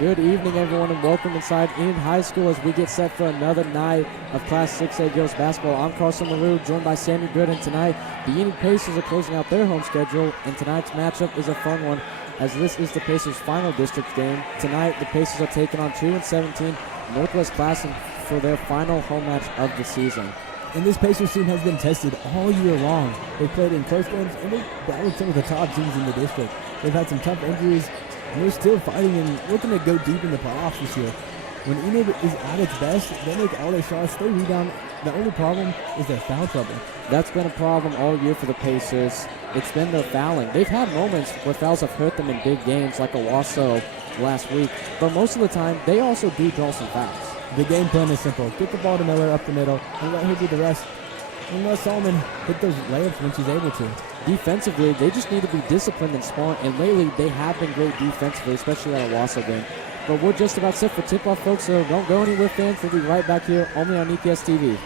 Good evening, everyone, and welcome inside Enid High School as we get set for another night of Class 6A girls basketball. I'm Carson LaRue, joined by Sammy Good, and tonight the Enid Pacers are closing out their home schedule, and tonight's matchup is a fun one as this is the Pacers' final district game. Tonight, the Pacers are taking on 2-17 Northwest Classen for their final home match of the season. And this Pacers team has been tested all year long. They've played in close games, and they've battled some of the top teams in the district. They've had some tough injuries, and they're still fighting and looking to go deep in the playoffs this year. When Enid is at its best, they make all their shots, they rebound. The only problem is their foul trouble. That's been a problem all year for the Pacers. It's been their fouling. They've had moments where fouls have hurt them in big games, like Owasso last week, but most of the time, they also do draw some fouls. The game plan is simple. Get the ball to Miller up the middle and let her do the rest. And let Solomon hit those layups when she's able to. Defensively, they just need to be disciplined and smart, and lately they have been great defensively, especially that Owasso game. But we're just about set for tip-off, folks, so don't go anywhere, fans. We'll be right back here only on EPS TV.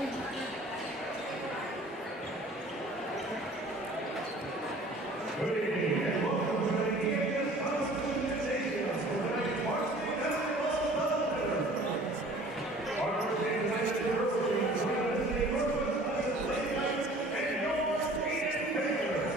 Good evening and welcome to the EHS Competition Stadium for tonight's varsity basketball doubleheader. Our first game tonight is the girls team representing Northwest Classen Lady Knights and your Enid Pacers.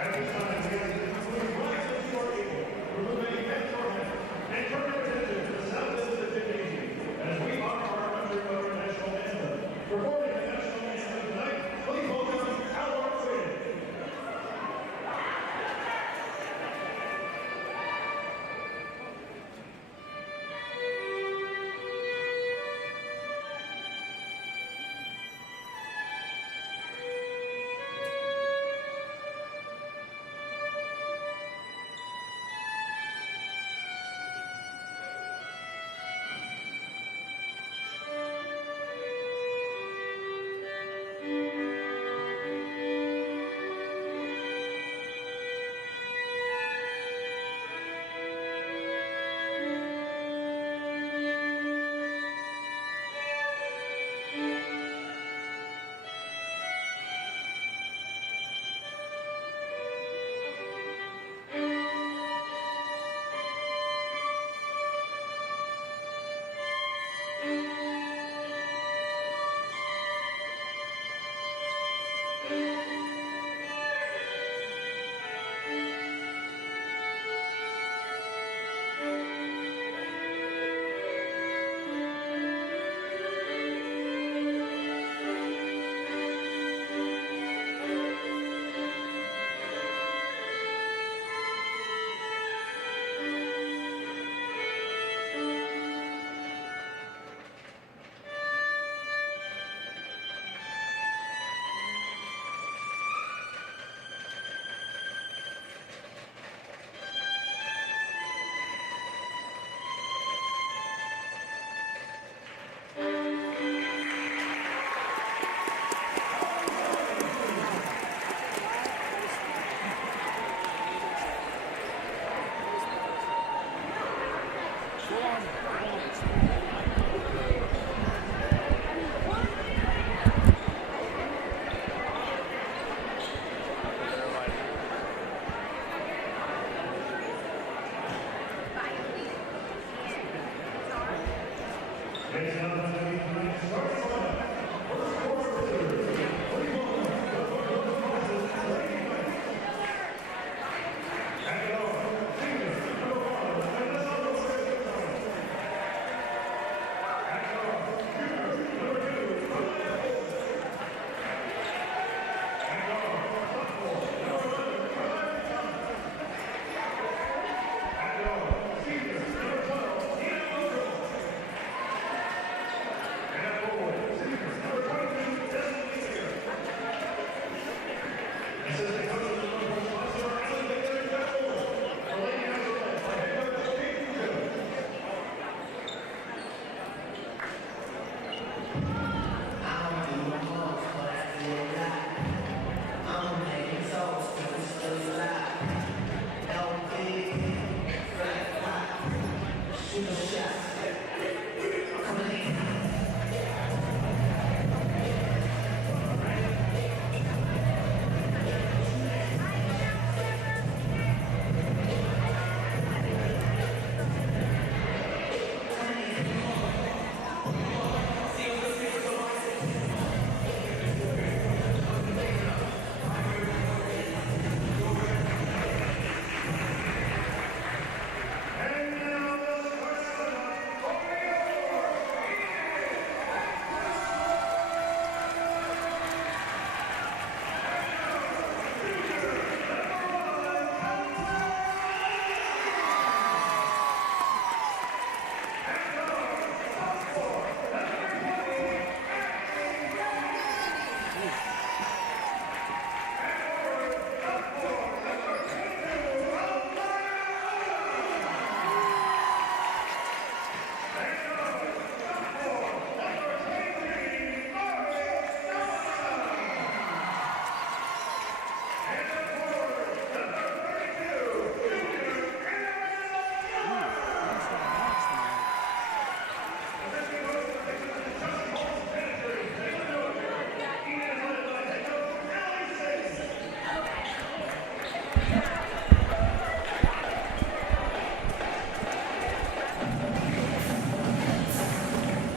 At this time, we have to conclude Classen Short Eagle, removing head shorthand, and turn our attention to the south end of the gymnasium as we honor our country with our national anthem. Performing the national anthem tonight, please welcome our Quinn.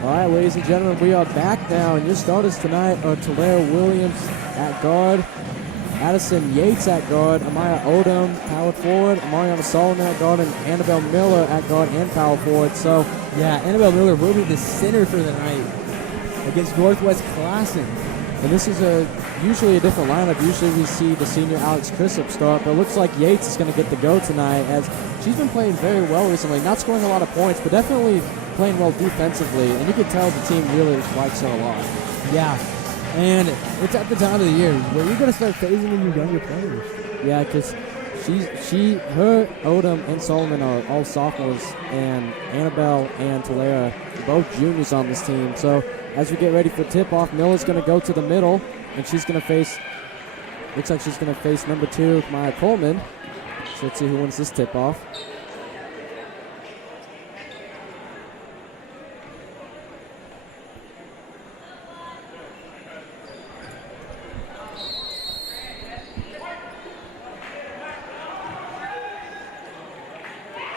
All right, ladies and gentlemen, we are back now, and your starters tonight are Talera Williams at guard, Addison Yates at guard, Amaya Odom, power forward, Mariana Solomon at guard, and Annabelle Miller at guard and power forward. So, yeah, Annabelle Miller will be the center for the night against Northwest Classen. And this is usually a different lineup. Usually we see the senior Alex Chrisup start, but it looks like Yates is going to get the go tonight, as she's been playing very well recently. Not scoring a lot of points, but definitely playing well defensively, and you can tell the team really likes her a lot. Yeah, and it's at the time of the year where you're going to start phasing in your younger players. Yeah, because her, Odom, and Solomon are all sophomores, and Annabelle and Talera both juniors on this team. So as we get ready for tip-off, Miller's going to go to the middle, and she's going to face, looks like she's going to face number 2, Maya Coleman. So let's see who wins this tip-off.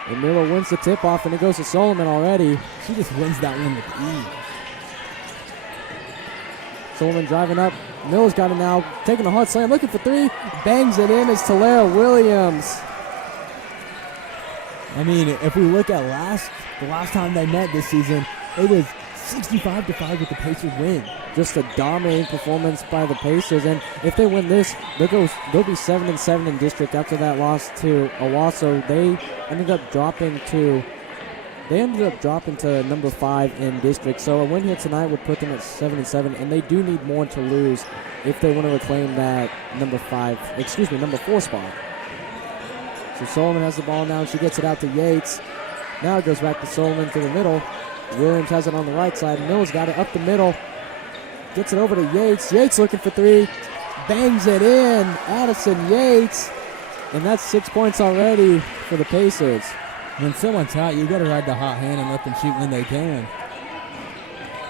And Miller wins the tip-off, and it goes to Solomon already. She just wins that one with ease. Solomon driving up. Miller's got it now, taking a hard slam, looking for 3. Bangs it in. It's Talera Williams. I mean, if we look at the last time they met this season, it was 65-5 with the Pacers win. Just a dominating performance by the Pacers, and if they win this, they'll be 7-7 in district after that loss to Owasso. They ended up dropping to number 5 in district. So a win here tonight would put them at 7-7, and they do need more to lose if they want to reclaim that number 4 spot. So Solomon has the ball now, and she gets it out to Yates. Now it goes back to Solomon to the middle. Williams has it on the right side. Mills got it up the middle. Gets it over to Yates. Yates looking for 3. Bangs it in. Addison Yates. And that's 6 points already for the Pacers. When someone's hot, you got to ride the hot hand and let them shoot when they can.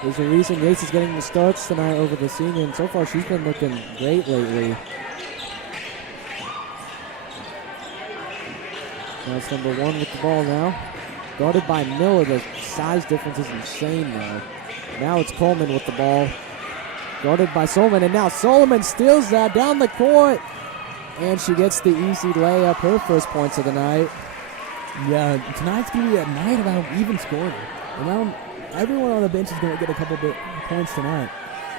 There's a reason Yates is getting the starts tonight over the senior, and so far she's been looking great lately. That's number 1 with the ball now. Guarded by Miller. The size difference is insane though. Now it's Coleman with the ball. Guarded by Solomon, and now Solomon steals that down the court. And she gets the easy layup, her first points of the night. Yeah, tonight's going to be a night about even scoring. Everyone on the bench is going to get a couple bit points tonight.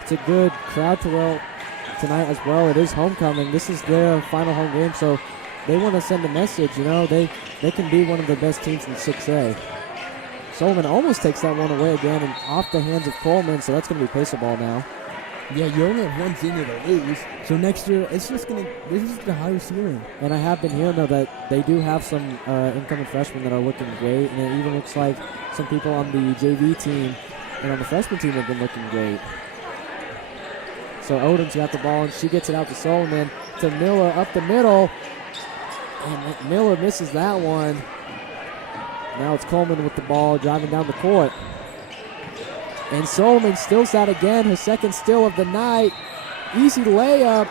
It's a good crowd tonight as well. It is homecoming. This is their final home game, so they want to send a message. They can be one of the best teams in 6A. Solomon almost takes that one away again and off the hands of Coleman, so that's going to be Pacer ball now. Yeah, you only have one senior to lose, so next year this is the higher ceiling. And I have been hearing though that they do have some incoming freshmen that are looking great, and it even looks like some people on the JV team and on the freshman team have been looking great. So Odom's got the ball, and she gets it out to Solomon, to Miller up the middle, and Miller misses that one. Now it's Coleman with the ball, driving down the court. And Solomon steals that again, her second steal of the night. Easy layup.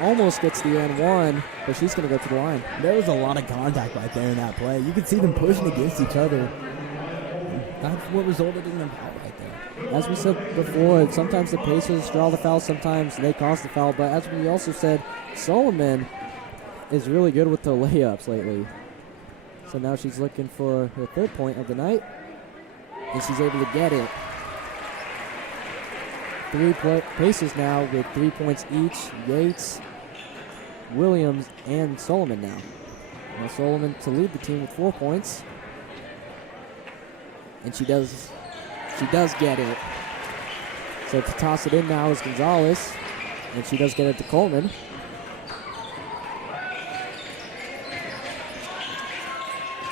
Almost gets the and one, but she's going to go to the line. There was a lot of contact right there in that play. You could see them pushing against each other. That's what resulted in them foul right there. As we said before, sometimes the Pacers draw the foul, sometimes they cause the foul. But as we also said, Solomon is really good with the layups lately. So now she's looking for her third point of the night, and she's able to get it. 3 Pacers now with 3 points each. Yates, Williams, and Solomon now. Now Solomon to lead the team with 4 points. And she does get it. So to toss it in now is Gonzalez. And she does get it to Coleman.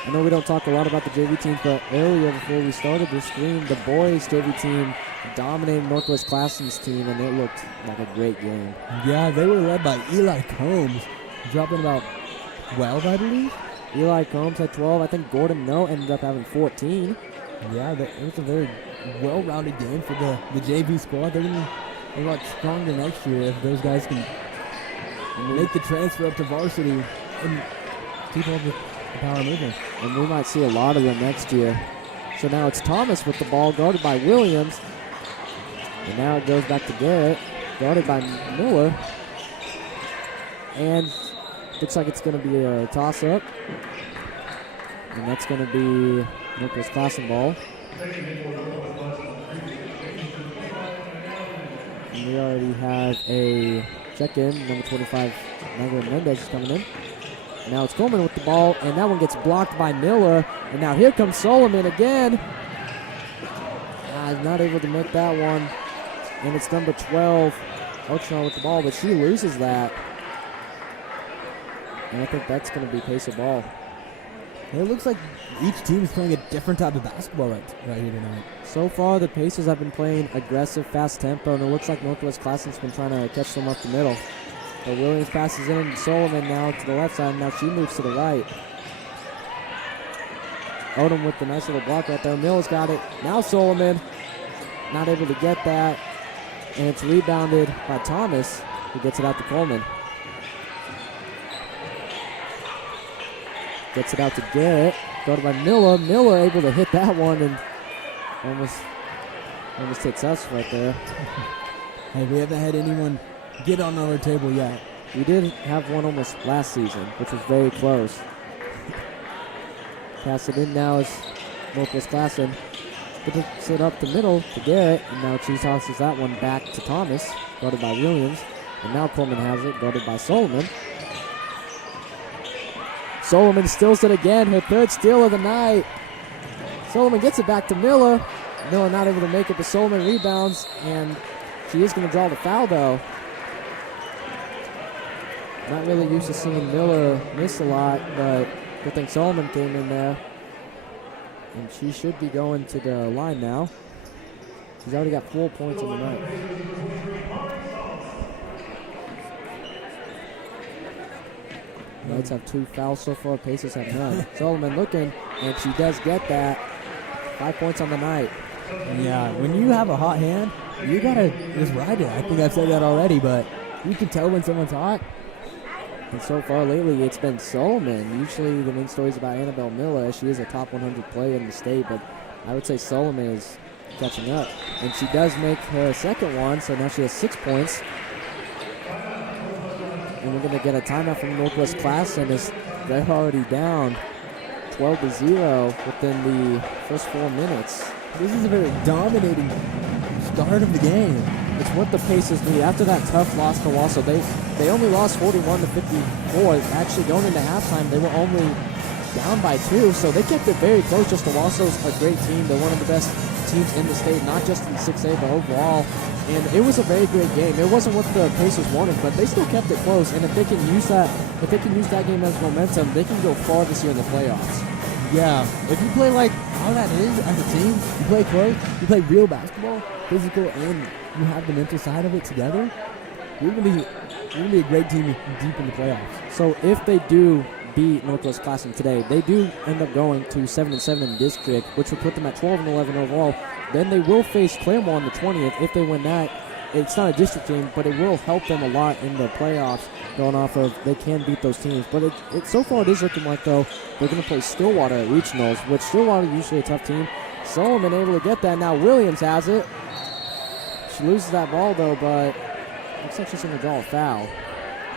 I know we don't talk a lot about the JV teams, but earlier before we started the stream, the boys JV team dominated Northwest Classen's team, and it looked like a great game. Yeah, they were led by Eli Combs, dropping about 12, I believe. Eli Combs had 12. I think Gordon No ended up having 14. Yeah, it was a very well-rounded game for the JV squad. They're going to be a lot stronger next year if those guys can make the transfer up to varsity and keep all the power moving. And we might see a lot of them next year. So now it's Thomas with the ball, guarded by Williams. And now it goes back to Garrett, guarded by Miller. And looks like it's going to be a toss-up. And that's going to be Northwest Classen ball. And we already have a check-in. Number 25, Nigel Mendez is coming in. Now it's Coleman with the ball, and that one gets blocked by Miller. And now here comes Solomon again. He's not able to make that one. And it's number 12, Oakshire with the ball, but she loses that. And I think that's going to be pace of ball. It looks like each team is playing a different type of basketball right here tonight. So far, the Pacers have been playing aggressive, fast tempo, and it looks like Northwest Classen's been trying to catch them up the middle. But Williams passes in to Solomon now to the left side, and now she moves to the right. Odom with the nice little block right there. Mills got it. Now Solomon not able to get that, and it's rebounded by Thomas, who gets it out to Coleman. Gets it out to Garrett. Guarded by Miller. Miller able to hit that one and almost hits us right there. Hey, we haven't had anyone get on our table yet. We did have one almost last season, which was very close. Pass it in now is Northwest Classen. Puts it up the middle to Garrett, and now she tosses that one back to Thomas, guarded by Williams. And now Coleman has it, guarded by Solomon. Solomon steals it again, her third steal of the night. Solomon gets it back to Miller. Miller not able to make it, but Solomon rebounds, and she is going to draw the foul, though. Not really used to seeing Miller miss a lot, but good thing Solomon came in there. And she should be going to the line now. She's already got 4 points in the night. Knights have 2 fouls so far. Pacers have none. Solomon looking, and she does get that. 5 points on the night. Yeah, when you have a hot hand, you gotta just ride it. I think I've said that already, but you can tell when someone's hot. And so far lately, it's been Solomon. Usually the main story is about Annabelle Miller. She is a top 100 player in the state, but I would say Solomon is catching up. And she does make her second one, so now she has 6 points. And we're going to get a timeout from Northwest Classen as they're already down 12-0 within the first 4 minutes. This is a very dominating start of the game. It's what the Pacers need. After that tough loss to Wausau, they only lost 41-54. Actually, going into halftime, they were only down by 2, so they kept it very close. Just Wausau's a great team. They're one of the best teams in the state, not just in 6A, but overall. And it was a very great game. It wasn't what the Pacers wanted, but they still kept it close. And if they can use that game as momentum, they can go far this year in the playoffs. Yeah, if you play like how that is as a team, you play close, you play real basketball, physical, and you have the mental side of it together, you're gonna be a great team deep in the playoffs. So if they do beat Northwest Classen today, they do end up going to 7-7 in district, which would put them at 12-11 overall. Then they will face Claremont on the 20th. If they win that, it's not a district team, but it will help them a lot in the playoffs, going off of they can beat those teams. But so far it is looking like, though, they're going to play Stillwater at regionals, which Stillwater usually a tough team. Solomon able to get that. Now Williams has it. She loses that ball, though, but looks like she's going to draw a foul.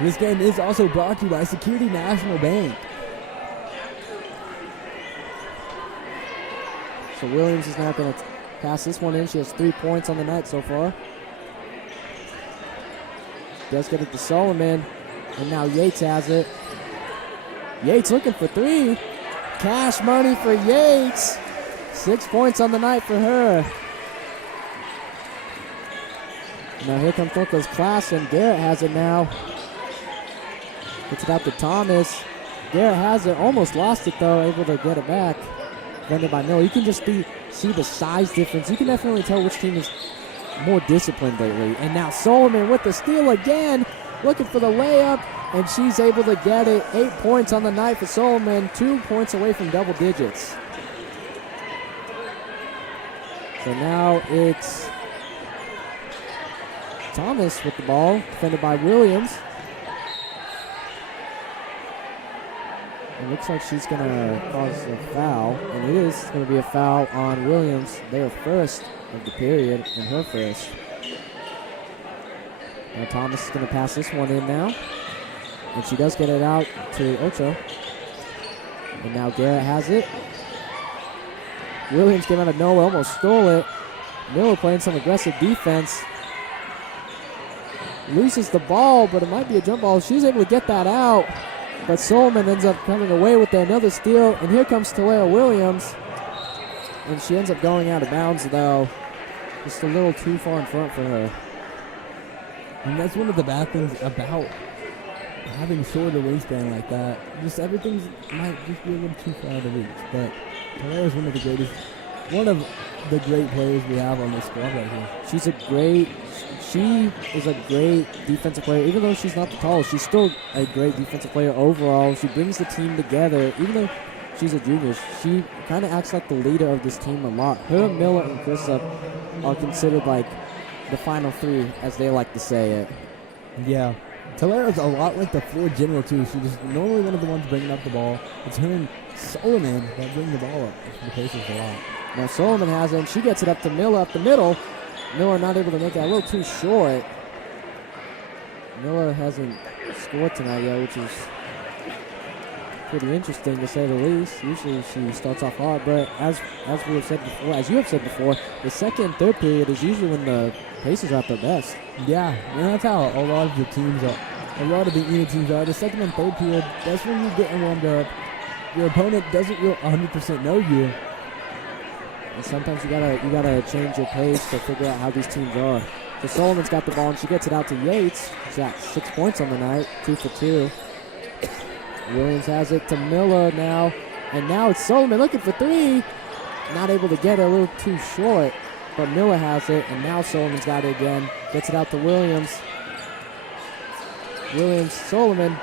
This game is also brought to you by Security National Bank. So Williams is now going to pass this one in. She has 3 points on the night so far. Does get it to Solomon, and now Yates has it. Yates looking for 3. Cash money for Yates. 6 points on the night for her. Now here comes Northwest Classen. Garrett has it now. Gets it out to Thomas. Garrett has it. Almost lost it, though. Able to get it back. Defended by Miller. You can just see the size difference. You can definitely tell which team is more disciplined lately. And now Solomon with the steal again, looking for the layup, and she's able to get it. 8 points on the night for Solomon, 2 points away from double digits. So now it's Thomas with the ball, defended by Williams. It looks like she's going to cause a foul, and it is going to be a foul on Williams, their first of the period, and her first. Now Thomas is going to pass this one in now, and she does get it out to Ocho. And now Garrett has it. Williams came out of nowhere, almost stole it. Miller playing some aggressive defense. Loses the ball, but it might be a jump ball. She's able to get that out. But Solomon ends up coming away with another steal. And here comes Talera Williams. And she ends up going out of bounds, though. Just a little too far in front for her. And that's one of the bad things about having shorter wingspan like that. Just everything might just be a little too far out of reach. But Talera is one of the great players we have on this squad right here. She is a great defensive player. Even though she's not the tallest, she's still a great defensive player overall. She brings the team together. Even though she's a junior, she kind of acts like the leader of this team a lot. Her, Miller, and Chrisup are considered like the final three, as they like to say it. Yeah. Talera's a lot like the floor general, too. She's normally one of the ones bringing up the ball. It's her and Solomon that bring the ball up for the Pacers a lot. Now Solomon has it, and she gets it up to Miller up the middle. Miller not able to make that, a little too short. Miller hasn't scored tonight yet, which is pretty interesting to say the least. Usually she starts off hard, but as we have said before, as you have said before, the second and third period is usually when the Pacers are at their best. Yeah, and that's how a lot of the teams are. A lot of the Enid teams are. The second and third period, that's when you're getting warmed up. Your opponent doesn't 100% know you. And sometimes you gotta change your pace to figure out how these teams are. So Solomon's got the ball, and she gets it out to Yates. She's got 6 points on the night, 2 for 2. Williams has it to Miller now, and now it's Solomon looking for three. Not able to get it, a little too short, but Miller has it, and now Solomon's got it again. Gets it out to Williams. Williams, Solomon,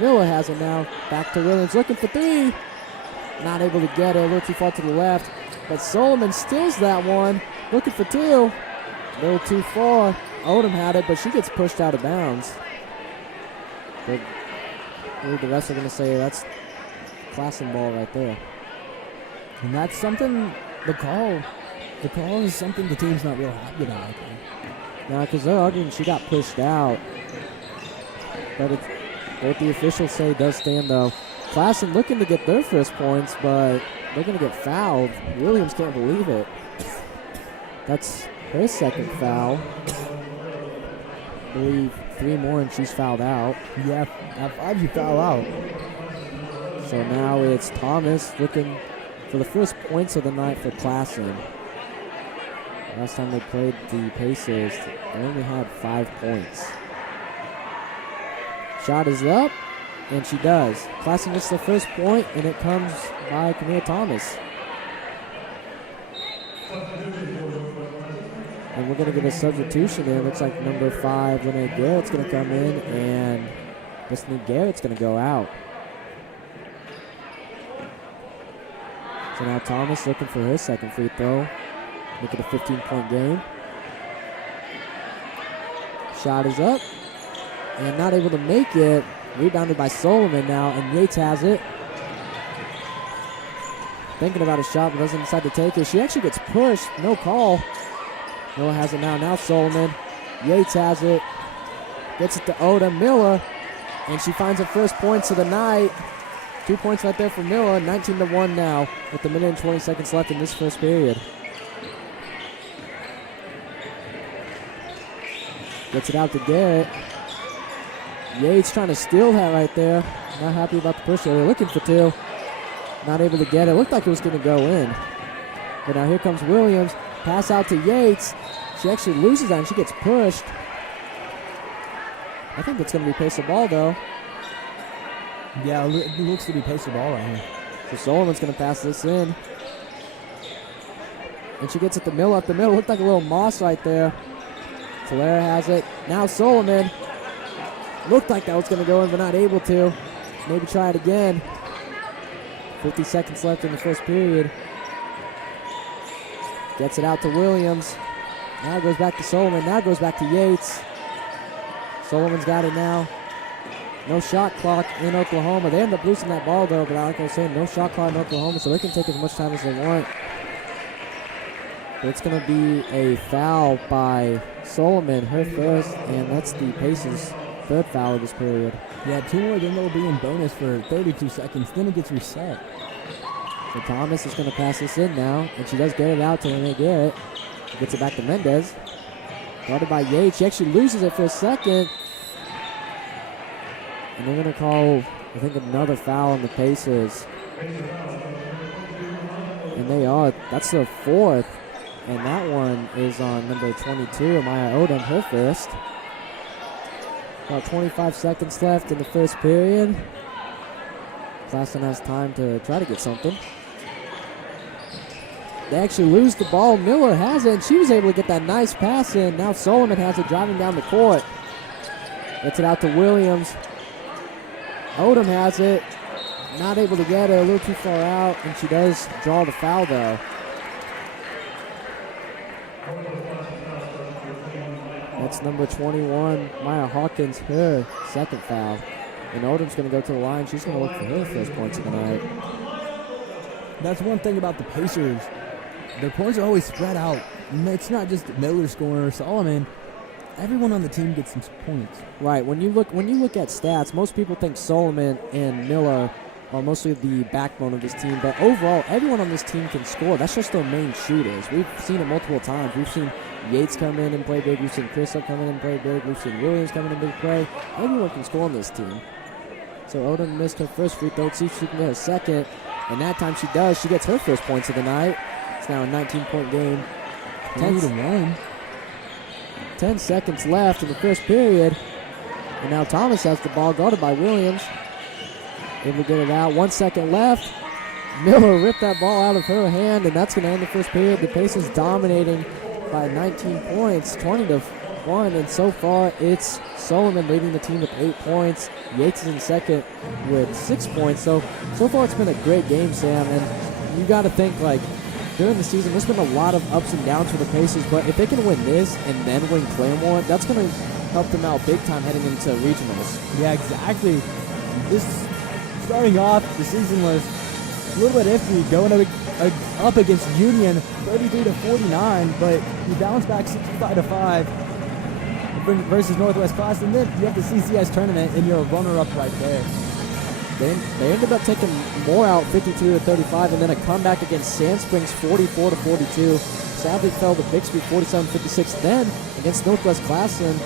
Miller has it now. Back to Williams looking for three. Not able to get it, a little too far to the left. But Solomon steals that one, looking for two. A little too far. Odom had it, but she gets pushed out of bounds. But the rest are going to say that's Classen ball right there. And that's something, the call is something the team's not real happy about, I think. Now, because they're arguing she got pushed out. But what the officials say does stand, though. Classen looking to get their first points, but they're going to get fouled. Williams can't believe it. That's her second foul. I believe 3 more and she's fouled out. Yeah, at 5 you foul out. So now it's Thomas looking for the first points of the night for Classen. Last time they played the Pacers, they only had 5 points. Shot is up. And she does. Classen gets the first point, and it comes by Camille Thomas. And we're going to get a substitution in. Looks like number 5, Renee Garrett's going to come in, and Destiny Garrett's going to go out. So now Thomas looking for her second free throw. Make it a 15-point game. Shot is up, and not able to make it. Rebounded by Solomon now, and Yates has it. Thinking about a shot, but doesn't decide to take it. She actually gets pushed. No call. Miller has it now. Now Solomon. Yates has it. Gets it to Odom. Miller. And she finds her first points of the night. 2 points right there for Miller. 19-1 now with a minute and 20 seconds left in this first period. Gets it out to Garrett. Yates trying to steal that right there. Not happy about the push there. They're looking for two. Not able to get it. Looked like it was going to go in. But now here comes Williams. Pass out to Yates. She actually loses that and she gets pushed. I think it's going to be pace of ball though. Yeah, it looks to be pace of ball right here. So Solomon's going to pass this in. And she gets it to Miller up the middle. Looked like a little moss right there. Talera has it. Now Solomon. Looked like that was going to go in, but not able to. Maybe try it again. 50 seconds left in the first period. Gets it out to Williams. Now goes back to Solomon. Now goes back to Yates. Solomon's got it now. no shot clock in Oklahoma. They end up losing that ball, though, but like I was saying, no shot clock in Oklahoma, so they can take as much time as they want. But it's going to be a foul by Solomon, her first, and that's the Pacers' third foul of this period. Yeah, 2 more, then they'll be in bonus for 32 seconds. Then it gets reset. So Thomas is going to pass this in now, and she does get it out to Renee Garrett. She gets it back to Mendez. Guarded by Yates. She actually loses it for a second. And they're going to call, I think, another foul on the Pacers. And they are. That's their fourth. And that one is on number 22, Maya Odom, her first. About 25 seconds left in the first period. Classen has time to try to get something. They actually lose the ball. Miller has it, and she was able to get that nice pass in. Now Solomon has it driving down the court. Gets it out to Williams. Odom has it. Not able to get it, a little too far out, and she does draw the foul, though. That's number 21, Maya Hawkins, her second foul. And Odom's going to go to the line. She's going to look for her first points of the night. That's one thing about the Pacers. Their points are always spread out. It's not just Miller scoring or Solomon. Everyone on the team gets some points. Right. When you look at stats, most people think Solomon and Miller are mostly the backbone of this team. But overall, everyone on this team can score. That's just their main shooters. We've seen it multiple times. We've seen Yates come in and play big. We've seen Crystal come in and play big. We've seen Williams come in and big play. Everyone can score on this team. So Odom missed her first free throw. Let's see if she can get a second. And that time she does. She gets her first points of the night. It's now a 19-point game. 10 seconds left in the first period. And now Thomas has the ball, guarded by Williams. Able to get it out. 1 second left. Miller ripped that ball out of her hand, and that's going to end the first period. The Pacers dominating by 19 points, 20-1. And so far, it's Solomon leading the team with 8 points. Yates is in second with 6 points. So far, it's been a great game, Sam. And you got to think, like, during the season, there's been a lot of ups and downs for the Pacers, but if they can win this and then win Claremore, that's going to help them out big time heading into regionals. Yeah, exactly. This starting off, the season was a little bit iffy, going up against Union, 33-49, but you bounce back 65-5 versus Northwest Classen, and then you have the CCS tournament, and you're a runner-up right there. They ended up taking more out, 52-35, and then a comeback against Sand Springs, 44-42. Sadly fell to Bixby, 47-56. Then against Northwest Classen,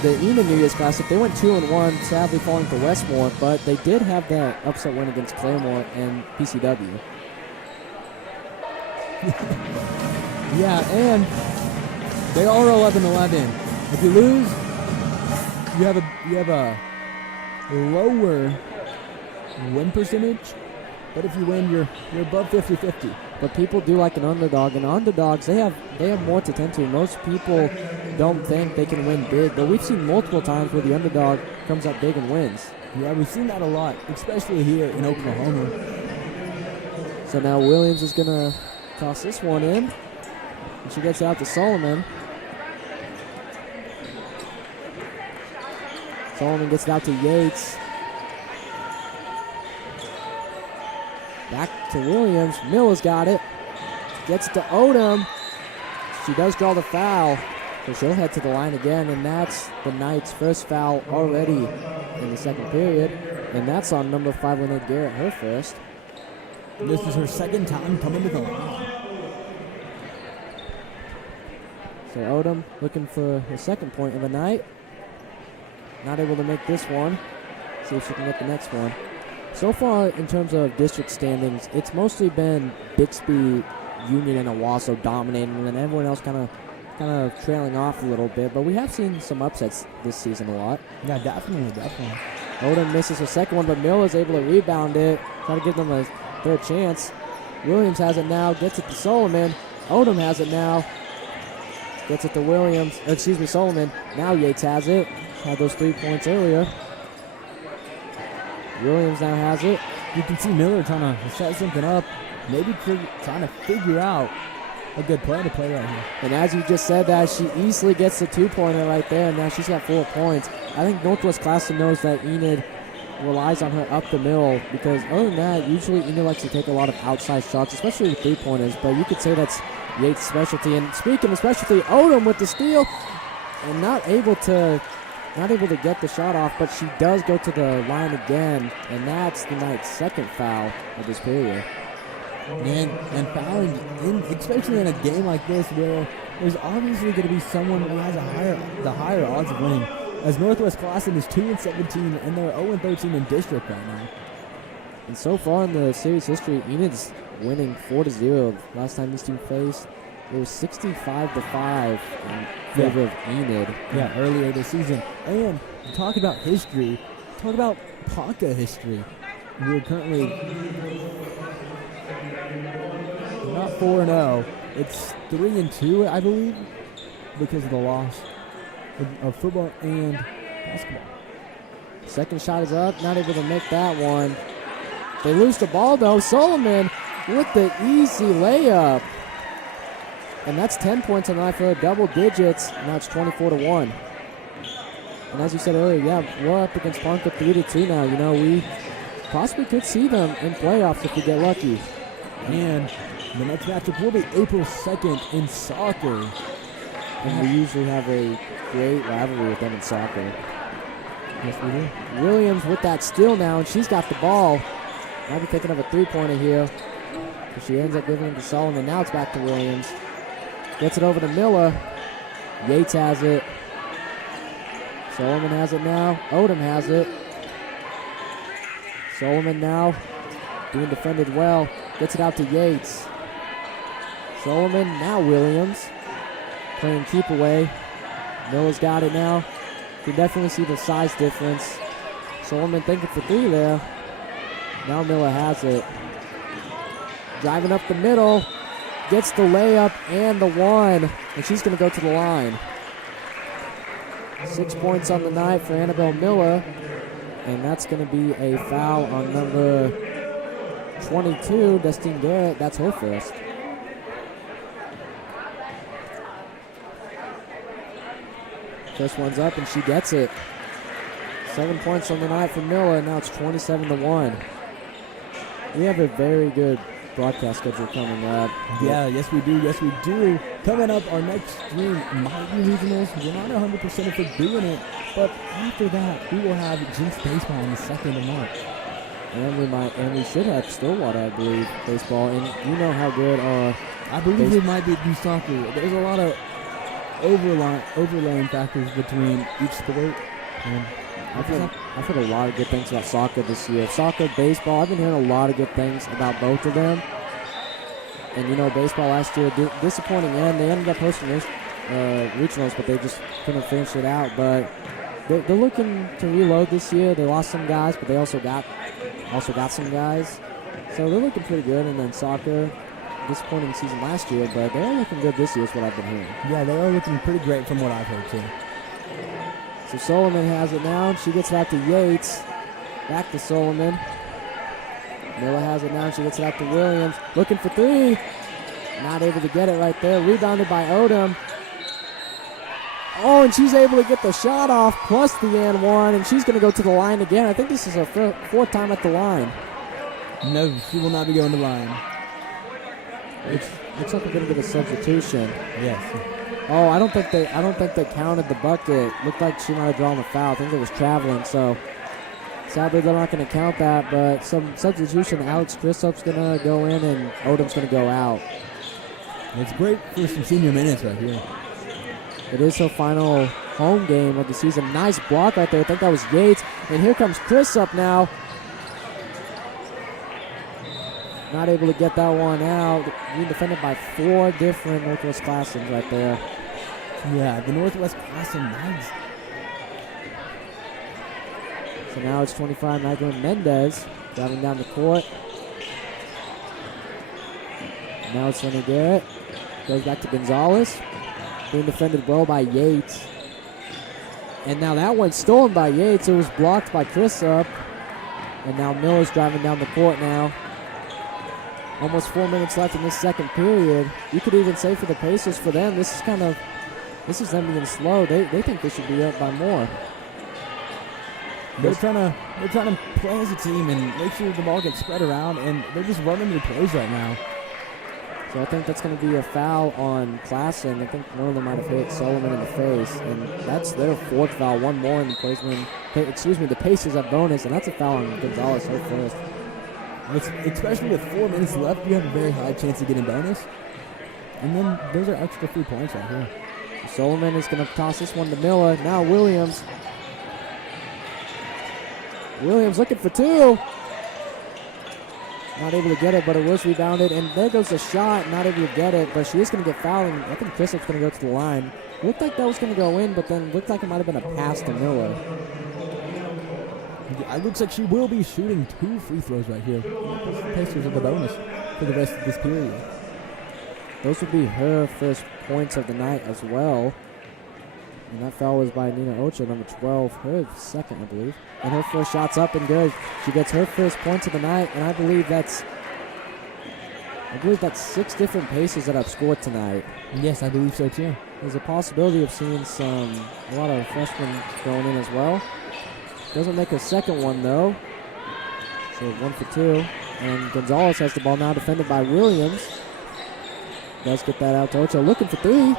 the Enid New Year's Classic, they went 2-1, sadly falling to Westmore, but they did have that upset win against Claremore and PCW. Yeah, and they are 11-11. If you lose, you have a lower win percentage, but if you win, you're above 50-50. But people do like an underdog, and underdogs, they have more to tend to. Most people don't think they can win big, but we've seen multiple times where the underdog comes up big and wins. Yeah, we've seen that a lot, especially here in Oklahoma. So now Williams is going to toss this one in, and she gets it out to Solomon. Solomon gets it out to Yates. Back to Williams. Miller's got it. Gets it to Odom. She does draw the foul, so she'll head to the line again, and that's the Knights' first foul already in the second period, and that's on number 5, Renee Garrett, her first. This is her second time coming to the line. So Odom looking for her second point of the night. Not able to make this one. See if she can get the next one. So far, in terms of district standings, it's mostly been Bixby, Union, and Owasso dominating, and then everyone else kind of trailing off a little bit. But we have seen some upsets this season a lot. Yeah, definitely. Odom misses her second one, but Miller's able to rebound it, try to give them a third chance. Williams has it now, gets it to Solomon. Odom has it now, gets it to Solomon. Now Yates has it. Had those 3 points earlier. Williams now has it. You can see Miller trying to set something up, maybe trying to figure out a good play to play right here. And as you just said that, she easily gets the 2-pointer right there, and now she's got 4 points. I think Northwest Classen knows that Enid relies on her up the middle, because other than that, usually Enid likes to take a lot of outside shots, especially with 3-pointers, but you could say that's Yates' specialty. And speaking of specialty, Odom with the steal, and not able to get the shot off, but she does go to the line again, and that's the Knight's second foul of this period. And fouling, especially in a game like this where there's obviously going to be someone who has the higher odds of winning, as Northwest Classen is 2-17 and they're 0-13 in district right now. And so far in the series history, Enid's winning 4-0. Last time these two faced, it was 65-5 in favor of Enid. Yeah, earlier this season. And talk about history, talk about PACA history. We're currently not 4-0. It's 3-2, I believe, because of the loss of football and basketball. Second shot is up, not able to make that one. They lose the ball though. Solomon with the easy layup. And that's 10 points on the night for her, double digits. Now it's 24-1. And as you said earlier, yeah, we're up against Ponca 3-2 now. You know, we possibly could see them in playoffs if we get lucky. And the next matchup will be April 2nd in soccer. And we usually have a great rivalry with them in soccer. Yes, we do. Williams with that steal now, and she's got the ball. Might be thinking of a 3-pointer here. But she ends up giving it to Solomon. Now it's back to Williams. Gets it over to Miller. Yates has it. Solomon has it now. Odom has it. Solomon now being defended well. Gets it out to Yates. Solomon, now Williams. Playing keep away. Miller's got it now. You can definitely see the size difference. Solomon thinking for 3 there. Now Miller has it. Driving up the middle. Gets the layup and the 1. And she's going to go to the line. 6 points on the night for Annabelle Miller. And that's going to be a foul on number 22, Destine Garrett. That's her first. First one's up, and she gets it. 7 points on the night for Miller, and now it's 27-1. We have a very good broadcast schedule coming up. Yeah, yes we do, yes we do. Coming up, our next stream might be regionals. We're not 100% if we're doing it, but after that, we will have Jinx Baseball on the 2nd of March. And we should have Stillwater, I believe, baseball. And you know how good our... I believe we might be do soccer. There's a lot of overlaying factors between each sport. And I've heard a lot of good things about soccer this year. Soccer, baseball, I've been hearing a lot of good things about both of them. And, you know, baseball last year, disappointing end. They ended up hosting this regionals, but they just couldn't finish it out. But they're looking to reload this year. They lost some guys, but they also got some guys. So they're looking pretty good. And then soccer, disappointing season last year, but they are looking good this year is what I've been hearing. Yeah, they are looking pretty great from what I've heard, too. So Solomon has it now. She gets it out to Yates. Back to Solomon. Miller has it now. She gets it out to Williams. Looking for 3. Not able to get it right there. Rebounded by Odom. Oh, and she's able to get the shot off plus the and 1, and she's going to go to the line again. I think this is her 4th time at the line. No, she will not be going to line. Looks like we're going to get a substitution. Yes. Oh, I don't think they counted the bucket. Looked like she might have drawn the foul. I think it was traveling, so sadly they're not going to count that, but some substitution. Alex Christop's going to go in and Odom's going to go out. It's great for some senior minutes right here. It is her final home game of the season. Nice block right there. I think that was Yates. And here comes Chris up now. Not able to get that one out. Being defended by 4 different Northwest Classens right there. Yeah, the Northwest Classen Knights. So now it's 25, Magdalene Mendez driving down the court. Now it's Lenny Garrett. Goes back to Gonzalez. Being defended well by Yates. And now that one's stolen by Yates. It was blocked by Chris up. And now Miller's driving down the court now. Almost 4 minutes left in this second period. You could even say for the Pacers, for them, this is them being slow. They think they should be up by more. They're trying to play as a team and make sure the ball gets spread around, and they're just running their plays right now. So I think that's going to be a foul on Classen. I think one of them might have hit Solomon in the face, and that's their fourth foul. One more, and the Pacers have bonus, and that's a foul on Gonzalez her first. Especially with 4 minutes left, you have a very high chance of getting bonus. And then those are extra 3 points right here. Solomon is going to toss this one to Miller. Now Williams. Williams looking for two. Not able to get it, but it was rebounded. And there goes the shot. Not able to get it, but she is going to get fouled. And I think Christop's going to go to the line. Looked like that was going to go in, but then looked like it might have been a pass to Miller. It looks like she will be shooting 2 free throws right here. The Pacers are the bonus for the rest of this period. Those would be her first points of the night as well. And that foul was by Nina Ocha, number 12, her second, I believe. And her first shot's up and good. She gets her first points of the night, and I believe that's 6 different Pacers that have scored tonight. Yes, I believe so too. There's a possibility of seeing a lot of freshmen going in as well. Doesn't make a second one though. So 1 for 2. And Gonzalez has the ball now, defended by Williams. Does get that out to Ocho, looking for 3.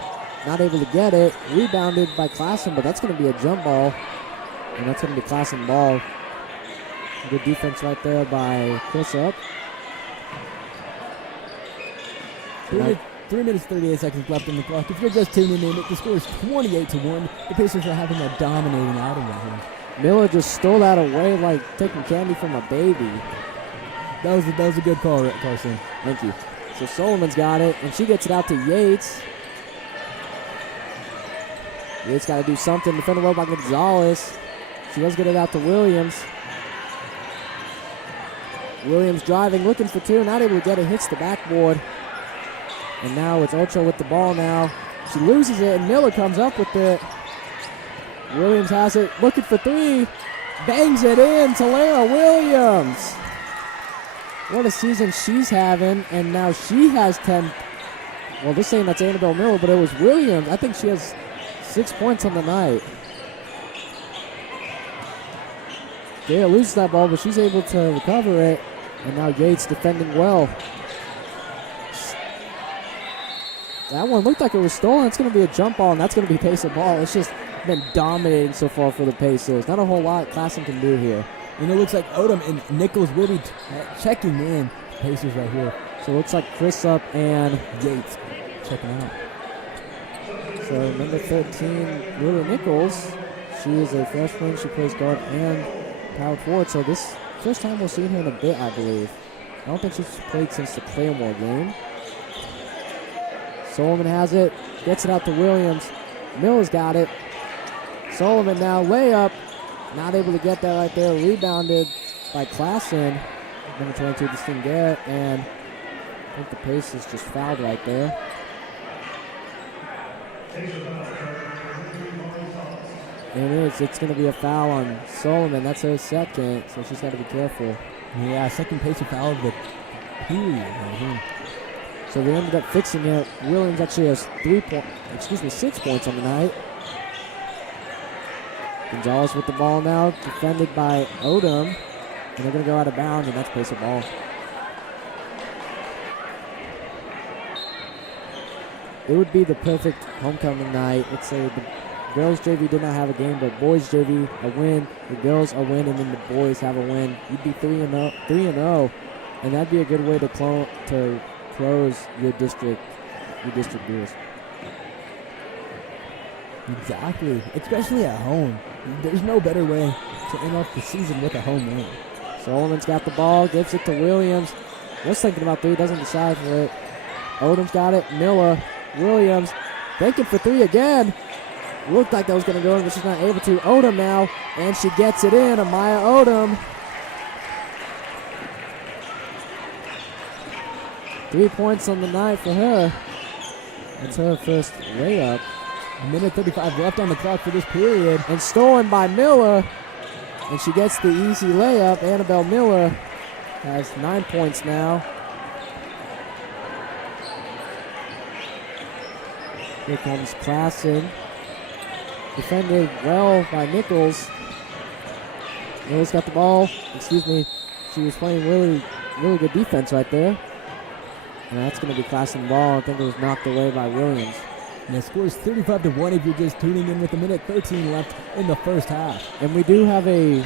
Not able to get it. Rebounded by Classen, but that's going to be a jump ball. And that's going to be Classen ball. Good defense right there by Chris Up. 3 minutes, 38 seconds left on the clock. If you're just tuning in, the score is 28-1. The Pacers are having a dominating outing right here. Miller just stole that away like taking candy from a baby. That was a good call, Carson. Thank you. So Solomon's got it, and she gets it out to Yates. Yates got to do something. Defended well by Gonzalez. She does get it out to Williams. Williams driving, looking for 2, not able to get it, hits the backboard. And now it's Ocho with the ball now. She loses it, and Miller comes up with it. Williams has it, looking for 3. Bangs it in to Lara Williams. What a season she's having, and now she has 10. Well, they're saying that's Annabelle Miller, but it was Williams. I think she has 6 points on the night. Gale loses that ball, but she's able to recover it. And now Yates defending well. That one looked like it was stolen. It's going to be a jump ball, and that's going to be Pacer ball. It's just been dominating so far for the Pacers. Not a whole lot Classen can do here. And it looks like Odom and Nichols will be checking in. Pacers right here. So it looks like Chris Up and Yates checking out. So number 13, Lily Nichols. She is a freshman. She plays guard and power forward. So this first time we'll see her in a bit, I believe. I don't think she's played since the Claymore game. Solomon has it. Gets it out to Williams. Mills got it. Solomon now layup. Not able to get that right there. Rebounded by Classen. Number 22, Justine Garrett. And I think the Pacers just fouled right there. And it's going to be a foul on Solomon. That's her second, so she's got to be careful. Yeah, second Pacer foul of the period right here. So they ended up fixing it. Williams actually has 6 points on the night. Gonzalez with the ball now, defended by Odom. And they're going to go out of bounds, and that's Pacer ball. It would be the perfect homecoming night. Let's say the girls JV did not have a game, but boys JV a win, the girls a win, and then the boys have a win. You'd be 3-0, and that'd be a good way to close your district duels. Exactly, especially at home. There's no better way to end off the season with a home win. Solomon's got the ball, gives it to Williams. Was thinking about 3, doesn't decide for it. Odom's got it. Miller, Williams, thinking for 3 again. Looked like that was going to go in, but she's not able to. Odom now, and she gets it in. Amaya Odom. 3 points on the night for her. That's her first layup. 1:35 left on the clock for this period. And stolen by Miller. And she gets the easy layup. Annabelle Miller has 9 points now. Here comes Classen. Defended well by Nichols. Nichols got the ball. Excuse me. She was playing really good defense right there. And that's going to be Classen ball. I think it was knocked away by Williams. And the score is 35-1 if you're just tuning in with a minute 13 left in the first half. And we do have a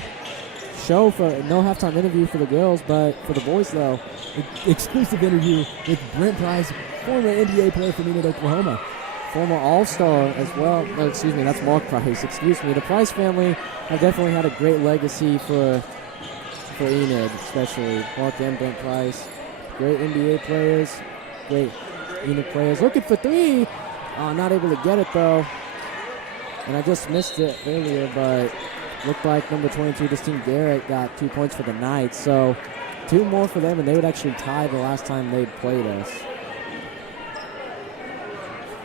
show for no halftime interview for the girls, but for the boys though. Exclusive interview with Brent Price, former NBA player from Enid, Oklahoma. Former All-Star as well. No, excuse me, that's Mark Price. Excuse me. The Price family have definitely had a great legacy for Enid, especially Mark and Brent Price. Great NBA players, great Enid players. Looking for three. Not able to get it though. And I just missed it earlier, but looked like number 22, Justine Garrett, got 2 points for the night. So 2 more for them, and they would actually tie the last time they played us.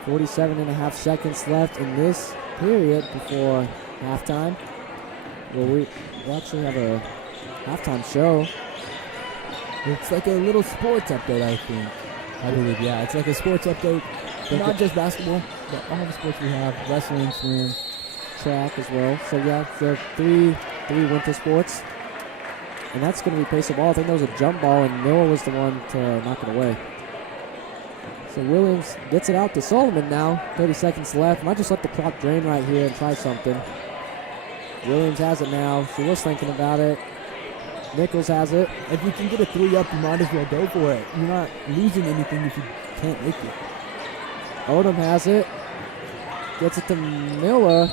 47.5 seconds left in this period before halftime. Well, we actually have a halftime show. It's like a little sports update, I think. I believe, yeah. It's like a sports update, but not just basketball, but all the sports we have, wrestling, swim, track as well. So yeah, the three winter sports. And that's going to be pace of ball. I think that was a jump ball, and Miller was the one to knock it away. So Williams gets it out to Solomon now. 30 seconds left. Might just let the clock drain right here and try something. Williams has it now. She was thinking about it. Nichols has it. If you can get a 3 up, you might as well go for it. You're not losing anything if you can't make it. Odom has it. Gets it to Miller.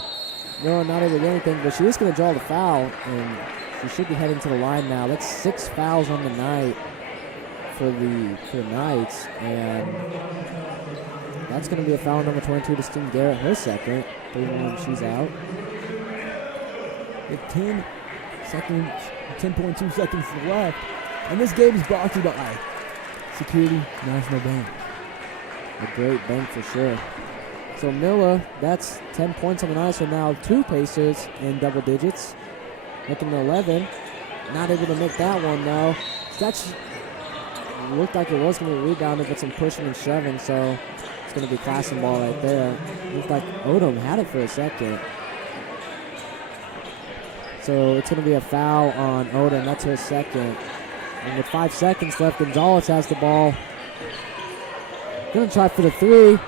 Miller not able to get anything, but she is going to draw the foul, and she should be heading to the line now. That's 6 fouls on the night for the Knights, and that's going to be a foul number 22 to Justine Garrett, her second. 3-1, she's out. With 10.2 seconds left, and this game is brought to you by Security National Bank. A great bank for sure. So Miller, that's 10 points on the night, so now 2 Pacers in double digits, making it 11. Not able to make that one though. That's looked like it was going to be rebounded with some pushing and shoving, so it's going to be Classen ball right there. Looked like Odom had it for a second. So it's going to be a foul on Odom. That's her second. And with 5 seconds left, Gonzalez has the ball. Going to try for the 3.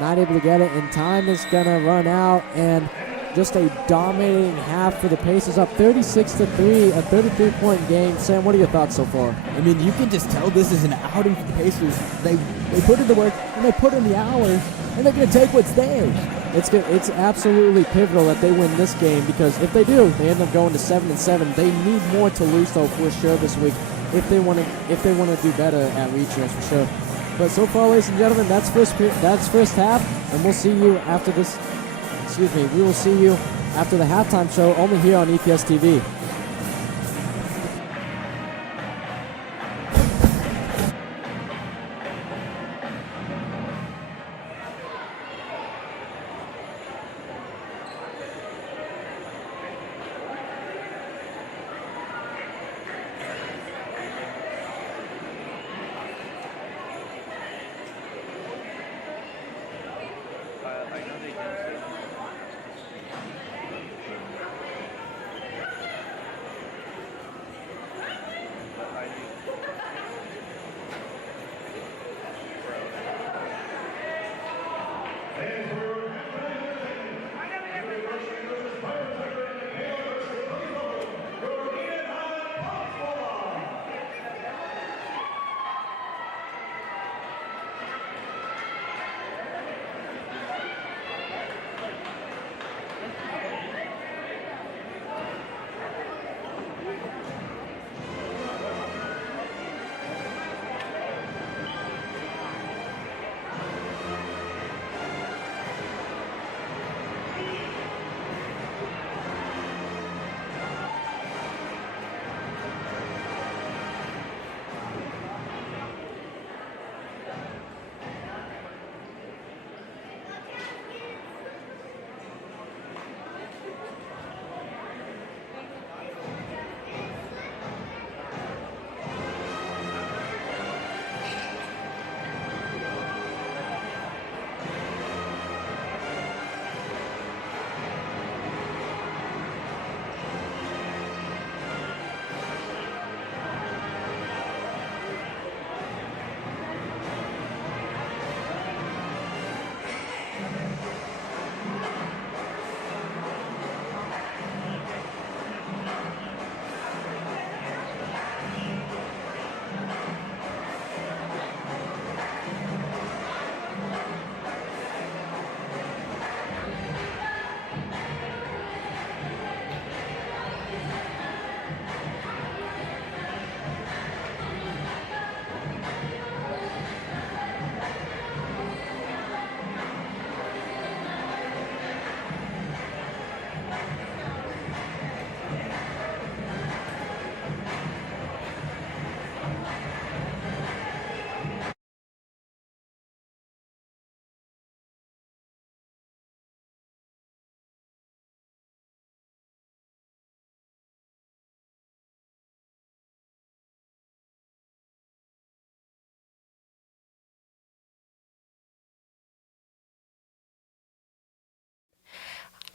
Not able to get it, and time is going to run out, and just a dominating half for the Pacers, up 36-3, a 33-point game. Sam, what are your thoughts so far? I mean, you can just tell this is an outing for the Pacers. They put in the work, and they put in the hours, and they're going to take what's theirs. It's absolutely pivotal that they win this game, because if they do, they end up going to 7-7. They need more to lose, though, for sure this week, if they want to do better at regionals, for sure. But so far, ladies and gentlemen, that's first half, and we'll see you after this. Excuse me, we will see you after the halftime show only here on EPS TV.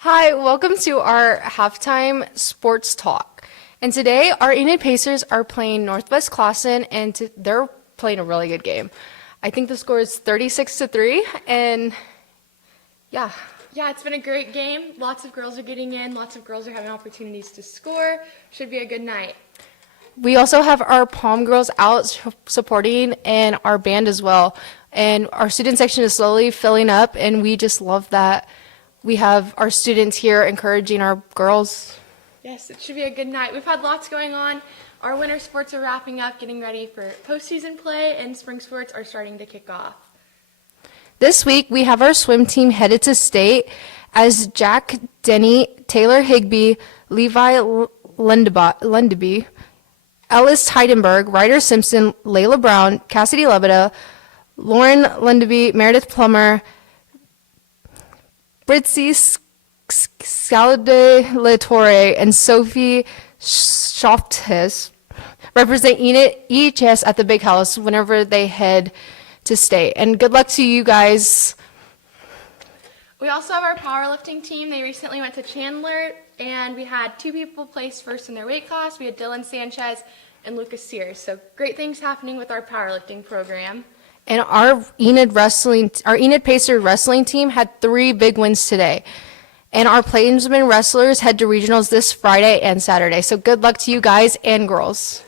Hi, welcome to our halftime sports talk. And today, our Enid Pacers are playing Northwest Classen, and they're playing a really good game. I think the score is 36-3, and yeah. Yeah, it's been a great game. Lots of girls are getting in. Lots of girls are having opportunities to score. Should be a good night. We also have our Palm girls out supporting and our band as well. And our student section is slowly filling up, and we just love that we have our students here encouraging our girls. Yes, it should be a good night. We've had lots going on. Our winter sports are wrapping up, getting ready for postseason play, and spring sports are starting to kick off. This week, we have our swim team headed to state as Jack Denny, Taylor Higby, Levi Lundeby, Ellis Heidenberg, Ryder Simpson, Layla Brown, Cassidy Lebeda, Lauren Lundeby, Meredith Plummer, Britzy Scalade Latore, and Sophie Schoftes represent Enid EHS at the Big House whenever they head to state. And good luck to you guys. We also have our powerlifting team. They recently went to Chandler, and we had 2 people place first in their weight class. We had Dylan Sanchez and Lucas Sears. So great things happening with our powerlifting program. And our Enid Pacer wrestling team had 3 big wins today. And our Plainsman wrestlers head to regionals this Friday and Saturday. So good luck to you guys and girls.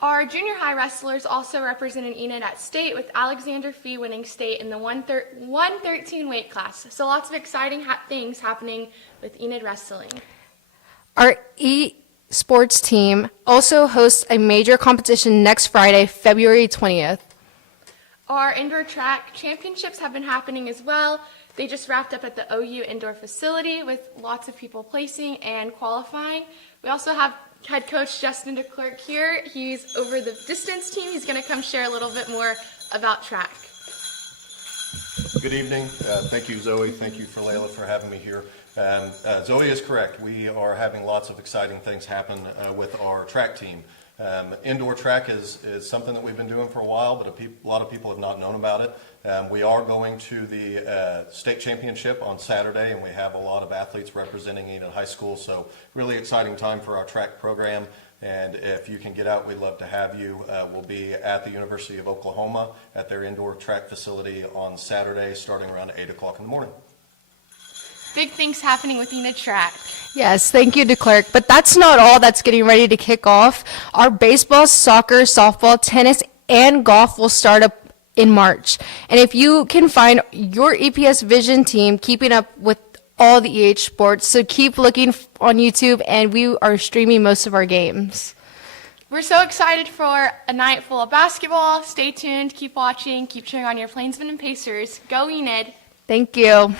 Our junior high wrestlers also represented Enid at state, with Alexander Fee winning state in the 113 weight class. So lots of exciting things happening with Enid wrestling. Our eSports team also hosts a major competition next Friday, February 20th. Our indoor track championships have been happening as well. They just wrapped up at the OU indoor facility with lots of people placing and qualifying. We also have head coach Justin DeClerc here. He's over the distance team. He's going to come share a little bit more about track. Good evening. Thank you, Zoe. Thank you for Layla for having me here. Zoe is correct. We are having lots of exciting things happen with our track team. Indoor track is something that we've been doing for a while, but a lot of people have not known about it. We are going to the state championship on Saturday, and we have a lot of athletes representing Enid High School, so really exciting time for our track program. And if you can get out, we'd love to have you. We'll be at the University of Oklahoma at their indoor track facility on Saturday, starting around 8 o'clock in the morning. Big things happening with Enid track. Yes, thank you, DeClerc. But that's not all that's getting ready to kick off. Our baseball, soccer, softball, tennis, and golf will start up in March. And if you can find your EPS Vision team keeping up with all the EH sports, so keep looking on YouTube, and we are streaming most of our games. We're so excited for a night full of basketball. Stay tuned, keep watching, keep cheering on your Plainsmen and Pacers. Go Enid! Thank you.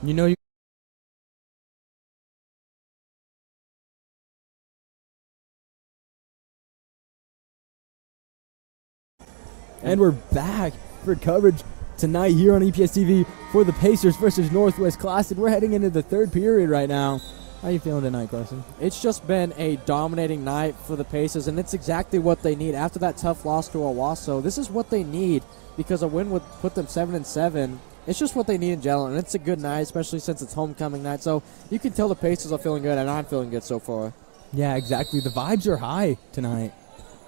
You know, and we're back for coverage tonight here on EPS TV for the Pacers versus Northwest Classen. We're heading into the third period right now. How you feeling tonight, Classen? It's just been a dominating night for the Pacers, and it's exactly what they need. After that tough loss to Owasso, this is what they need because a win would put them 7-7. It's just what they need in general, and it's a good night, especially since it's homecoming night. So you can tell the Pacers are feeling good, and I'm feeling good so far. Yeah, exactly. The vibes are high tonight.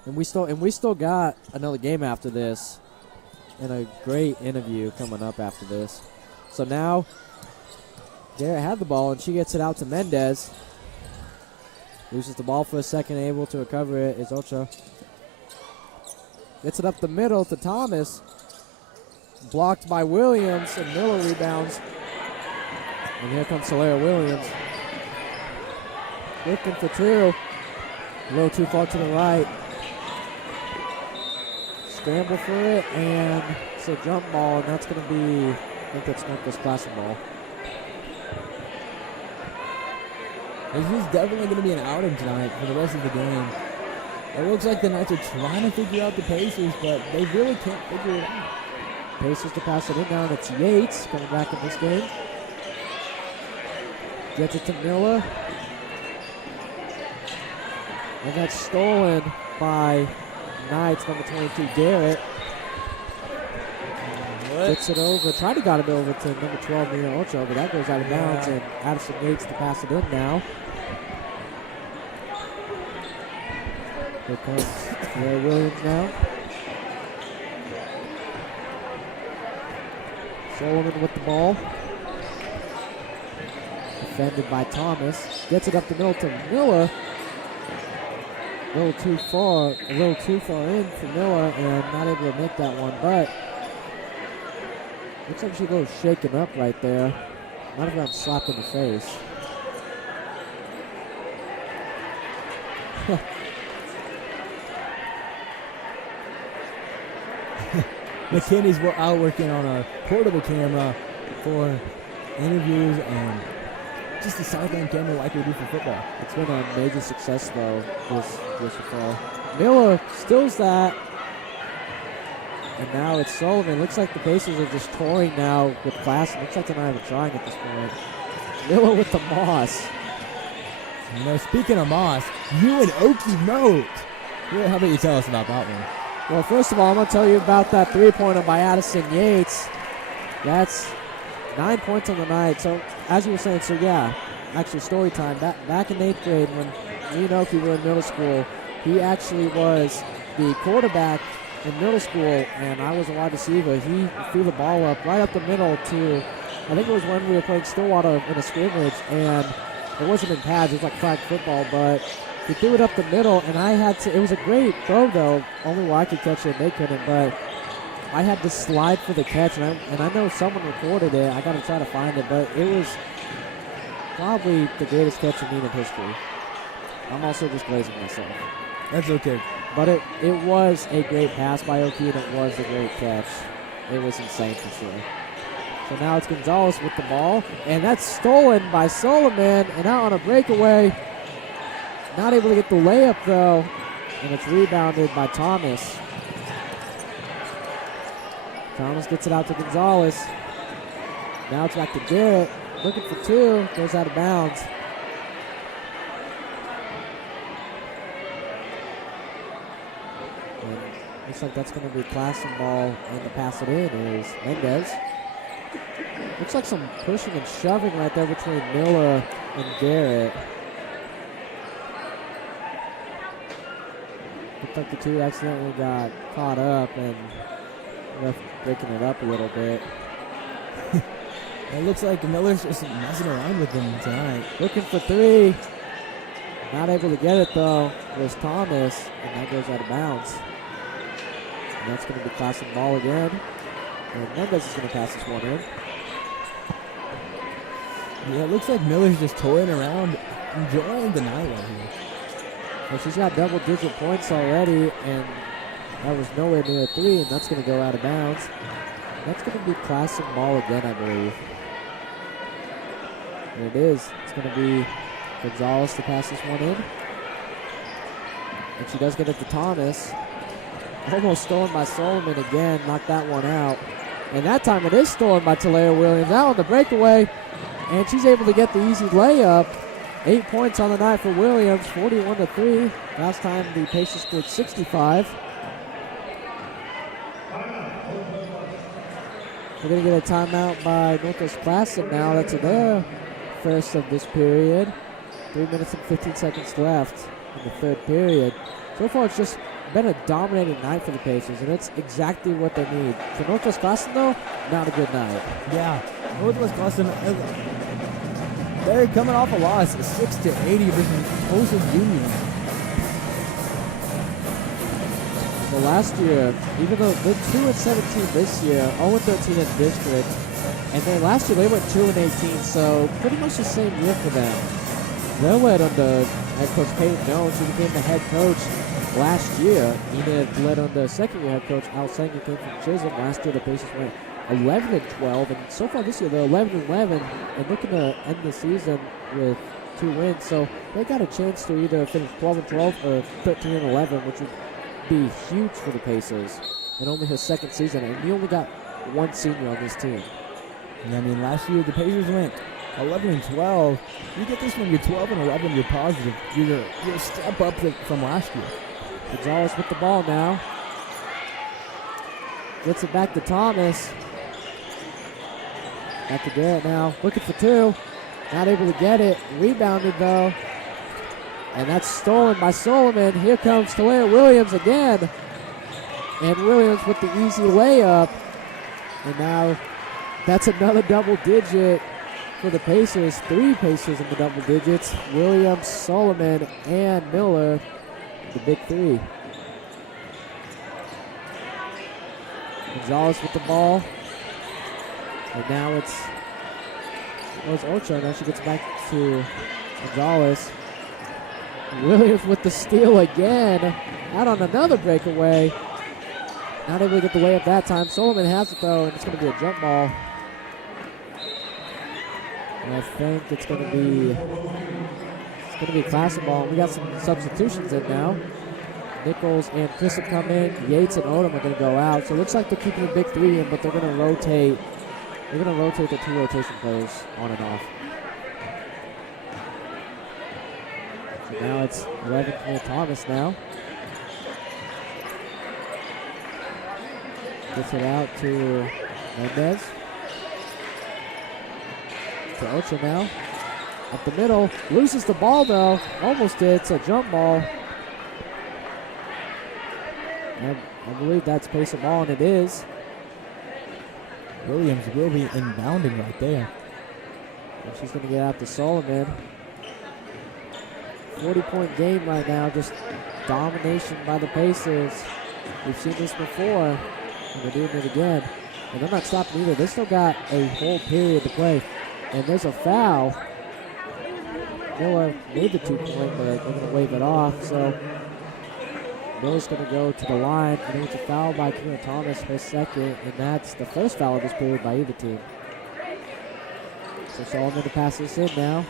And we still got another game after this, and a great interview coming up after this. So now Garrett had the ball, and she gets it out to Mendez. Loses the ball for a second, able to recover it is Ocha. Gets it up the middle to Thomas. Blocked by Williams, and Miller rebounds. And here comes Solera Williams. Looking for two. A little too far to the right. Scramble for it, and it's a jump ball, and that's going to be, I think that's Northwest Classen ball. This is definitely going to be an outing tonight for the rest of the game. It looks like the Knights are trying to figure out the Pacers, but they really can't figure it out. Pacers to pass it in now, and it's Yates coming back in this game. Gets it to Miller. And that's stolen by Knights, number 22, Garrett. Gets it over. Tried to got it over to number 12, Mira Ocho, but that goes out of bounds, and Addison Yates to pass it in now. Here comes Ray Williams now. Solomon with the ball. Defended by Thomas. Gets it up the middle to Miller. A little too far in for Miller, and not able to make that one, but looks like she goes shaken up right there. Might have gotten slapped in the face. McKinney's out working on a portable camera for interviews and just a sideline camera like we do for football. It's been a major success, though, this so far. Miller steals that. And now it's Sullivan. Looks like the Pacers are just toying now with Classen. Looks like they're not even trying at this point. Miller with the Moss. You know, speaking of Moss, you and Okie Moat. Yeah, how about you tell us about that one? Well, first of all, I'm going to tell you about that three-pointer by Addison Yates. That's 9 points on the night. So, as you were saying, actually story time. Back in 8th grade when me and Okie were in middle school, he actually was the quarterback in middle school, and I was a wide receiver. He threw the ball up right up the middle to, I think it was when we were playing Stillwater in a scrimmage, and it wasn't in pads, it was like flag football, but he threw it up the middle, and it was a great throw, though. Only where I could catch it, and they couldn't, but I had to slide for the catch, and I know someone recorded it. I got to try to find it, but it was probably the greatest catch in Enid history. I'm also just glazing myself. That's okay. But it was a great pass by Okie, and it was a great catch. It was insane for sure. So now it's Gonzalez with the ball, and that's stolen by Solomon, and out on a breakaway. Not able to get the layup, though, and it's rebounded by Thomas. Thomas gets it out to Gonzalez. Now it's back to Garrett. Looking for two. Goes out of bounds. And looks like that's going to be Classen ball, and the pass it in is Mendez. Looks like some pushing and shoving right there between Miller and Garrett. Looks like the two accidentally got caught up, and ref breaking it up a little bit. It looks like Miller's just messing around with them tonight. Looking for three. Not able to get it, though, was Thomas, and that goes out of bounds. And that's going to be Classen ball again. And Mendez is going to pass this one in. Yeah, it looks like Miller's just toying around, enjoying the night right here. Well, she's got double-digit points already, and that was nowhere near a three, and that's going to go out of bounds. That's going to be Classen ball again, I believe. And it is. It's going to be Gonzalez to pass this one in. And she does get it to Thomas. Almost stolen by Solomon again. Knocked that one out. And that time it is stolen by Talea Williams. Out on the breakaway. And she's able to get the easy layup. 8 points on the night for Williams, 41-3. Last time the Pacers scored 65. We're going to get a timeout by Northwest Classen now. That's their first of this period. 3 minutes and 15 seconds left in the third period. So far, it's just been a dominating night for the Pacers, and it's exactly what they need. For Northwest Classen, though, not a good night. Yeah, Northwest Classen, they're coming off a loss, 6-80 versus Tulsa Union. Well, last year, even though they're 2-17 this year, 0-13 in district, and then last year they went 2-18, so pretty much the same year for them. They're led under head coach Peyton Jones, who became the head coach last year. Enid led under second-year head coach Al Sang, who came from Chisholm. Last year the Pacers went 11-12, and so far this year they're 11-11 and looking to end the season with 2 wins. So they got a chance to either finish 12-12 or 13-11, which would be huge for the Pacers. And only his second season, and he only got 1 senior on this team. Yeah, I mean, last year the Pacers went 11-12. You get this one, you're 12-11, you're positive. You're a step up from last year. Gonzalez with the ball now. Gets it back to Thomas. Back to Garrett now. Looking for 2. Not able to get it. Rebounded though. And that's stolen by Solomon. Here comes Talea Williams again. And Williams with the easy layup. And now that's another double digit for the Pacers. 3 Pacers in the double digits. Williams, Solomon, and Miller. The big 3. Gonzalez with the ball. And now it's Ocho. Now she gets back to Gonzalez. Williams with the steal again. Out on another breakaway. Not able to get the layup that time. Solomon has it though, and it's going to be a jump ball. And I think it's going to be a Classen ball. We got some substitutions in now. Nichols and Chris have come in. Yates and Odom are going to go out. So it looks like they're keeping the big 3 in, but they're going to rotate. They're going to rotate the 2 rotation players on and off. So now it's 11 for Thomas now. Gets it out to Mendez. To Ocho now. Up the middle. Loses the ball though. Almost did. It's a jump ball. And I believe that's pace of ball, and it is. Williams will be inbounding right there. And she's going to get out to Solomon. 40-point game right now. Just domination by the Pacers. We've seen this before, and they're doing it again. And they're not stopping either. They still got a whole period to play. And there's a foul. Miller made the 2-point, but they're going to wave it off. So Miller's going to go to the line, and it's a foul by Kira Thomas for a second, and that's the first foul of this period by either team. So Solomon to pass this in now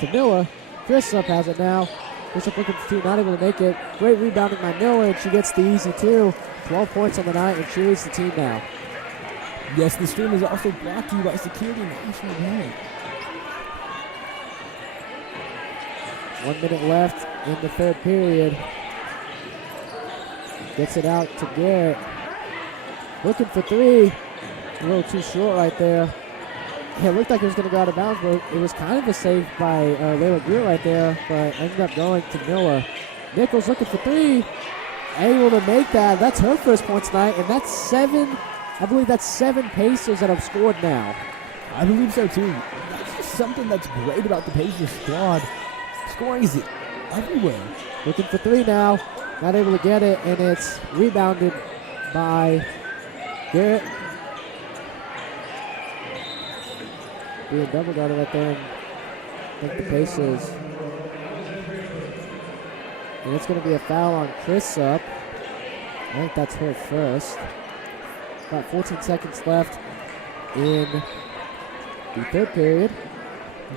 to Miller. Chrisup has it now. Chrisup looking for 2, not able to make it. Great rebounding by Miller, and she gets the easy 2. 12 points on the night, and she leads the team now. Yes, the stream is also brought to you by Security National Bank. 1 minute left in the third period. Gets it out to Garrett. Looking for 3. A little too short right there. Yeah, it looked like it was going to go out of bounds, but it was kind of a save by Layla Greer right there, but ended up going to Miller. Nichols looking for 3. Able to make that. That's her first point tonight, and that's 7. I believe that's 7 Pacers that have scored now. I believe so too. That's just something that's great about the Pacers squad. Scoring is everywhere. Looking for 3 now. Not able to get it, and it's rebounded by Garrett. Being double guarded right there. I think the Pacers. And it's going to be a foul on Chrisup. I think that's her first. About 14 seconds left in the third period.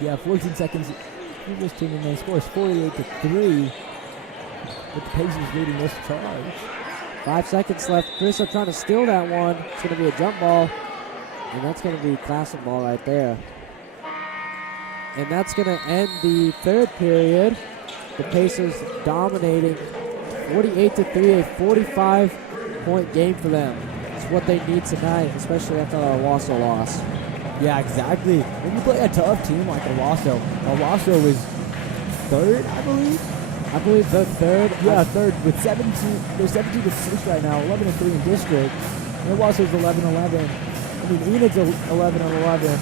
Yeah, 14 seconds. This team and they scores 48-3. With the Pacers leading this charge. 5 seconds left. Chris trying to steal that one. It's going to be a jump ball. And that's going to be Classen ball right there. And that's going to end the third period. The Pacers dominating 48-3, a 45-point game for them. It's what they need tonight, especially after our Owasso loss. Yeah, exactly. When you play a tough team like Owasso is third, I believe. I believe they're third. Yeah, third with 17. They're 17-6 right now, 11-3 in district. And Owasso's 11-11. I mean, Enid's 11-11.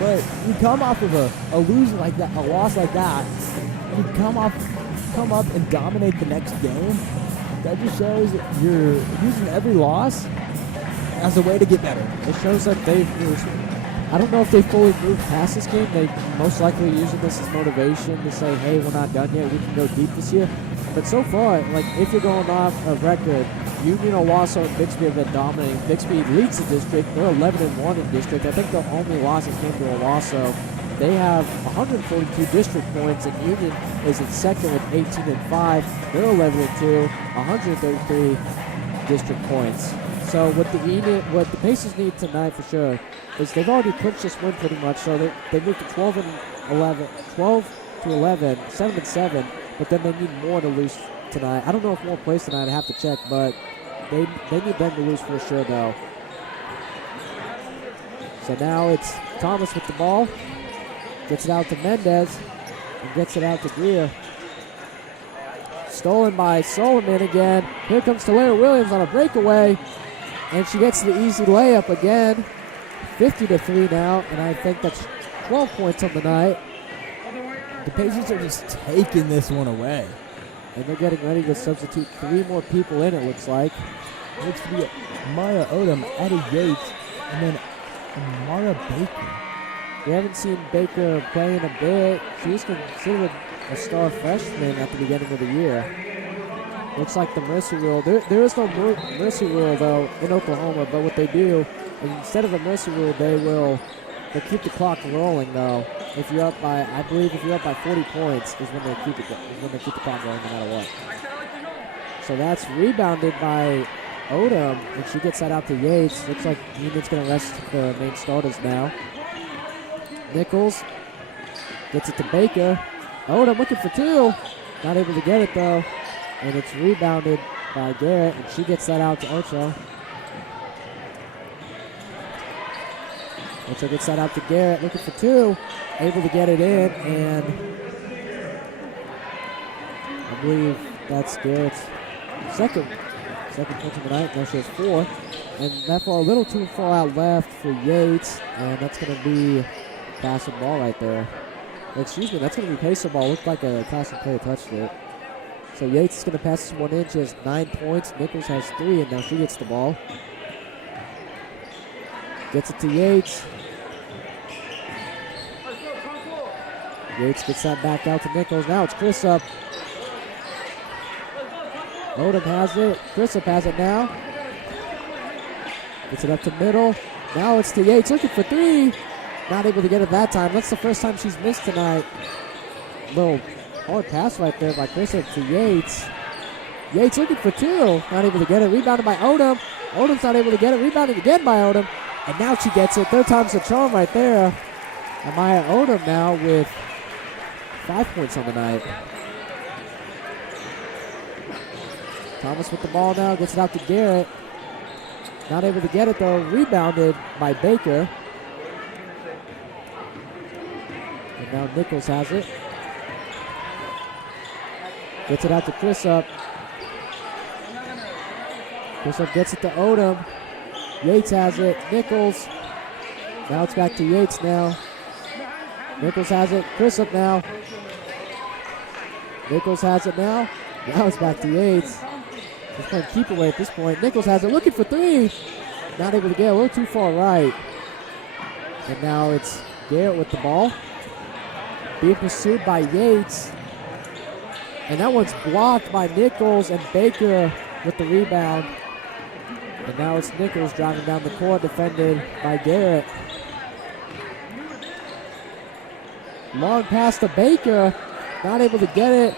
But you come off of a lose like that, a loss like that, and you come up and dominate the next game. That just shows that you're using every loss as a way to get better. It shows that I don't know if they fully moved past this game. They most likely using this as motivation to say, hey, we're not done yet. We can go deep this year. But so far, like, if you're going off a record, Union, Owasso, and Bixby have been dominating. Bixby leads the district. They're 11-1 in district. I think the only losses came to Owasso. They have 142 district points, and Union is in second with 18-5. They're 11-2, 133 district points. So what the Pacers need tonight for sure is they've already clinched this win pretty much. So they moved to 12-11, 7-7, but then they need more to lose tonight. I don't know if more plays tonight. I have to check, but they need them to lose for sure though. So now it's Thomas with the ball. Gets it out to Mendez and gets it out to Greer. Stolen by Solomon again. Here comes Taylor Williams on a breakaway. And she gets the easy layup again. 50-3 now, and I think that's 12 points on the night. The Pacers are just taking this one away. And they're getting ready to substitute 3 more people in, it looks like. It looks to be Maya Odom, Eddie Yates, and then Mara Baker. We haven't seen Baker play in a bit. She was considered a star freshman at the beginning of the year. Looks like the mercy rule. There is no mercy rule, though, in Oklahoma, but what they do, instead of a mercy rule, they'll keep the clock rolling, though. If you're up by, I believe if you're up by 40 points is when they keep the clock rolling no matter what. So that's rebounded by Odom, and she gets that out to Yates. Looks like Union's going to rest the main starters now. Nichols gets it to Baker. Odom looking for 2. Not able to get it, though. And it's rebounded by Garrett, and she gets that out to Ocho. Ocho gets that out to Garrett, looking for 2. Able to get it in, and I believe that's Garrett's second point of the night. Now she has 4. And that far, a little too far out left for Yates, and that's going to be passing ball right there. Excuse me, that's going to be pacer ball. Looked like a Classen player touched it. So Yates is going to pass this one in. She has 9 points. Nichols has 3, and now she gets the ball. Gets it to Yates. Yates gets that back out to Nichols. Now it's Chris up. Odom has it. Chris up has it now. Gets it up to middle. Now it's to Yates looking for 3. Not able to get it that time. That's the first time she's missed tonight. Little hard pass right there by Chris to Yates. Yates looking for 2. Not able to get it. Rebounded by Odom. Odom's not able to get it. Rebounded again by Odom. And now she gets it. Third time's the charm right there. Amaya Odom now with 5 points on the night. Thomas with the ball now. Gets it out to Garrett. Not able to get it though. Rebounded by Baker. And now Nichols has it. Gets it out to Chris up. Chris up gets it to Odom. Yates has it. Nichols. Now it's back to Yates now. Nichols has it. Chris up now. Nichols has it now. Now it's back to Yates. He's playing keep away at this point. Nichols has it. Looking for 3. Not able to get a little too far right. And now it's Garrett with the ball. Being pursued by Yates. And that one's blocked by Nichols, and Baker with the rebound. And now it's Nichols driving down the court, defended by Garrett. Long pass to Baker. Not able to get it.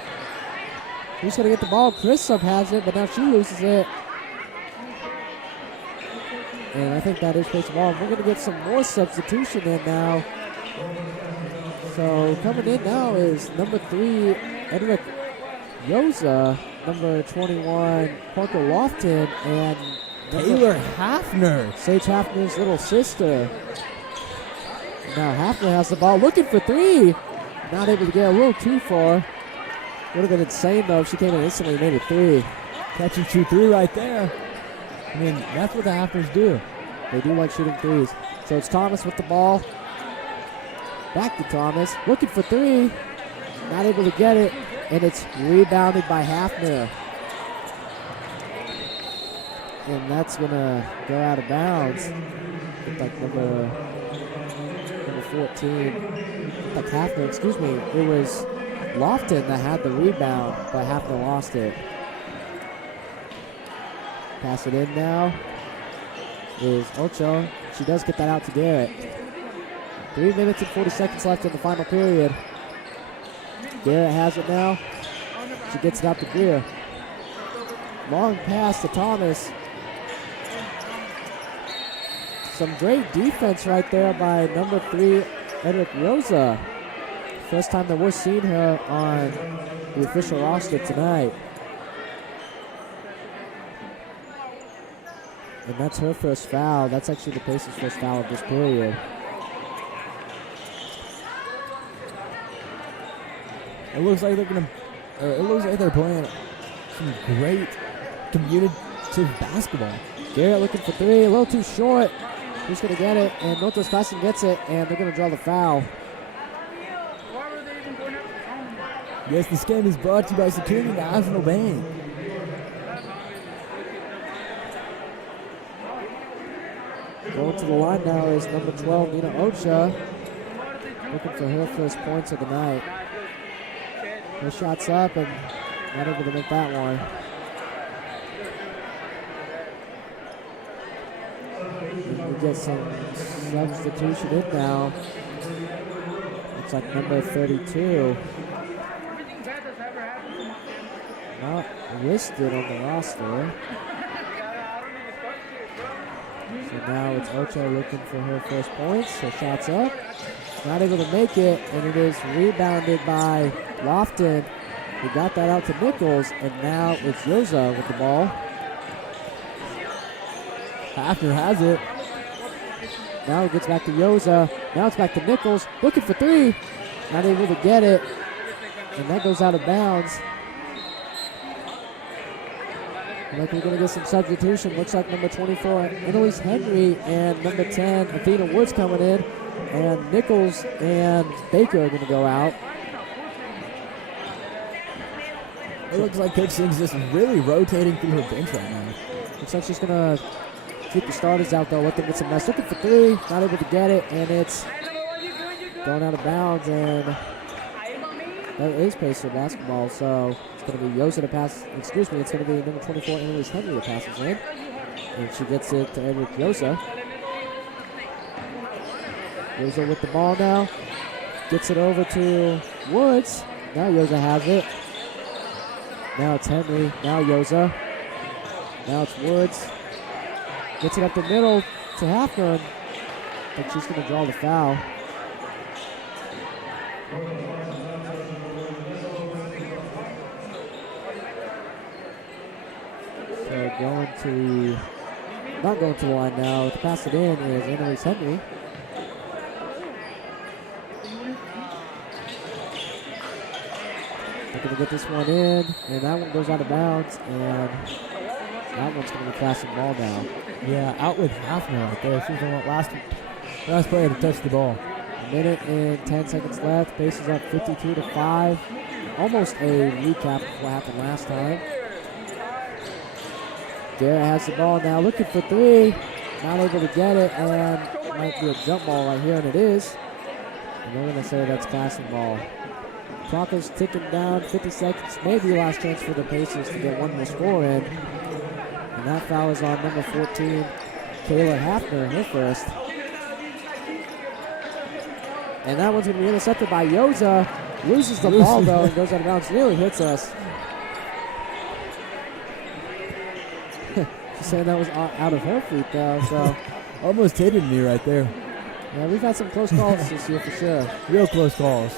Who's going to get the ball? Christoph has it, but now she loses it. And I think that is Pace ball. We're going to get some more substitution in now. So coming in now is number 3, Enid Yoza, number 21, Parker Lofton, and Taylor Hafner. Sage Hafner's little sister. Now Hafner has the ball, looking for 3. Not able to get a little too far. Would have been insane though if she came in instantly and made it 3. Catch and shoot 3 right there. I mean, that's what the Hafners do. They do like shooting 3s. So it's Thomas with the ball. Back to Thomas, looking for 3. Not able to get it, and it's rebounded by Hafner. And that's gonna go out of bounds. Looked like number 14. Looked like Hafner, excuse me. It was Lofton that had the rebound, but Hafner lost it. Pass it in now is Ocho. She does get that out to Garrett. 3 minutes and 40 seconds left in the final period. Garrett has it now. She gets it out to Greer. Long pass to Thomas. Some great defense right there by number 3, Enid Yoza. First time that we're seeing her on the official roster tonight. And that's her first foul. That's actually the Pacers' first foul of this period. It looks like they're playing some great communicative basketball. Garrett looking for 3, a little too short. Who's going to get it? And Northwest Classen gets it, and they're going to draw the foul. Yes, this game is brought to you by Security National Bank. Going to the line now is number 12, Nina Ocha. Looking for her first points of the night. Her shot's up and not able to make that one. And we get some substitution in now. Looks like number 32. Not listed on the roster. So now it's Ocho looking for her first points. Her shot's up. Not able to make it, and it is rebounded by Lofton, who got that out to Nichols, and now it's Yoza with the ball. Hafner has it. Now it gets back to Yoza. Now it's back to Nichols, looking for 3. Not able to get it, and that goes out of bounds. Like we're going to get some substitution. Looks like number 24, Annalise Henry, and number 10, Athena Woods coming in. And Nichols and Baker are going to go out. It looks like Coach Sing's just really rotating through her bench right now. Looks like she's going to keep the starters out, though. Let them get some rest. Looking for 3. Not able to get it. And it's going out of bounds. And that is Pacer basketball. So it's going to be Yosa to pass. Excuse me. It's going to be number 24, Annalise Henry, that passes in. And she gets it to Eric Yosa. Yosa with the ball now. Gets it over to Woods. Now Yosa has it. Now it's Henry. Now Yosa. Now it's Woods. Gets it up the middle to Hafner. But she's going to draw the foul. So not going to the line now. To pass it in is Annalise Henry. They're going to get this one in, and that one goes out of bounds, and that one's going to be Classen ball now. Yeah, out with Hafner right there. She's the last player to touch the ball. A minute and 10 seconds left. Pacers up 52-5. Almost a recap of what happened last time. Garrett has the ball now, looking for 3. Not able to get it, and it might be a jump ball right here, and it is. And we're going to say that's Classen ball. Clock is ticking down, 50 seconds, maybe last chance for the Pacers to get one more score in. And that foul is on number 14, Kayla Hafner, her first. And that one's going to be intercepted by Yoza. Loses the ball, though, and goes out of bounds. Nearly hits us. She's saying that was out of her feet, though. So Almost hit me right there. yeah, we've had some close calls this year for sure. Real close calls.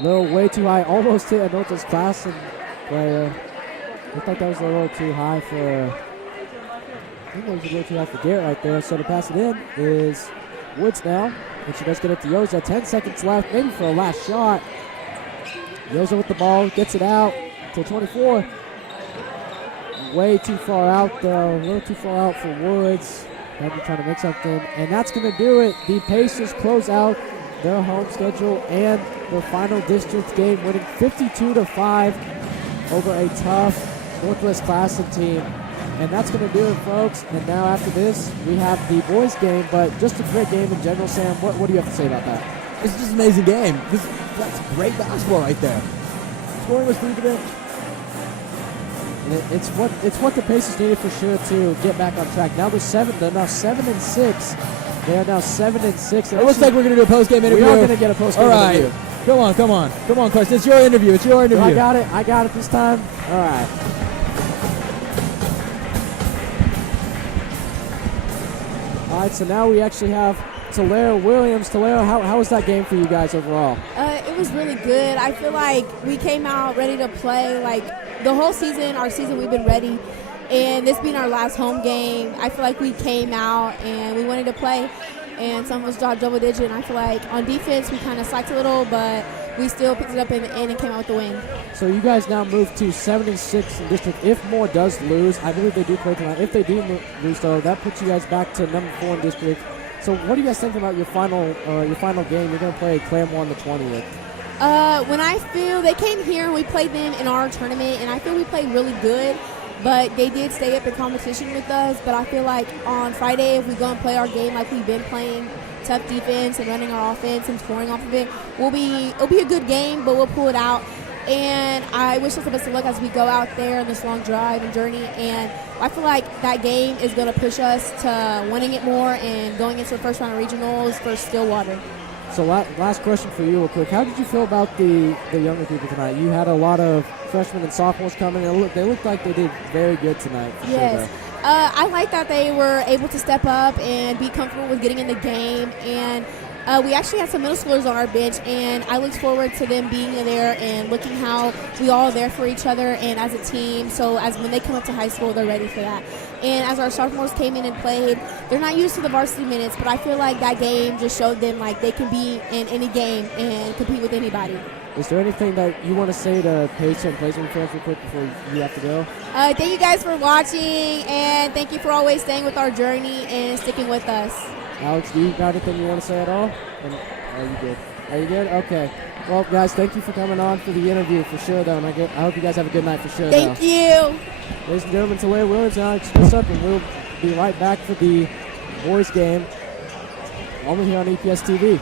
Little way too high. Almost hit a Nota's Classen player. Looked like that was a little too high for. I think that was a little too high for Garrett right there. So to pass it in is Woods now. And she does get it to Yoza. 10 seconds left, maybe for a last shot. Yoza with the ball, gets it out to 24. Way too far out, though. A little too far out for Woods. Maybe trying to make something. And that's going to do it. The Pacers close out their home schedule and their final district game, winning 52-5 over a tough Northwest Classen team. And that's going to do it, folks. And now after this, we have the boys game, but just a great game in general. Sam, what do you have to say about that? This is just an amazing game. That's great basketball right there. Scoring was through the bench. And it's what the Pacers needed for sure to get back on track. Now they're now 7-6. They are now 7-6. It looks like we're going to do a post-game interview. We are going to get a post-game interview. Come on, Carson. It's your interview. I got it this time. All right. All right, so now we actually have Tulare Williams. Tulare, how was that game for you guys overall? It was really good. I feel like we came out ready to play. Like the whole season, we've been ready. And this being our last home game, I feel like we came out and we wanted to play. And some of us dropped double digit. And I feel like on defense, we kind of slacked a little, but we still picked it up in the end and came out with the win. So you guys now move to 7-6 in district. If Moore does lose, I believe they do play tonight. If they do lose, though, that puts you guys back to number 4 in district. So what do you guys think about your final game? You're going to play Claremore on the 20th. When I feel they came here and we played them in our tournament, and I feel we played really good, but they did stay up in competition with us. But I feel like on Friday, if we go and play our game like we've been playing, tough defense and running our offense and scoring off of it, it'll be a good game, but we'll pull it out. And I wish us the best of luck as we go out there on this long drive and journey. And I feel like that game is going to push us to winning it more and going into the first round of regionals for Stillwater. So last question for you real quick. How did you feel about the younger people tonight? You had a lot of freshmen and sophomores coming, and they looked like they did very good tonight. Yes. I like that they were able to step up and be comfortable with getting in the game. And we actually had some middle schoolers on our bench, and I looked forward to them being there and looking how we all are there for each other and as a team. So as when they come up to high school, they're ready for that. And as our sophomores came in and played, they're not used to the varsity minutes, but I feel like that game just showed them like they can be in any game and compete with anybody. Is there anything that you want to say to Pacer and Placer fans real quick before you have to go? Thank you guys for watching, and thank you for always staying with our journey and sticking with us. Alex, do you got anything you want to say at all? Are you good? Are you good? Okay. Well, guys, thank you for coming on for the interview for sure, though. And I hope you guys have a good night for sure, Thank you. Ladies and gentlemen, Tulare Williams and Alex Smith up, and we'll be right back for the boys game only here on EPS TV.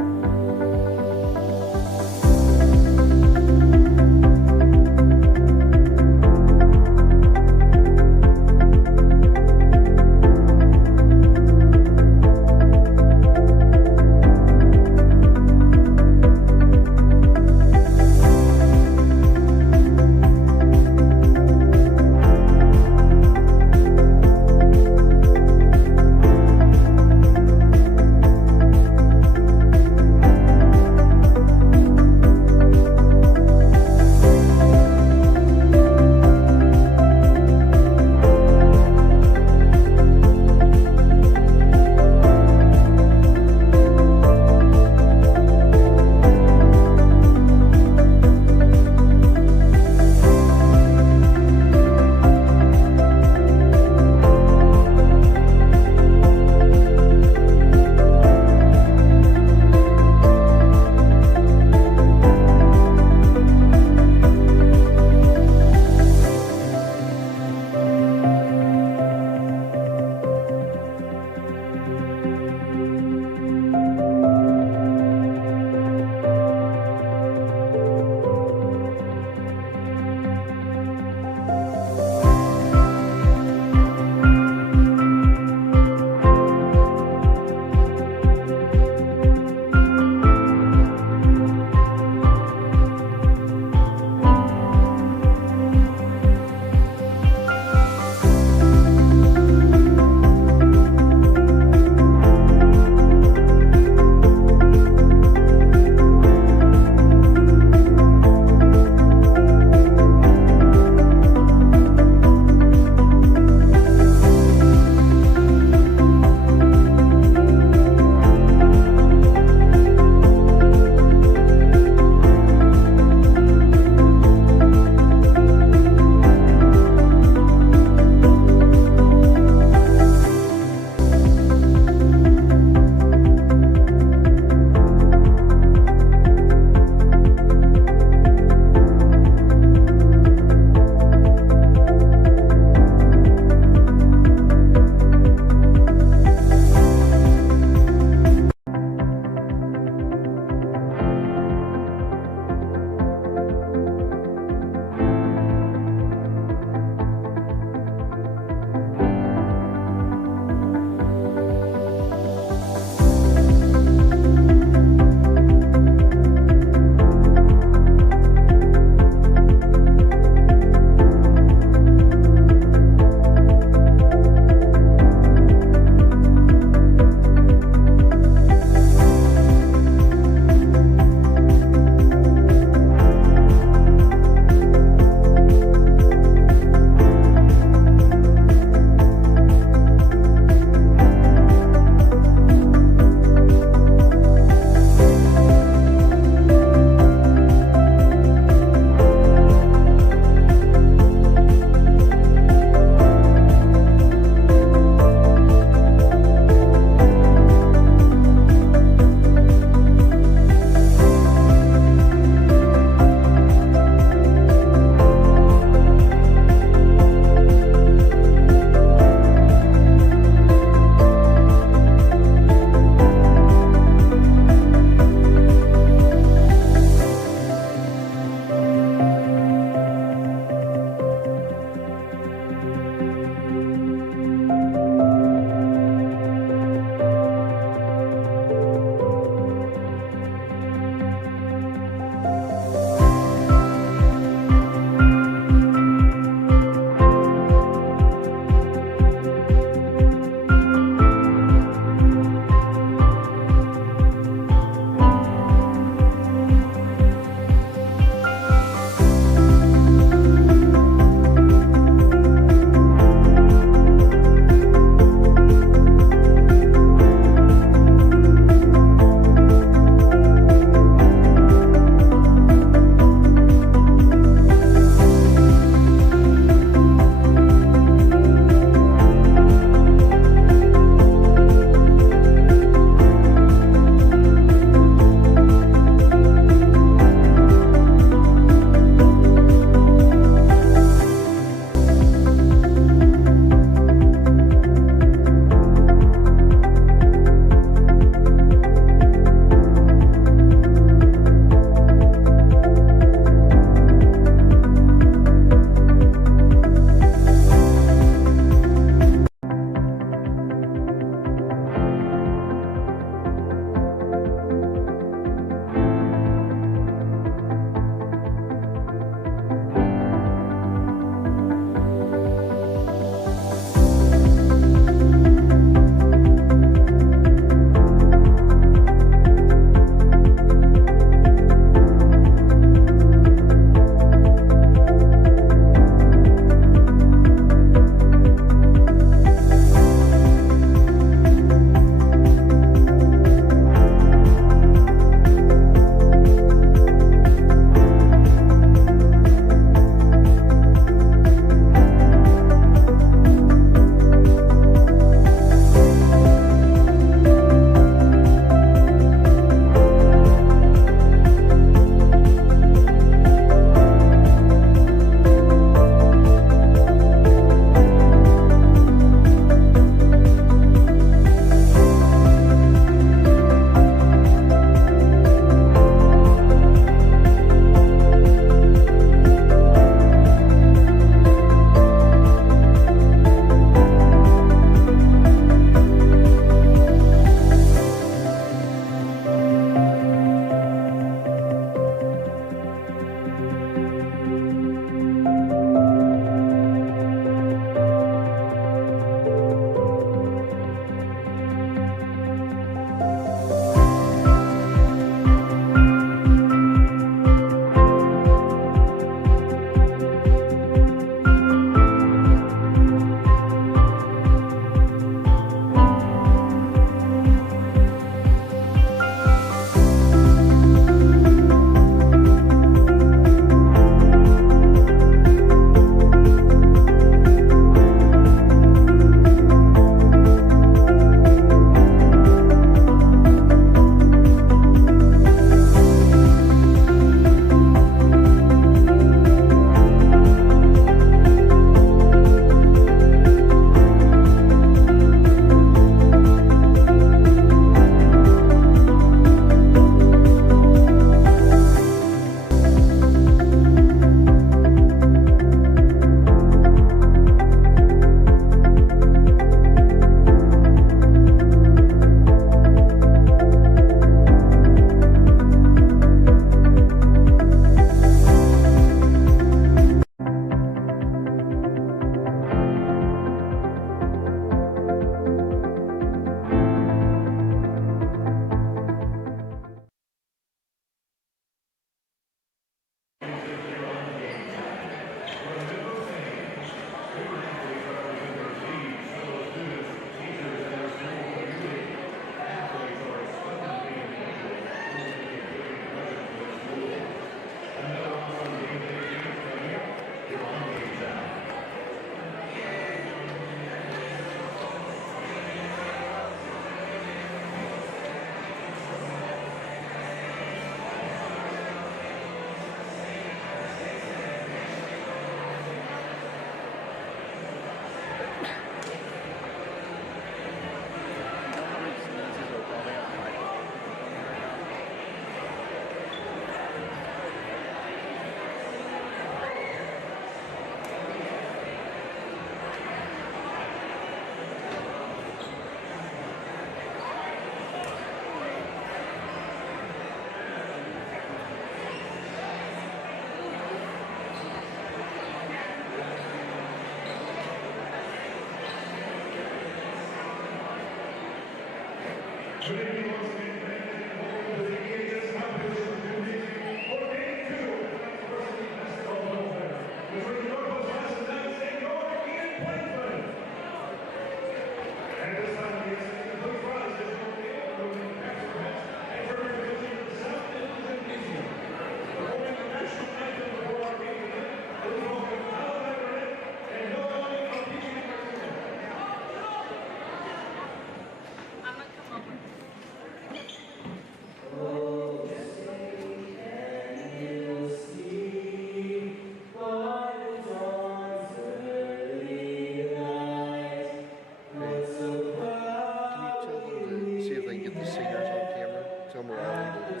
See if they can get the singers on camera. Tell them where I do. The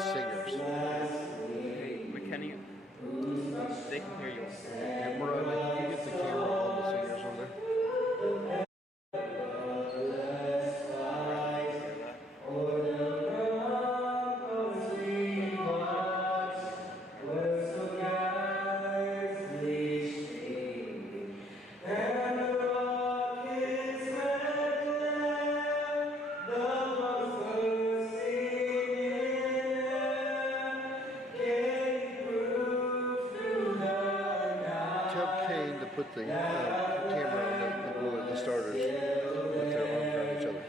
singers. Hey, McKenny, they can hear you. And Mariah, can you get the camera on the singers on there? Tell Kane to put the camera on the starters with their arms around each other.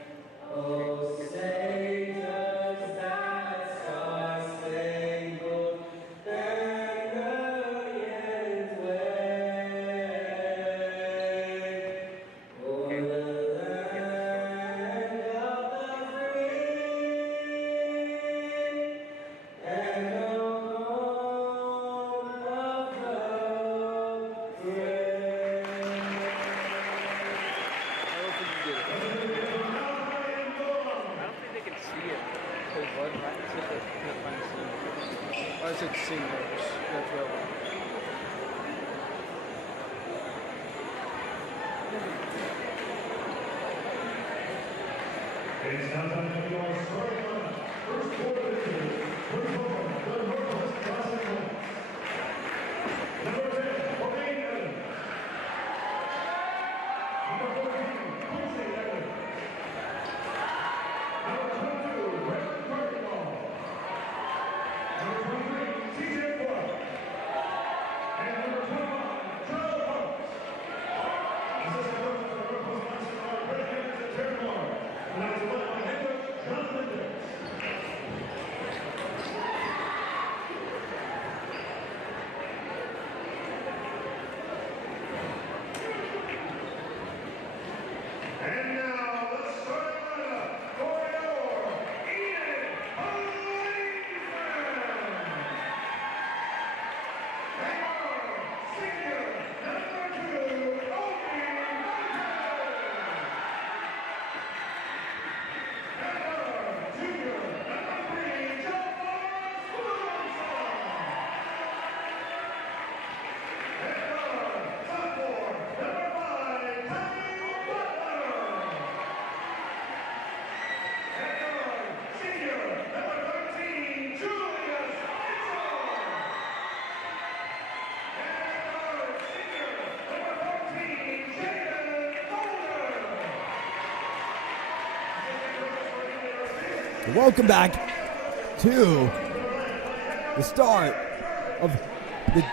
I said singers. That's what I want. It's now time to be our starting lineup. First quarter is the Northwest Classen. Number 10, Orlane Evans. Number 14, Quincy Evans. Number 22, Brett Cardinal. Number 23, CJ Clark. And number 25, Charles Parks. Assistant coaches for Northwest Classen are Brett Evans and Terry Moore. Tonight's led by head coach John Linder. And now, let's start lineup for your Enid and our senior number 2, and our junior number 3, John and our sophomore number 5, Tommy Butler. And our senior number 13, Julius Mitchell. And our senior number 14, Jaden Holder. Welcome back to the start of the.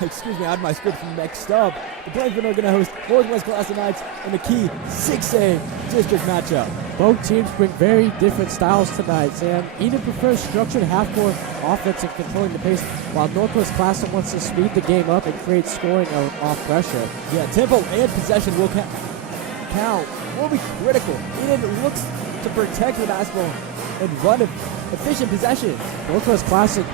Excuse me, I had my script mixed up. The Plainfield are going to host Northwest Classen Knights in the key 6A district matchup. Both teams bring very different styles tonight, Sam. Enid prefers structured half-court offense and controlling the pace, while Northwest Classen wants to speed the game up and create scoring off pressure. Yeah, tempo and possession will count. Will be critical. Enid looks to protect the basketball and run efficient possession. Northwest Classen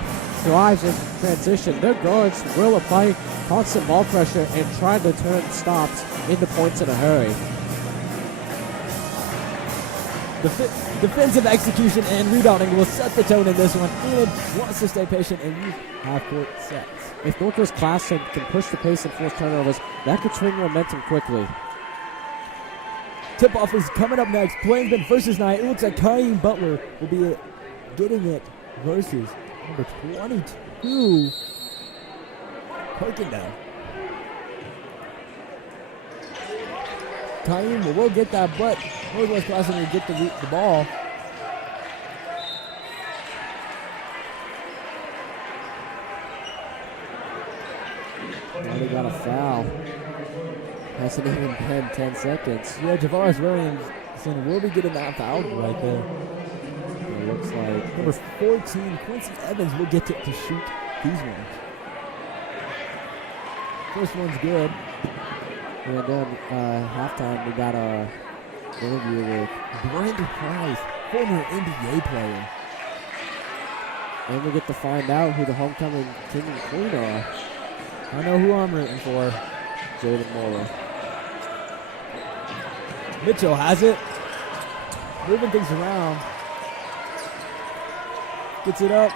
thrives in transition. Their guards will apply constant ball pressure and try to turn stops into points in a hurry. Defensive execution and rebounding will set the tone in this one. Enid wants to stay patient and use half-court sets. If Northwest Classen can push the pace and force turnovers, that could swing momentum quickly. Tip-off is coming up next. Plainsman versus Knight. It looks like Kylie Butler will be getting it versus number 22, Perkindale. Kaim will get that, but Northwest Classen will get the ball. Already got a foul. Hasn't even been 10 seconds. Yeah, Javaris Williamson will be getting that foul right there. It looks like Number 14, Quincy Evans will get to shoot these ones. First one's good. And then halftime, we got a interview with Brandon Price, former NBA player. and we get to find out who the homecoming king and queen are. I know who I'm rooting for. Jaden Moore. Mitchell has it. Moving things around. Gets it up.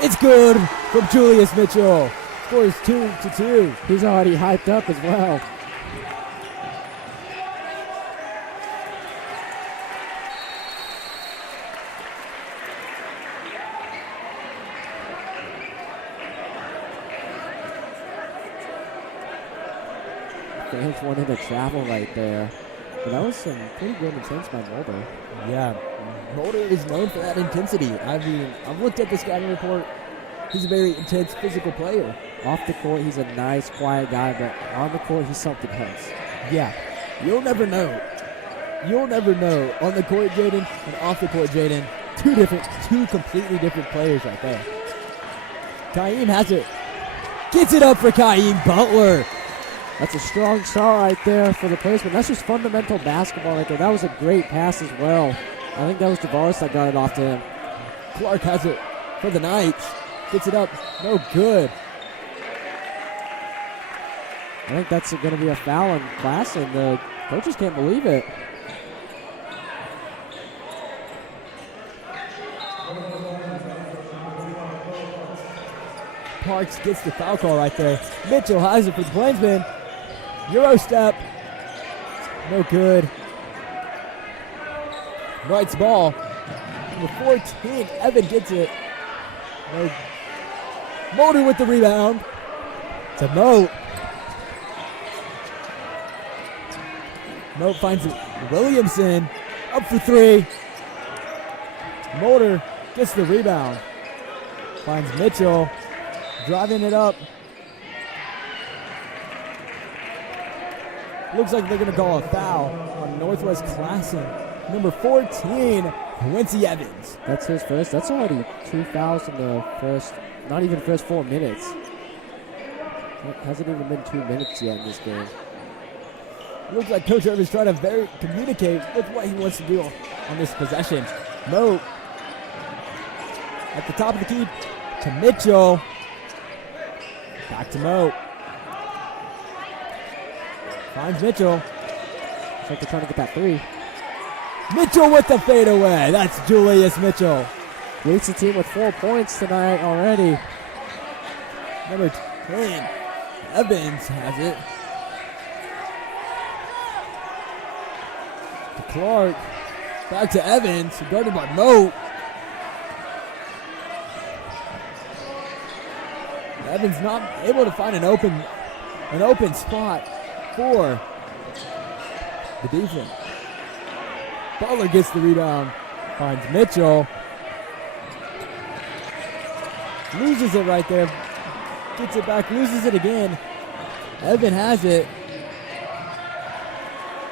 It's good from Julius Mitchell. Scores 2-2. He's already hyped up as well. Fans wanted to travel right there. But that was some pretty good intense by Mulder. Yeah, Mulder is known for that intensity. I mean, I've looked at the scouting report. He's a very intense physical player. Off the court, he's a nice, quiet guy, but on the court, he's something else. Yeah, you'll never know. You'll never know. On the court, Jaden, and off the court, Jaden. Two completely different players right there. Kaim has it. Gets it up for Kaim Butler. That's a strong shot right there for the placement. That's just fundamental basketball right there. That was a great pass as well. I think that was Javaris that got it off to him. Clark has it for the Knights. Gets it up. No good. I think that's going to be a foul in class, and the coaches can't believe it. Parks gets the foul call right there. Mitchell has it for the Plainsmen. Euro step. No good. Knight's ball. Number 14, Evan gets it. No. Mulder with the rebound. To Moat. Moat finds it. Williamson up for three. Mulder gets the rebound. Finds Mitchell. Driving it up. Looks like they're going to call a foul on Northwest Classen. Number 14, Quincy Evans. That's his first. That's already 2 fouls in the first, not even the first 4 minutes. It hasn't even been 2 minutes yet in this game. Looks like Coach Evans trying to communicate with what he wants to do on this possession. Moat at the top of the key to Mitchell. Back to Moat. Finds Mitchell. Looks like they're trying to get that three. Mitchell with the fadeaway. That's Julius Mitchell. Leads the team with 4 points tonight already. Number 10, Evans has it. To Clark. Back to Evans, guarded by Moat. Evans not able to find an open spot for the defense. Butler gets the rebound, finds Mitchell. Loses it right there. Gets it back, loses it again. Evan has it.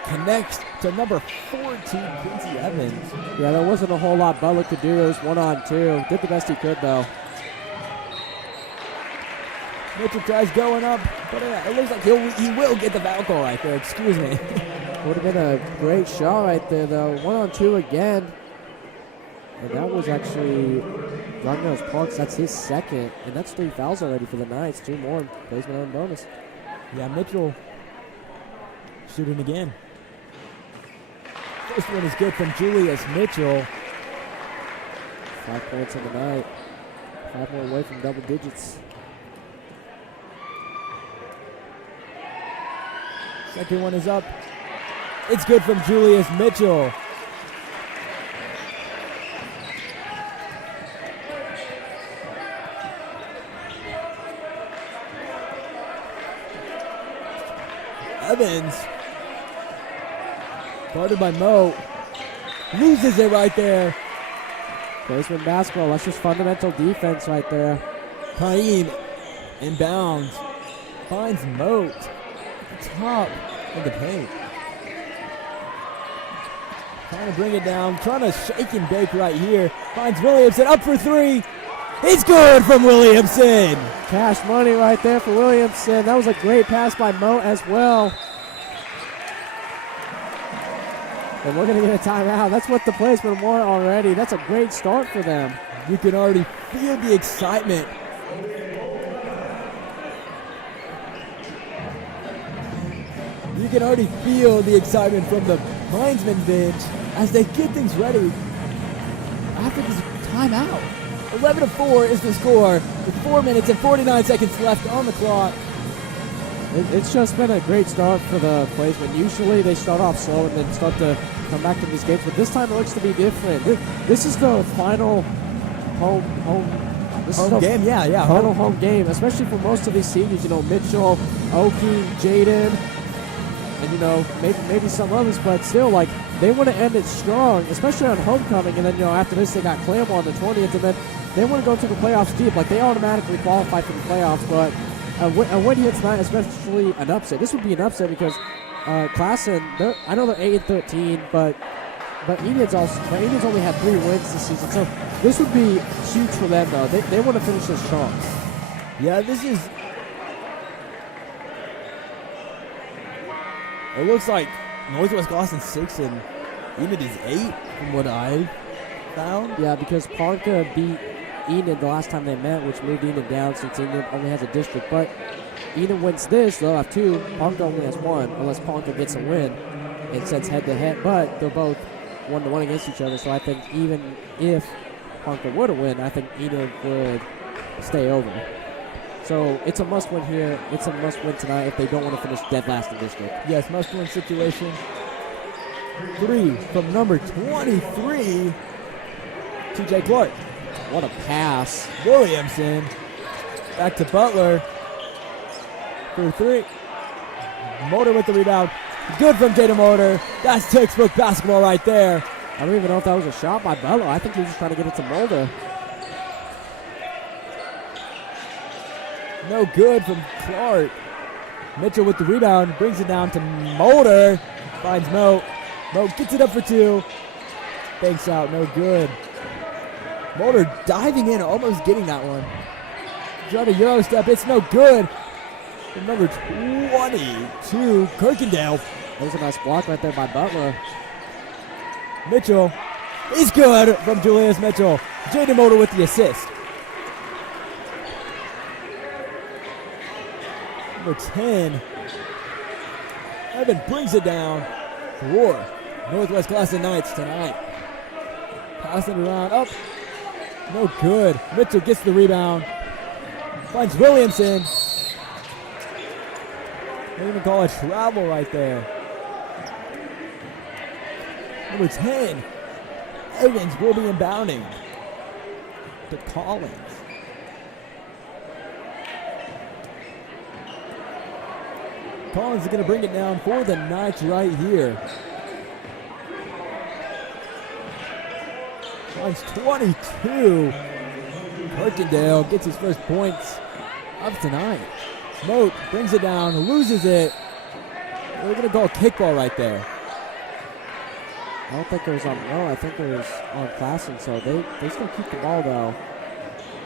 Connects to number 14, Quincy Evans. Yeah, there wasn't a whole lot Butler could do. It was 1-on-2. Did the best he could, though. Mitchell tries going up, but it looks like he will get the foul call right there. Excuse me. Would have been a great shot right there, though. 1-on-2 again. And that was actually Ragnar Parks. That's his second. And that's 3 fouls already for the Knights. 2 more. Placement on bonus. Yeah, Mitchell shooting again. First one is good from Julius Mitchell. 5 points on the night. 5 more away from double digits. Second one is up. It's good from Julius Mitchell. Evans Guarded by Mo. Loses it right there. Basement basketball. That's just fundamental defense right there. Kaim inbounds. Finds Moat at the top of the paint. Trying to bring it down. Trying to shake and bake right here. Finds Williamson up for three. It's good from Williamson. Cash money right there for Williamson. That was a great pass by Mo as well. And we're going to get a timeout. That's what the players been want already. That's a great start for them. You can already feel the excitement. You can already feel the excitement from the linesman bench as they get things ready after this timeout. 11-4 is the score with 4 minutes and 49 seconds left on the clock. It's just been a great start for the Placemen. Usually they start off slow and then start to come back to these games, but this time it looks to be different. This is the final home game, yeah. Final home game, especially for most of these seniors. You know, Mitchell, Oki, Jaden, and you know maybe some others, but still, like, they want to end it strong, especially on homecoming. And then after this they got Clam on the 20th, and then they want to go to the playoffs deep. Like, they automatically qualify for the playoffs, but a win here tonight, especially an upset. This would be an upset because Classen, I know they're 8-13, but Enid's only had 3 wins this season, so this would be huge for them though. They want to finish this strong. Yeah, this is. It looks like Northwest Classen 6 and Enid is 8 from what I found. Yeah, because Ponca beat Enid the last time they met, which moved Enid down since Enid only has a district. But Enid wins this, they'll have 2. Ponca only has 1, unless Ponca gets a win and sets head-to-head. But they're both 1-1 against each other, so I think even if Ponca were to win, I think Enid would stay over. So it's a must-win here. It's a must-win tonight if they don't want to finish dead last in district. Yes, must-win situation. 3 from number 23, TJ Clark. What a pass. Williamson. Back to Butler. For 3. Motor with the rebound. Good from Jaden Motor. That's textbook basketball right there. I don't even know if that was a shot by Butler. I think he was just trying to get it to Mulder. No good from Clark. Mitchell with the rebound. Brings it down to Mulder. Finds Mo. Mo gets it up for 2. Banks out. No good. Mulder diving in, almost getting that one. Trying to Euro step. It's no good. And number 22, Kirkendale. That was a nice block right there by Butler. Mitchell is good from Julius Mitchell. Jaden Mulder with the assist. Number 10, Evan brings it down for Northwest Classen Knights tonight. Passing it around, up, no good. Mitchell gets the rebound, finds Williamson. They're going to call a travel right there. Number 10, Evans will be inbounding to Collins. Collins is going to bring it down for the Knights right here. Finds 22. Kirkendale gets his first points of tonight. Smoke brings it down, loses it. We're going to call a kickball right there. I don't think it was on Mo. I think it was on Classen, so they still keep the ball though.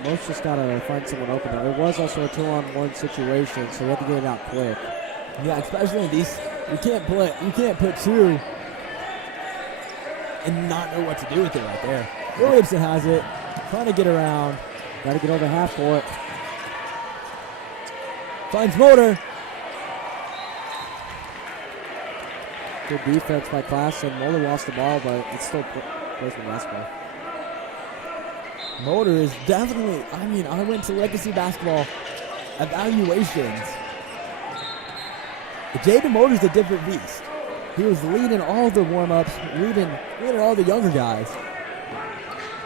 Mo's just got to find someone open there. It was also a 2-on-1 situation, so we had to get it out quick. Yeah, especially in these, you can't put 2 and not know what to do with it right there. Williamson has it, trying to get around. Got to get over half court. Finds Motor. Good defense by Classen. Mulder lost the ball, but it's still plays with basketball. Motor is definitely, I went to Legacy Basketball evaluations. Jaden Motor's a different beast. He was leading all the warm-ups, leading all the younger guys.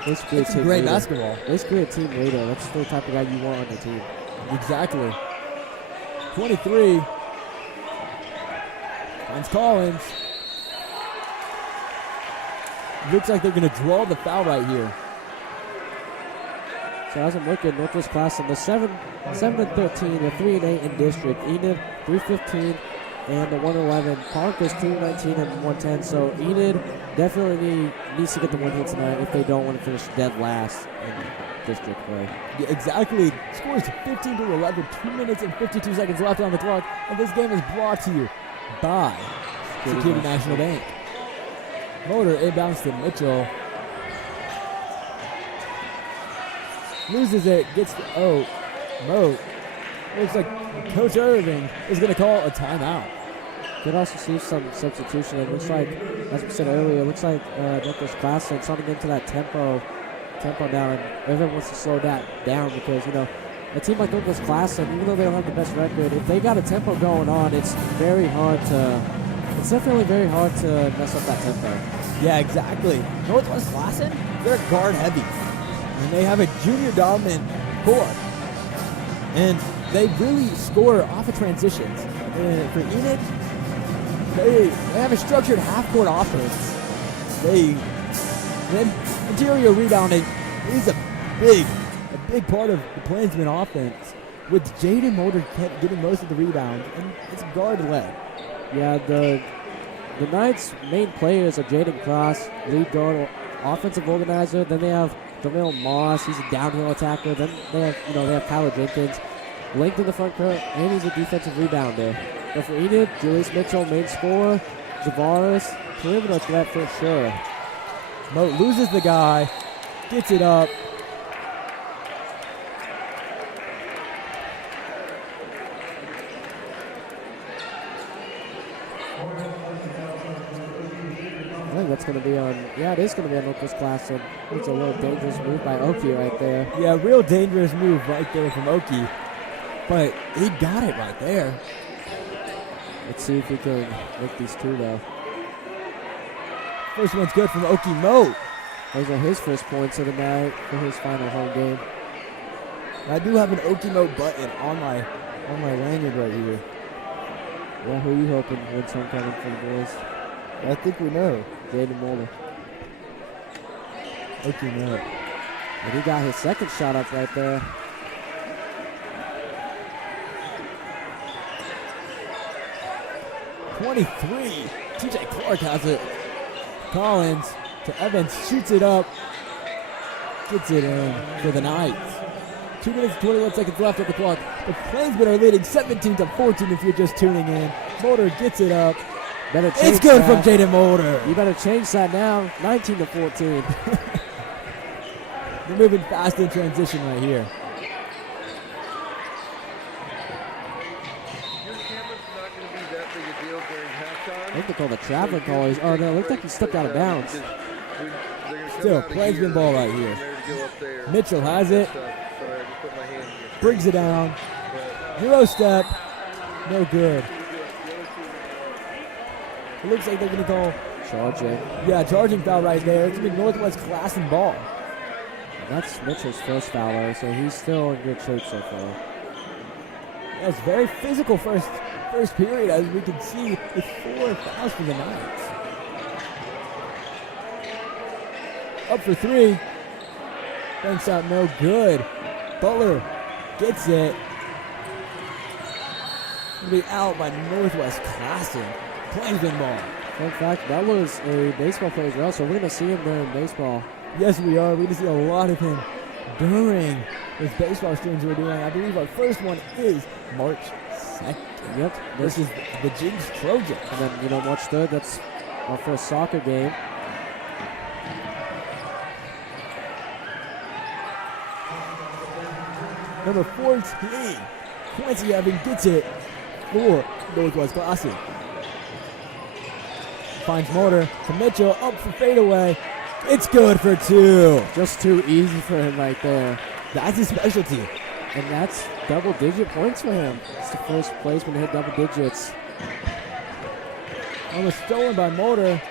It's great basketball. Basically a team leader. That's the type of guy you want on your team. Exactly. 23. Finds Collins. Looks like they're going to draw the foul right here. So as I'm looking, Northwest Classen, the 7-13, the 3-8 in district. Enid 3-15, and the 1-11. Parker's 2-19 and 1-10. So Enid definitely needs to get the win here tonight if they don't want to finish dead last in district play. Yeah, exactly. Scores 15-11. 2 minutes and 52 seconds left on the clock, and this game is brought to you by Security National Bank. Motor inbounds to Mitchell. Loses it, gets the Moat. Looks like Coach Irving is going to call a timeout. Could also see some substitution. It looks like, as we said earlier, it looks like Northwest Classen trying to get into that tempo down, and Irving wants to slow that down because, you know, a team like Northwest Classen, even though they don't have the best record, if they got a tempo going on, it's definitely very hard to mess up that tempo. Yeah, exactly. Northwest Classen, they're guard heavy. And they have a junior dominant core. And they really score off of transitions. And for Enid, they have a structured half-court offense. Then interior rebounding is a big part of the Plainsman offense, with Jaden Mulder getting most of the rebounds, and it's guard-led. Yeah, the Knights' main players are Jaden Cross, lead guard, offensive organizer. Then they have DeMille Moss, he's a downhill attacker. Then they have Kyler Jenkins, linked in the front court, and he's a defensive rebounder. But for Enid, Julius Mitchell, main scorer, Zavaris, perimeter threat for sure. Moat loses the guy, gets it up. I think that's going to be on, it is going to be on Northwest Classen. It's a little dangerous move by Oki right there. Yeah, real dangerous move right there from Oki. But he got it right there. Let's see if he can make these two, though. First one's good from Oki Moat. Those are his first points of the night for his final home game. I do have an Oki Moat button on my lanyard right here. Yeah, who are you hoping wins homecoming for the boys? I think we know. Jaden Mulder. Oki Moat. And he got his second shot up right there. .23. TJ Clark has it. Collins to Evans, shoots it up. Gets it in for the Knights. 2 minutes and 21 seconds left at the clock. The Plainsmen are leading 17-14 if you're just tuning in. Mulder gets it up. Better change It's good that. from Jaden Mulder. You better change that now. 19-14. They're moving fast in transition right here. Your camera's not going to be that big a deal during halftime. I think they call the traveling call. Oh, no, it looked like he stepped out of bounds. Still, Plainsman ball right here. Mitchell has it. Brings it down. Euro step. No good. It looks like they're going to call. Charging. Yeah, charging foul right there. It's going to be Northwest Classen ball. That's Mitchell's first foul, though, so he's still in good shape so far. Yeah, it's very physical first period, as we can see with 4 fouls for the Knights. Up for 3. Banks out, no good. Butler gets it. It'll be out by Northwest Classen. Plainsman ball. In fact, that was a baseball player as well, so we're going to see him there in baseball. Yes, we are. We're going to see a lot of him during those baseball streams we're doing. I believe our first one is March 2nd. Yep. This is the Jigs Trojans. And then, March 3rd, that's our first soccer game. Number 14, Quincy Evans gets it for Northwest Classen. Finds Mulder to Mitchell, up for fadeaway. It's good for 2. Just too easy for him right there. That's his specialty. And that's double-digit points for him. It's the first placement to hit double digits. Almost stolen by Mulder.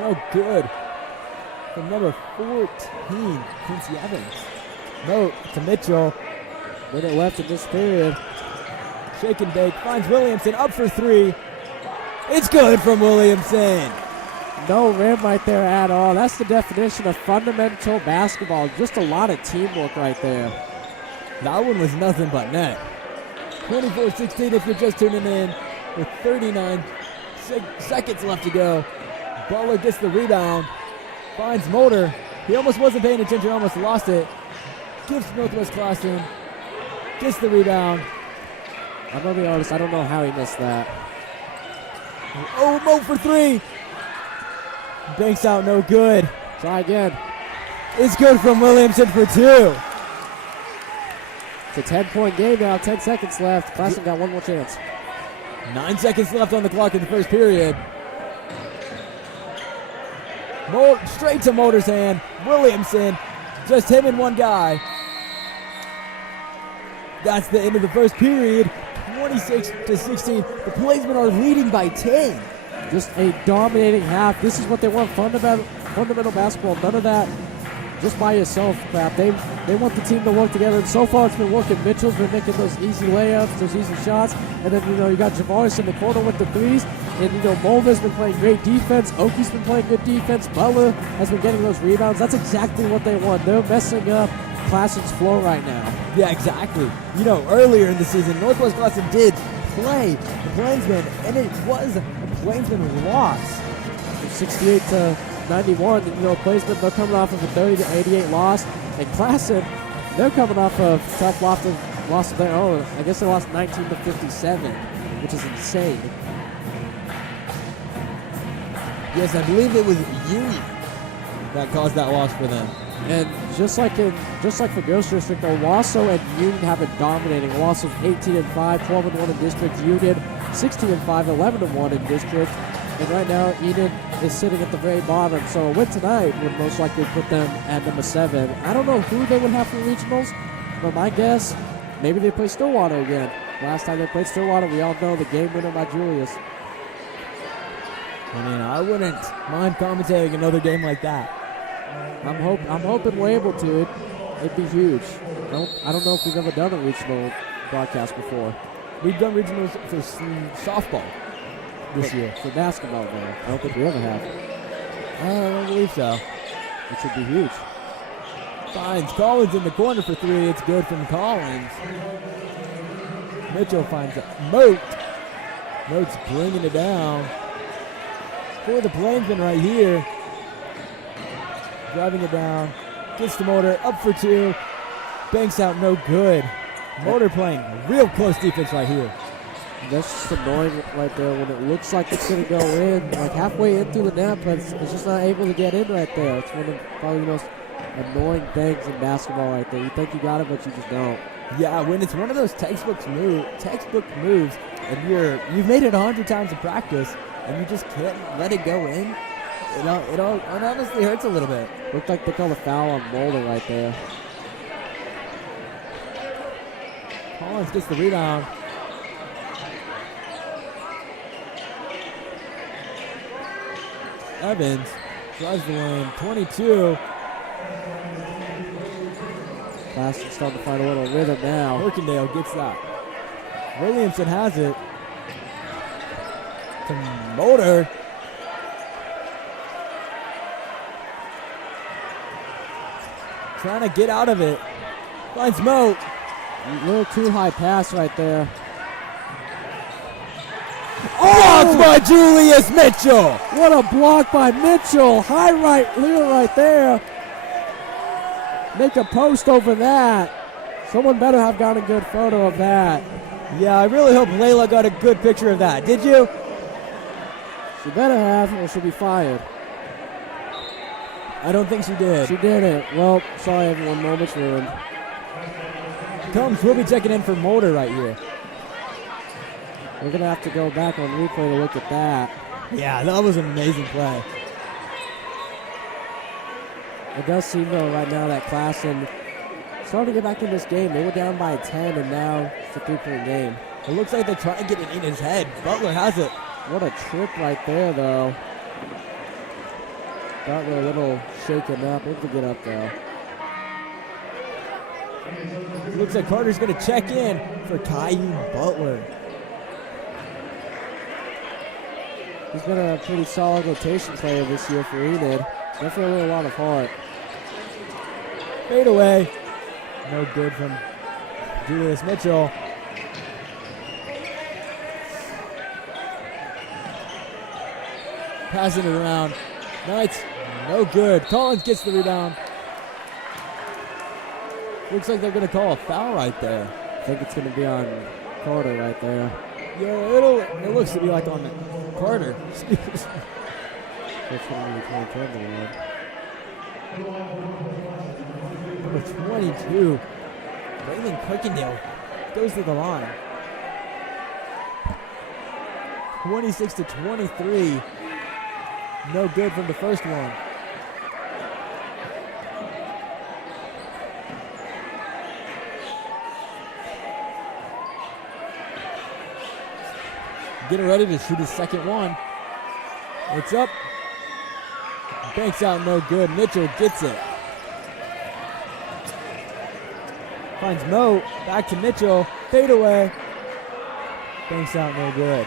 No good. From number 14, Quincy Evans. No, to Mitchell. Minute left in this period. Shake and bake. Finds Williamson, up for 3. It's good from Williamson. No rim right there at all. That's the definition of fundamental basketball. Just a lot of teamwork right there. That one was nothing but net. 24-16 if you're just tuning in with 39 seconds left to go. Butler gets the rebound, finds Mulder. He almost wasn't paying attention, almost lost it. Gives to Northwest Classen, gets the rebound. I'm going to be honest, I don't know how he missed that. Oh, Mo for three. Banks out, no good. Try again. It's good from Williamson for two. It's a 10-point game now, 10 seconds left. Classen got one more chance. 9 seconds left on the clock in the first period. Straight to Mulder's hand. Williamson, just him and one guy. That's the end of the first period. 26-16. The Placemen are leading by 10. Just a dominating half. This is what they want, fundamental basketball. None of that just by yourself crap. They want the team to work together, and so far it's been working. Mitchell's been making those easy layups, those easy shots, and then, you got Javaris in the corner with the threes, and, Mulder's been playing great defense. Oki's been playing good defense. Butler has been getting those rebounds. That's exactly what they want. They're messing up Classen's flow right now. Yeah, exactly. Earlier in the season, Northwest Classen did play the Plainsmen, and it was a Plainsman loss. 68-91. Plainsmen, they're coming off of a 30-88 loss, and Classen, they're coming off of a tough loss of their own. I guess they lost 19-57, which is insane. Yes, I believe it was Union that caused that loss for them. And just like for Ghost District, Owasso and Union have been dominating. Owasso's 18-5, 12-1 in district. Union 16-5, 11-1 in district. And right now, Enid is sitting at the very bottom. So a win tonight would most likely put them at number 7. I don't know who they would have for regionals, but my guess, maybe they play Stillwater again. Last time they played Stillwater, we all know the game winner by Julius. I wouldn't mind commentating another game like that. I'm hoping we're able to. It'd be huge. I don't know if we've ever done a regional broadcast before. We've done regionals for softball this year. For basketball, though. I don't think we ever have. I don't believe so. It should be huge. Finds Collins in the corner for three. It's good from Collins. Mitchell finds Moat. Moat's bringing it down. For the Plainsman right here. Driving it down. Gets to Mulder. Up for two. Banks out. No good. Mulder playing real close defense right here. That's just annoying right there when it looks like it's going to go in, like halfway in through the net, but it's just not able to get in right there. It's one of probably the most annoying things in basketball right there. You think you got it, but you just don't. Yeah, when it's one of those textbook moves, and you've made it 100 times in practice, and you just can't let it go in, it honestly hurts a little bit. Looked like they called a foul on Mulder right there. Collins gets the rebound. Evans drives the lane. 22. Classen's starting to find a little rhythm now. Herkindale gets that. Williamson has it. To Mulder. Trying to get out of it. Finds Moat. A little too high pass right there. Blocked by Julius Mitchell. What a block by Mitchell. High right, clear right there. Make a post over that. Someone better have got a good photo of that. Yeah, I really hope Layla got a good picture of that. Did you? She better have, or she'll be fired. I don't think she did. She didn't. Well, sorry everyone, moment's ruined. Combs will be checking in for Mulder right here. We're going to have to go back on replay to look at that. Yeah, that was an amazing play. It does seem, though, right now that Classen starting to get back in this game. They were down by 10, and now it's a 3-point game. It looks like they're trying to get it in his head. Butler has it. What a trip right there, though. Butler a little shaken up. Able to get up, though. Looks like Carter's going to check in for Caillou Butler. He's been a pretty solid rotation player this year for Enid. Definitely a lot of heart. Fade away. No good from Julius Mitchell. Passing it around. Knights, no good. Collins gets the rebound. Looks like they're going to call a foul right there. I think it's going to be on Carter right there. Yeah, it looks to be like on Carter. Excuse me. That's going to be 2012 Number 22, Braylon Kirkendale goes to the line. 26 to 23. No good from the first one. Getting ready to shoot his second one. It's up. Banks out, no good. Mitchell gets it. Finds Mo. Back to Mitchell. Fade away. Banks out, no good.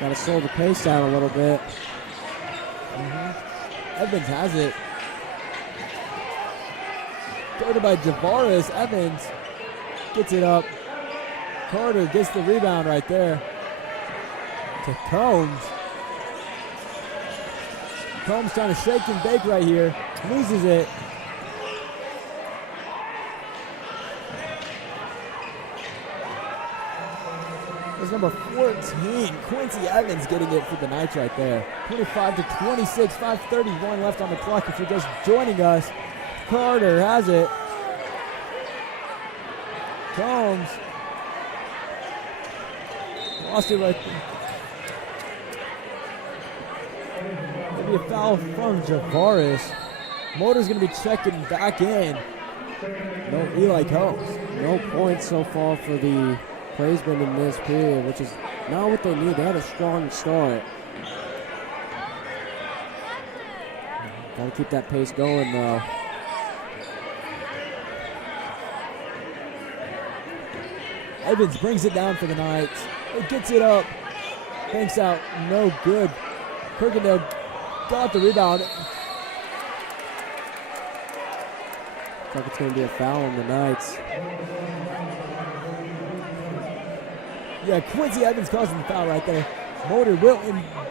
Got to slow the pace down a little bit. Evans has it. Guarded by Javaris. Evans gets it up. Carter gets the rebound right there. To Combs. Combs trying to shake and bake right here. Loses it. There's number 14, Quincy Evans getting it for the Knights right there. 25 to 26, 5:31 left on the clock if you're just joining us. Carter has it. Combs. Lost it right there. Maybe a foul from Javaris. Motor's going to be checking back in. No Eli Combs. No points so far for the Plaisman in this period, which is not what they need. They had a strong start. Got to keep that pace going, though. Evans brings it down for the Knights. It gets it up. Banks out. No good. Kirkendale got the rebound. Looks like it's going to be a foul on the Knights. Yeah, Quincy Evans causing the foul right there. Motor will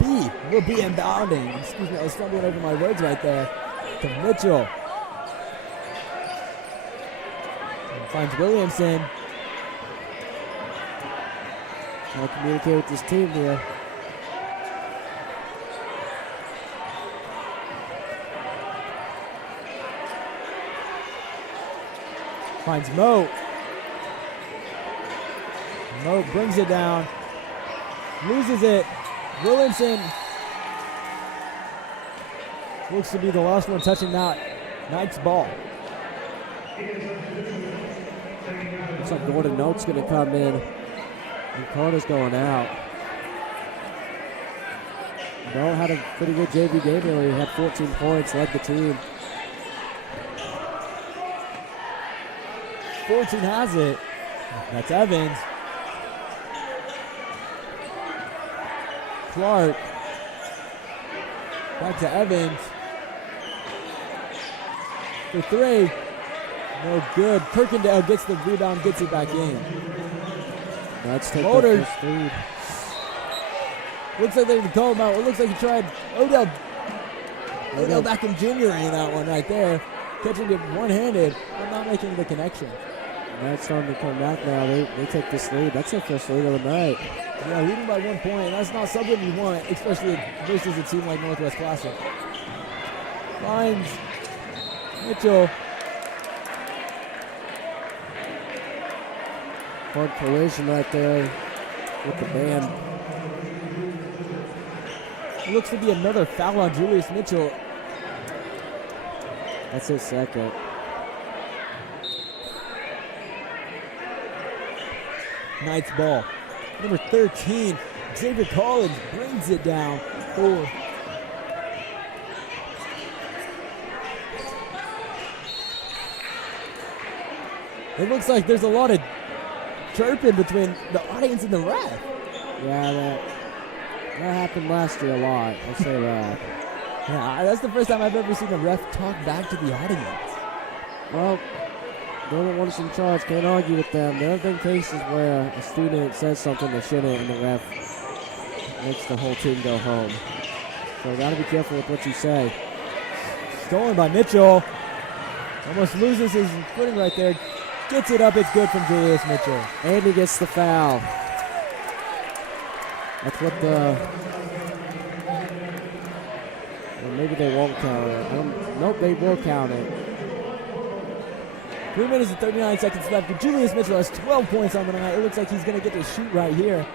be inbounding. Excuse me, I was stumbling over my words right there. To Mitchell. And finds Williamson. Trying to communicate with this team here. Finds Mo. Mo brings it down. Loses it. Williamson looks to be the last one touching that Knights ball. Looks like Gordon Note's going to come in. And Carter's going out. Note had a pretty good JV game earlier. He had 14 points, led the team. 14 has it. That's Evans. Clark. Back to Evans. For three. No good. Kirkendale gets the rebound, gets it back in. Let's take Motors. that first lead. Looks like they can call him out. It looks like he tried Odell Beckham Jr. in that one right there. Catching it one-handed, but not making the connection. And that's starting to come back now. They take this lead. That's their first lead of the night. Yeah, leading by 1 point. That's not something you want, especially versus a team like Northwest Classic. Finds Mitchell. Hard collision right there with the band. It looks to be another foul on Julius Mitchell. That's his second. Knights ball. Number 13, Xavier Collins brings it down. 4. It looks like there's a lot of chirping between the audience and the ref. Yeah, That happened last year a lot. I'll say that. Yeah, that's the first time I've ever seen a ref talk back to the audience. Well, they're the ones in charge. Can't argue with them. There have been cases where a student says something they shouldn't, and the ref makes the whole team go home. So you got to be careful with what you say. Stolen by Mitchell. Almost loses his footing right there. Gets it up. It's good from Julius Mitchell. And he gets the foul. That's what the... Well, maybe they won't count it. Nope, they will count it. 3 minutes and 39 seconds left. Julius Mitchell has 12 points on the night. It looks like he's going to get to shoot right here.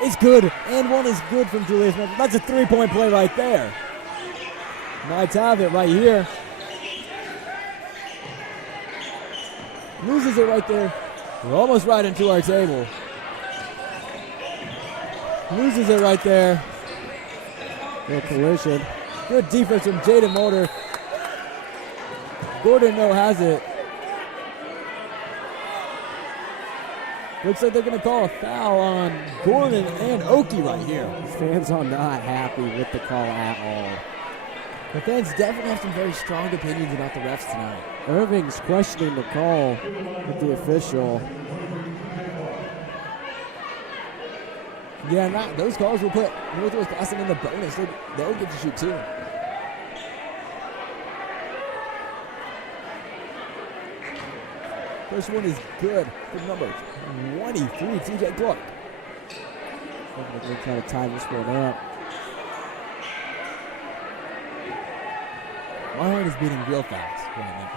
It's good. And one is good from Julius Mitchell. That's a three-point play right there. Knights have it right here. Loses it right there. We're almost right into our table. Loses it right there. No collision. Good defense from Jaden Mulder. Gordon no has it. Looks like they're going to call a foul on Gordon and Oki right here. The fans are not happy with the call at all. The fans definitely have some very strong opinions about the refs tonight. Irving's questioning the call with the official. Yeah, those calls will put Northwest Classen in the bonus. They'll get to shoot too. First one is good for number 23, TJ Clark. They're going to try to tie this one up. My heart is beating real fast right now.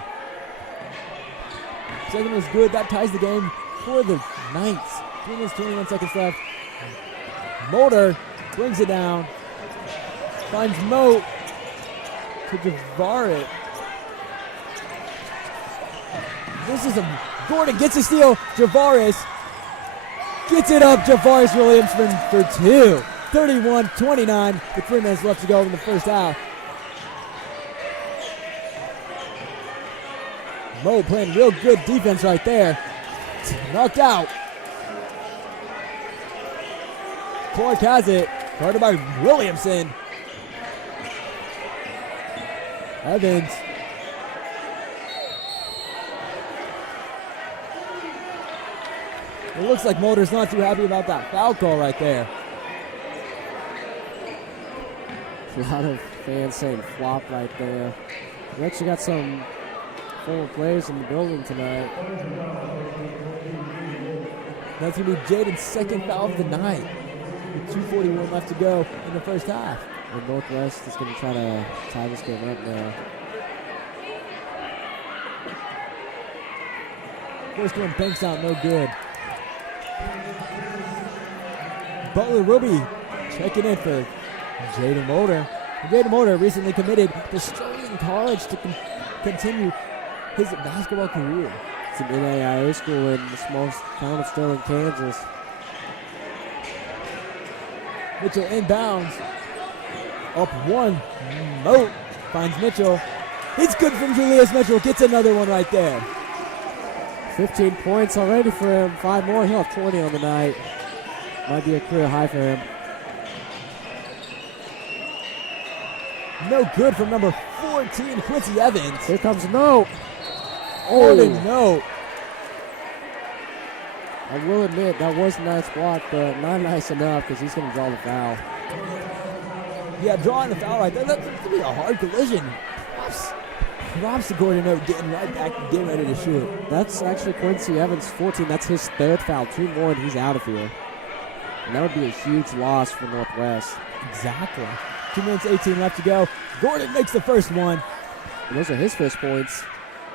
Second was good. That ties the game for the Knights. 3 minutes, 21 seconds left. Mulder brings it down. Finds Moat to Javarit. This is Gordon gets a steal. Javaris gets it up. Javaris Williamson for two. 31-29 with 3 minutes left to go in the first half. Mo playing real good defense right there. Knocked out. Clark has it. Guarded by Williamson. Evans. It looks like Mulder's not too happy about that foul call right there. A lot of fans saying flop right there. We actually got some former players in the building tonight. That's going to be Jaden's second foul of the night. With 2:41 left to go in the first half. And Northwest is going to try to tie this game up now. First one banks out, no good. Butler Ruby checking in for Jaden Mulder. Jaden Mulder recently committed to Sterling College to continue his basketball career. It's an NAIA school in the small town of Sterling, Kansas. Mitchell inbounds. Up one. Moat finds Mitchell. It's good from Julius Mitchell. Gets another one right there. 15 points already for him. 5 more. He'll have 20 on the night. Might be a career high for him. No good from number 14, Quincy Evans. Here comes No. Gordon No. I will admit, that was a nice block, but not nice enough because he's going to draw the foul. Yeah, drawing the foul right there. That's going to be a hard collision. Props to Gordon No getting right back and getting ready to shoot. That's actually Quincy Evans, 14. That's his third foul. 2 more and he's out of here. And that would be a huge loss for Northwest. Exactly. 2 minutes, 18 left to go. Gordon makes the first one. And those are his first points.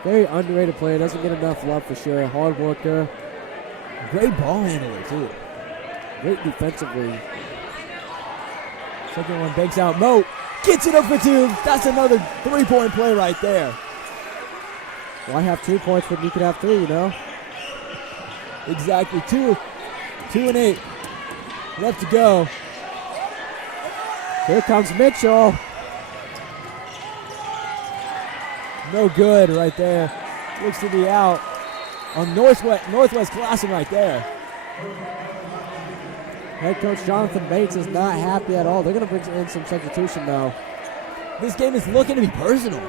Very underrated player. Doesn't get enough love for sure. Hard worker. Great ball handler, too. Great defensively. Second one banks out. Mo gets it up for 2. That's another 3-point play right there. Why have 2 points when you could have 3, you know? Exactly. 2 and 8 left to go. Here comes Mitchell. No good right there. Looks to be out. on Northwest Classen right there. Head coach Jonathan Bates is not happy at all. They're going to bring in some substitution, though. This game is looking to be personal.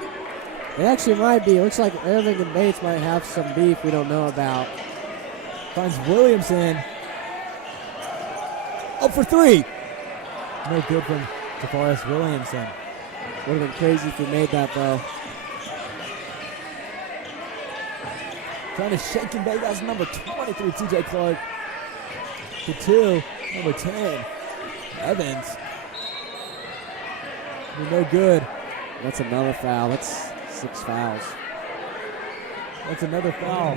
It actually might be. It looks like Irving and Bates might have some beef we don't know about. Finds Williamson. Up for three. No good from DeForest Williamson. Would have been crazy if he made that, though. Trying to shake and bake. That's number 23, TJ Clark. To 2, number 10, Evans. No good. That's another foul. That's 6 fouls. That's another foul.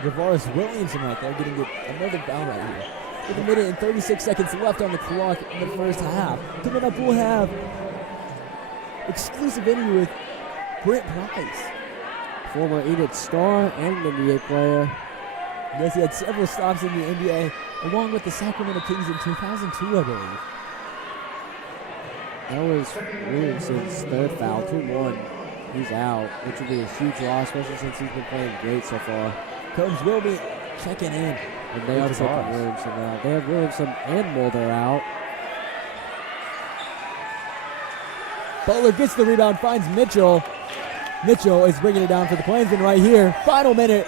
DeForest Williamson right there getting another foul right here. With a minute and 36 seconds left on the clock in the first half. Coming up, we'll have exclusive interview with Brent Price. Former Enid star and an NBA player. Yes, he had several stops in the NBA, along with the Sacramento Kings in 2002, I believe. That was Williamson's third foul, 2-1. He's out, which would be a huge loss, especially since he's been playing great so far. Combs will be checking in. And they are taking Williamson out. They have Williamson and Mulder out. Butler gets the rebound, finds Mitchell. Mitchell is bringing it down for the Klansmen right here. Final minute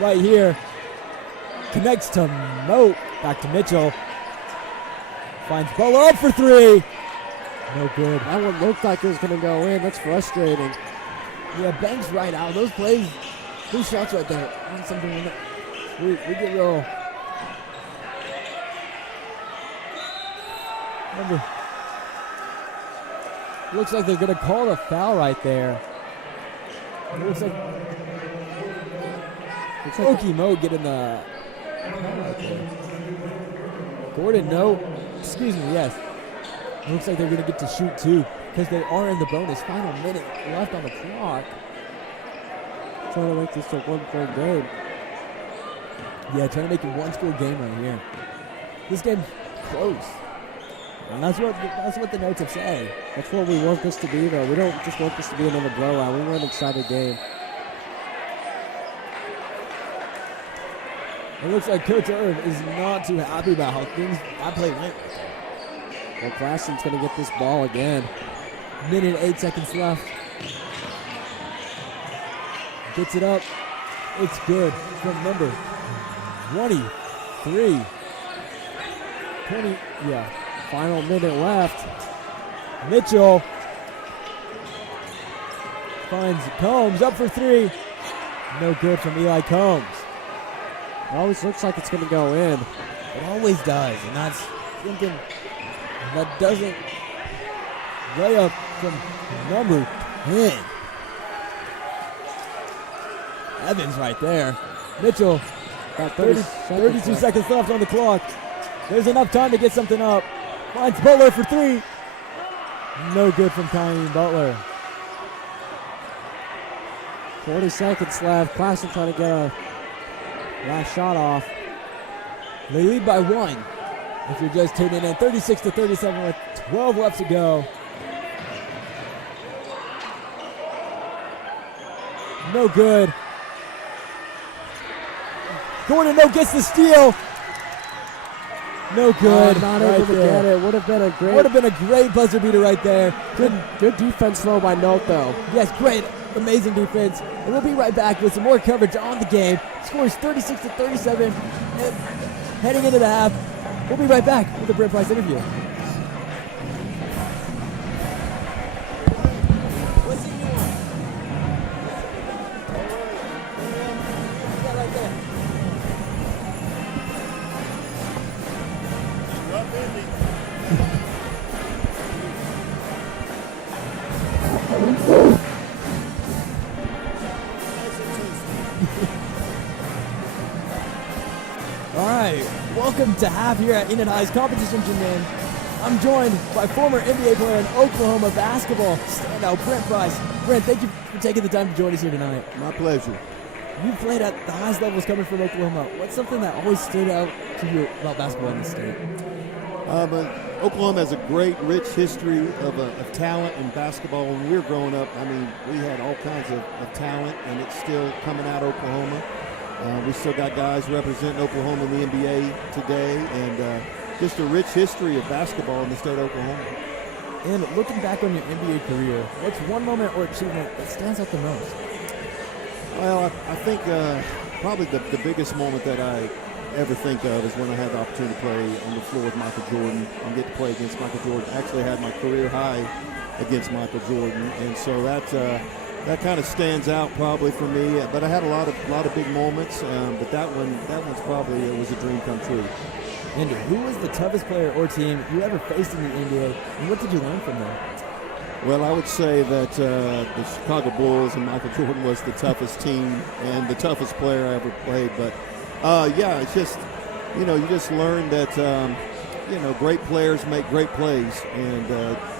right here. Connects to Moat. Back to Mitchell. Finds Butler up for three. No good. That one looked like it was going to go in. That's frustrating. Yeah, Banks right out. Those plays, those shots right there on something we get real. Remember, looks like they're going to call a foul right there. It looks like Okie Mo getting the right there. Gordon, no. Excuse me, yes. It looks like they're going to get to shoot two because they are in the bonus. Final minute left on the clock. Trying to make this a one-point game. Yeah, trying to make it one-score game right here. This game's close. And that's what the notes have said. That's what we want this to be, though. We don't just want this to be another blowout. We want an exciting game. It looks like Coach Irv is not too happy about how that play went. Well, Classen's going to get this ball again. Minute 8 seconds left. Gets it up. It's good from number 23. 20, yeah. Final minute left. Mitchell finds Combs up for three. No good from Eli Combs. It always looks like it's going to go in. It always does, and that's something that doesn't lay up from number 10. Evans right there. Mitchell, About 32 seconds left on the clock. There's enough time to get something up. Finds Butler for three. No good from Kylie Butler. 40 seconds left. Classen trying to get a last shot off. They lead by one. If you're just tuning in, 36-37 with 12 left to go. No good. Gordon gets the steal. No good. Not able to get it. Would have been a great buzzer beater right there. Good defense though by Note though. Yes, great. Amazing defense. And we'll be right back with some more coverage on the game. Scores 36-37. And heading into the half, we'll be right back with the Brent Price interview. What's in your right there? All right, welcome to half here at Enid High's competition gym. I'm joined by former NBA player and Oklahoma basketball standout Brent Price. Brent, thank you for taking the time to join us here tonight. My pleasure. You played at the highest levels coming from Oklahoma. What's something that always stood out to you about basketball in the state? Oklahoma has a great, rich history of talent in basketball. When we were growing up, I mean, we had all kinds of talent, and it's still coming out of Oklahoma. We still got guys representing Oklahoma in the NBA today, and just a rich history of basketball in the state of Oklahoma. And looking back on your NBA career, what's one moment or achievement that stands out the most? Well, I think probably the biggest moment that I ever think of is when I had the opportunity to play on the floor with Michael Jordan and get to play against Michael Jordan. Actually had my career high against Michael Jordan, and so that kind of stands out probably for me. But I had a lot of big moments, but that one's probably was a dream come true. And who was the toughest player or team you ever faced in the NBA, and what did you learn from them? Well, I would say that the Chicago Bulls and Michael Jordan was the toughest team and the toughest player I ever played. But yeah, it's just, you just learn that, great players make great plays, and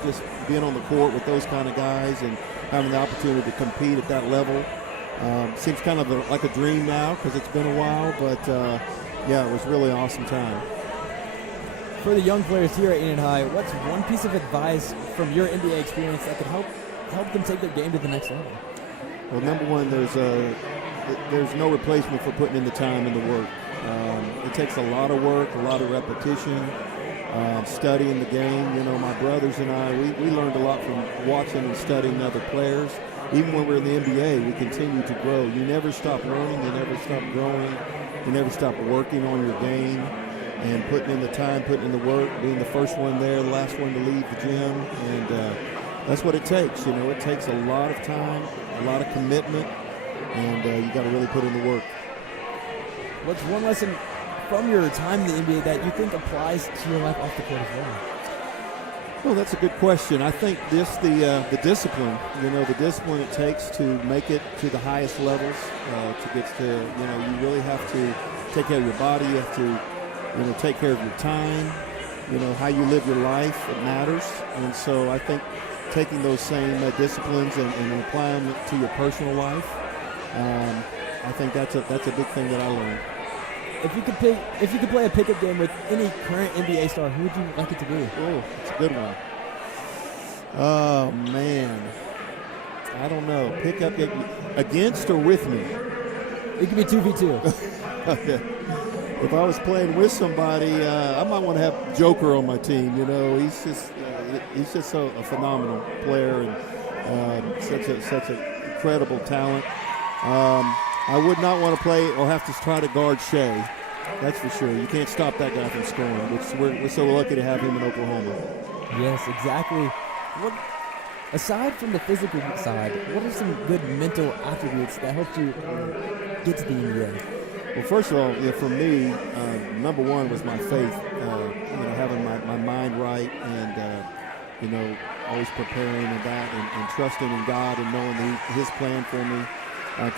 just being on the court with those kind of guys and having the opportunity to compete at that level seems kind of like a dream now because it's been a while, but yeah, it was really an awesome time. For the young players here at Enid High, what's one piece of advice from your NBA experience that could help them take their game to the next level? Well, number one, there's no replacement for putting in the time and the work. It takes a lot of work, a lot of repetition, studying the game. My brothers and I, we learned a lot from watching and studying other players. Even when we're in the NBA, we continue to grow. You never stop learning, you never stop growing, you never stop working on your game and putting in the time, putting in the work, being the first one there, the last one to leave the gym, and that's what it takes. It takes a lot of time, a lot of commitment, and you got to really put in the work. What's one lesson from your time in the NBA that you think applies to your life off the court as well? Well, that's a good question. I think the discipline, the discipline it takes to make it to the highest levels, to get to, you really have to take care of your body, you have to, take care of your time, how you live your life, it matters. And so I think taking those same disciplines and applying them to your personal life, I think that's a big thing that I learned. If you could play a pickup game with any current NBA star, who would you like it to be? Oh, that's a good one. Oh man, I don't know. Pick up against or with me? It could be 2v2. Okay. If I was playing with somebody, I might want to have Joker on my team. He's just a phenomenal player and such an incredible talent. I would not want to play or have to try to guard Shea. That's for sure. You can't stop that guy from scoring, which we're so lucky to have him in Oklahoma. Yes, exactly. Aside from the physical side, what are some good mental attributes that helped you get to the NBA? Well, first of all, for me, number one was my faith. Having my mind right and always preparing and that and trusting in God and knowing His plan for me.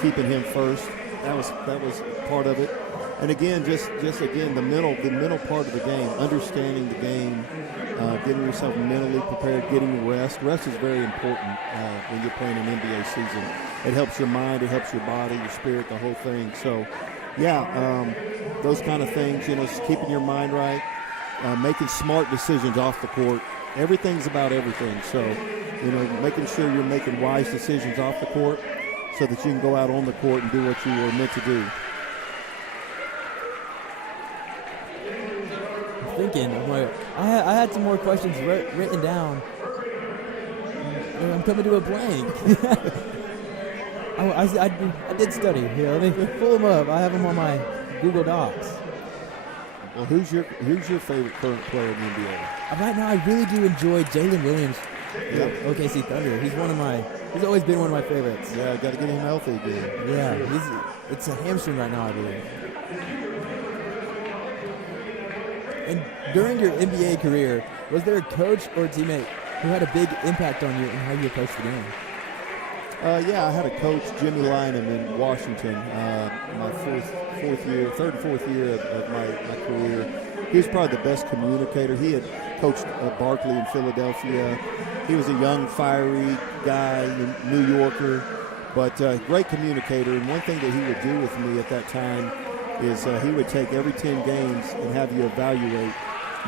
Keeping Him first, that was part of it, and again, just again the mental part of the game, understanding the game, getting yourself mentally prepared, getting rest. Rest is very important when you're playing an NBA season. It helps your mind, it helps your body, your spirit, the whole thing. So, yeah, those kind of things. Just keeping your mind right, making smart decisions off the court. Everything's about everything. So, making sure you're making wise decisions off the court, so that you can go out on the court and do what you were meant to do. I'm thinking, I had some more questions written down. I'm coming to a blank. I did study. Here, let me pull them up. I have them on my Google Docs. Well, who's your favorite current player in the NBA? Right now, I really do enjoy Jalen Williams. Yep. OKC Thunder. He's always been one of my favorites. Yeah, got to get him healthy again. Yeah, it's a hamstring right now, I believe. And during your NBA career, was there a coach or a teammate who had a big impact on you and how you approached the game? Yeah, I had a coach, Jimmy Lynham, in Washington. My third and fourth year of my career. He was probably the best communicator. He had coached Barkley in Philadelphia. He was a young, fiery guy, New Yorker, but great communicator. And one thing that he would do with me at that time is he would take every 10 games and have you evaluate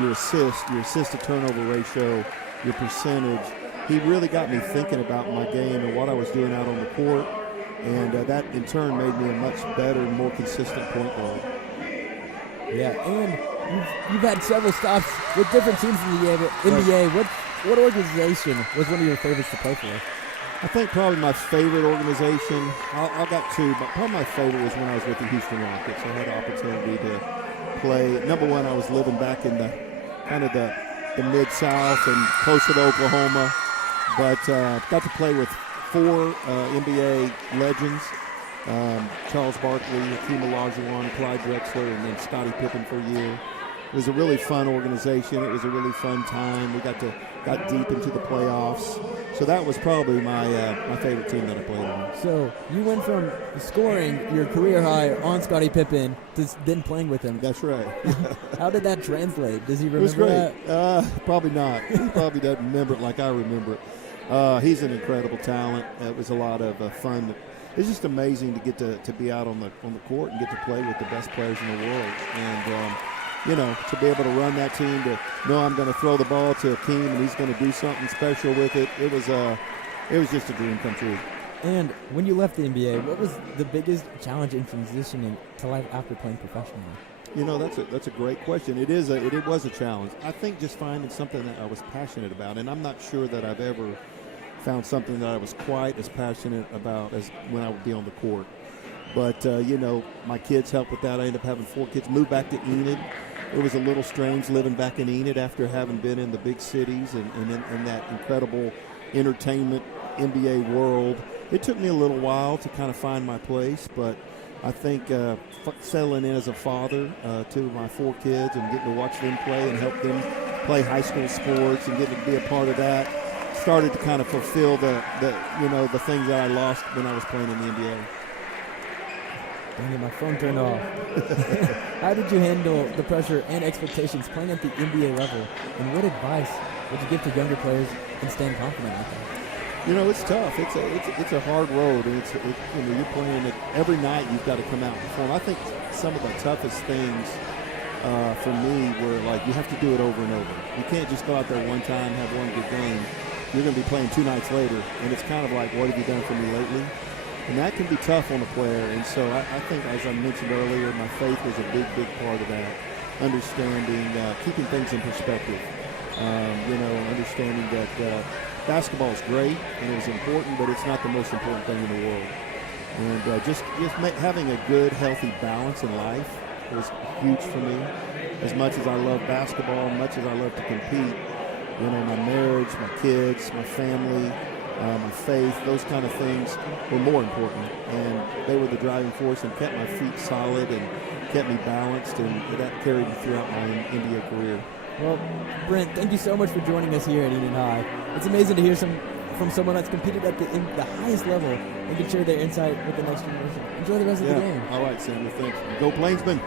your assist to turnover ratio, your percentage. He really got me thinking about my game and what I was doing out on the court, and that in turn made me a much better, more consistent point guard. Yeah, and you've had several stops with different teams in the NBA. What organization was one of your favorites to play for? I think probably my favorite organization, I got two, but probably my favorite was when I was with the Houston Rockets. I had the opportunity to play. Number one, I was living back in the kind of the Mid-South and closer to Oklahoma, but got to play with four NBA legends, Charles Barkley, Hakeem Olajuwon, Clyde Drexler, and then Scottie Pippen for a year. It was a really fun organization. It was a really fun time. We got deep into the playoffs. So that was probably my favorite team that I played on. So you went from scoring your career high on Scottie Pippen to then playing with him. That's right. How did that translate? Does he remember It was great. that? Probably not. He probably doesn't remember it like I remember it. He's an incredible talent. It was a lot of fun. It's just amazing to get to be out on the court and get to play with the best players in the world. And to be able to run that team, to know I'm going to throw the ball to Hakeem and he's going to do something special with it. It was just a dream come true. And when you left the NBA, what was the biggest challenge in transitioning to life after playing professionally? That's a great question. It was a challenge. I think just finding something that I was passionate about, and I'm not sure that I've ever found something that I was quite as passionate about as when I would be on the court. But, my kids helped with that. I ended up having 4 kids, moved back to Enid. It was a little strange living back in Enid after having been in the big cities and in that incredible entertainment NBA world. It took me a little while to kind of find my place, but I think settling in as a father to my 4 kids and getting to watch them play and help them play high school sports and getting to be a part of that started to kind of fulfill the things that I lost when I was playing in the NBA. Dang it, my phone turned off. How did you handle the pressure and expectations playing at the NBA level? And what advice would you give to younger players in staying confident like that? It's tough. It's a hard road, and you're playing it every night. You've got to come out and perform. I think some of the toughest things for me were like you have to do it over and over. You can't just go out there one time, have one good game. You're going to be playing 2 nights later, and it's kind of like, what have you done for me lately? And that can be tough on a player. And so I think, as I mentioned earlier, my faith was a big, big part of that. Understanding, keeping things in perspective. Understanding that basketball is great and it was important, but it's not the most important thing in the world. And just having a good, healthy balance in life was huge for me. As much as I love basketball, much as I love to compete, my marriage, my kids, my family, my faith, those kind of things were more important, and they were the driving force and kept my feet solid and kept me balanced, and that carried me throughout my NBA career. Well, Brent, thank you so much for joining us here at Enid High. It's amazing to hear from someone that's competed at the highest level and can share their insight with the next generation. Enjoy the rest of the game. All right, Samuel, thanks. Go Plainsmen.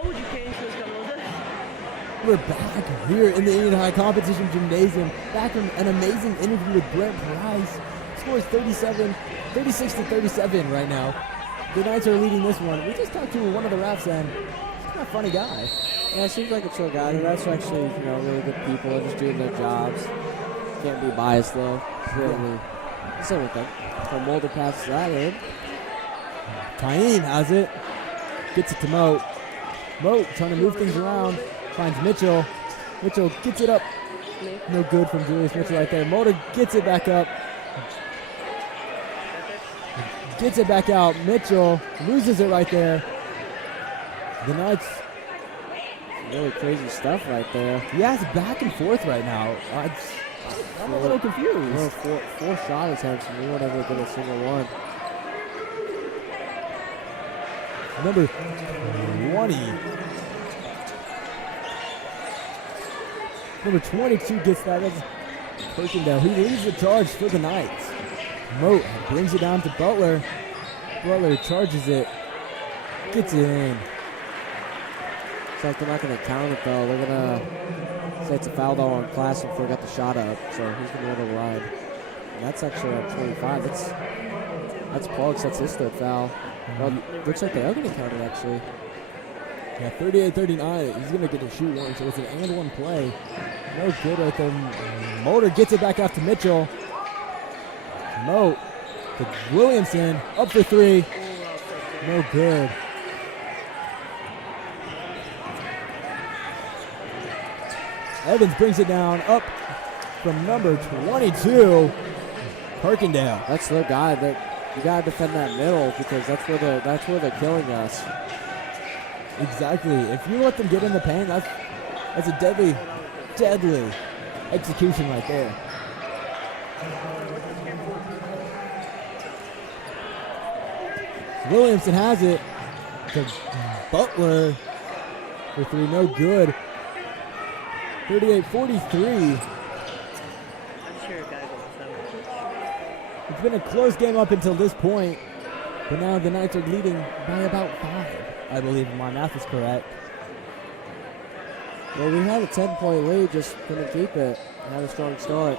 told you Kane's was coming, was it? We're back here in the Enid High Competition Gymnasium, back from an amazing interview with Brent Price. Scores 36 to 37 right now. The Knights are leading this one. We just talked to one of the refs, and he's kind of a funny guy. Yeah, seems like a chill guy. The refs are actually, really good people. They're just doing their jobs. Can't be biased though. Really. Same with them. So Mulder passes that in. Tyene has it. Gets it to Moat. Moat trying to move things around. Finds Mitchell. Mitchell gets it up. No good from Julius Mitchell right there. Mulder gets it back up. Gets it back out. Mitchell loses it right there. The Knights. Really crazy stuff right there. Yeah, it's back and forth right now. I'm a little confused. Well, four shot attempts, and we won't ever get a single one. Number 20. Number 22 gets that. That's Perkindale. He leads the charge for the Knights. Moat brings it down to Butler. Butler charges it. Gets it in. Looks like they're not going to count it, though. They're going to say it's a foul, though, on Classen before he got the shot up. So he's going to let it ride. And that's actually at 25. That's Parks. That's his third foul. Well, looks like they are going to count it, actually. Yeah, 38-39. He's going to get to shoot one, so it's an and one play. No good right there. Mulder gets it back out to Mitchell. Moat to Williamson. Up for three. No good. Evans brings it down. Up from number 22. Perkindale. That's the guy that you gotta defend that middle because that's where they're killing us. Exactly. If you let them get in the paint, that's a deadly execution right there. Williamson has it to Butler for three. No good. 38-43. It's been a close game up until this point, but now the Knights are leading by about 5, I believe, if my math is correct. Well, we had a 10-point lead, just couldn't keep it. Had a strong start.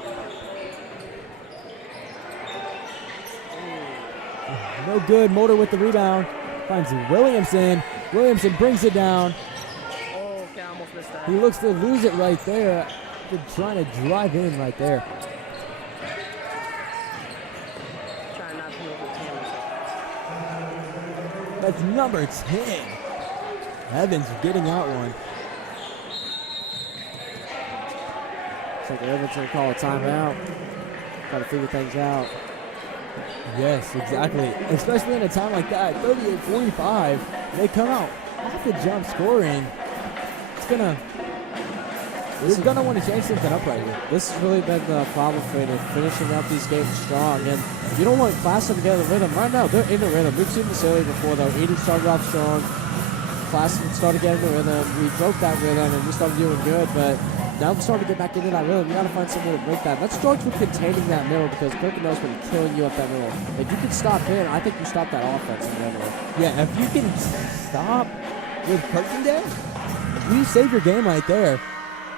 No good. Mulder with the rebound. Finds Williamson. Williamson brings it down. Oh, okay, I almost missed that. He looks to lose it right there. They're trying to drive in right there. Trying not to move the camera. That's number 10. Evans getting out one. Looks like Evans gonna call a timeout. Got to figure things out. Yes, exactly. Especially in a time like that, 38-45, they come out off the jump scoring. They're gonna want to change something up right here. This has really been the problem for them, finishing up these games strong. And you don't want Classen to get in the rhythm. Right now, they're in the rhythm. We've seen this earlier before, though. Enid started off strong. Classen started getting the rhythm. We broke that rhythm, and we started doing good. But now we're starting to get back into that rhythm. You got to find some way to break that. That starts with containing that middle because Perkindale's been killing you up that middle. If you can stop him, I think you stop that offense in general. Yeah, if you can stop with Perkindale, you save your game right there.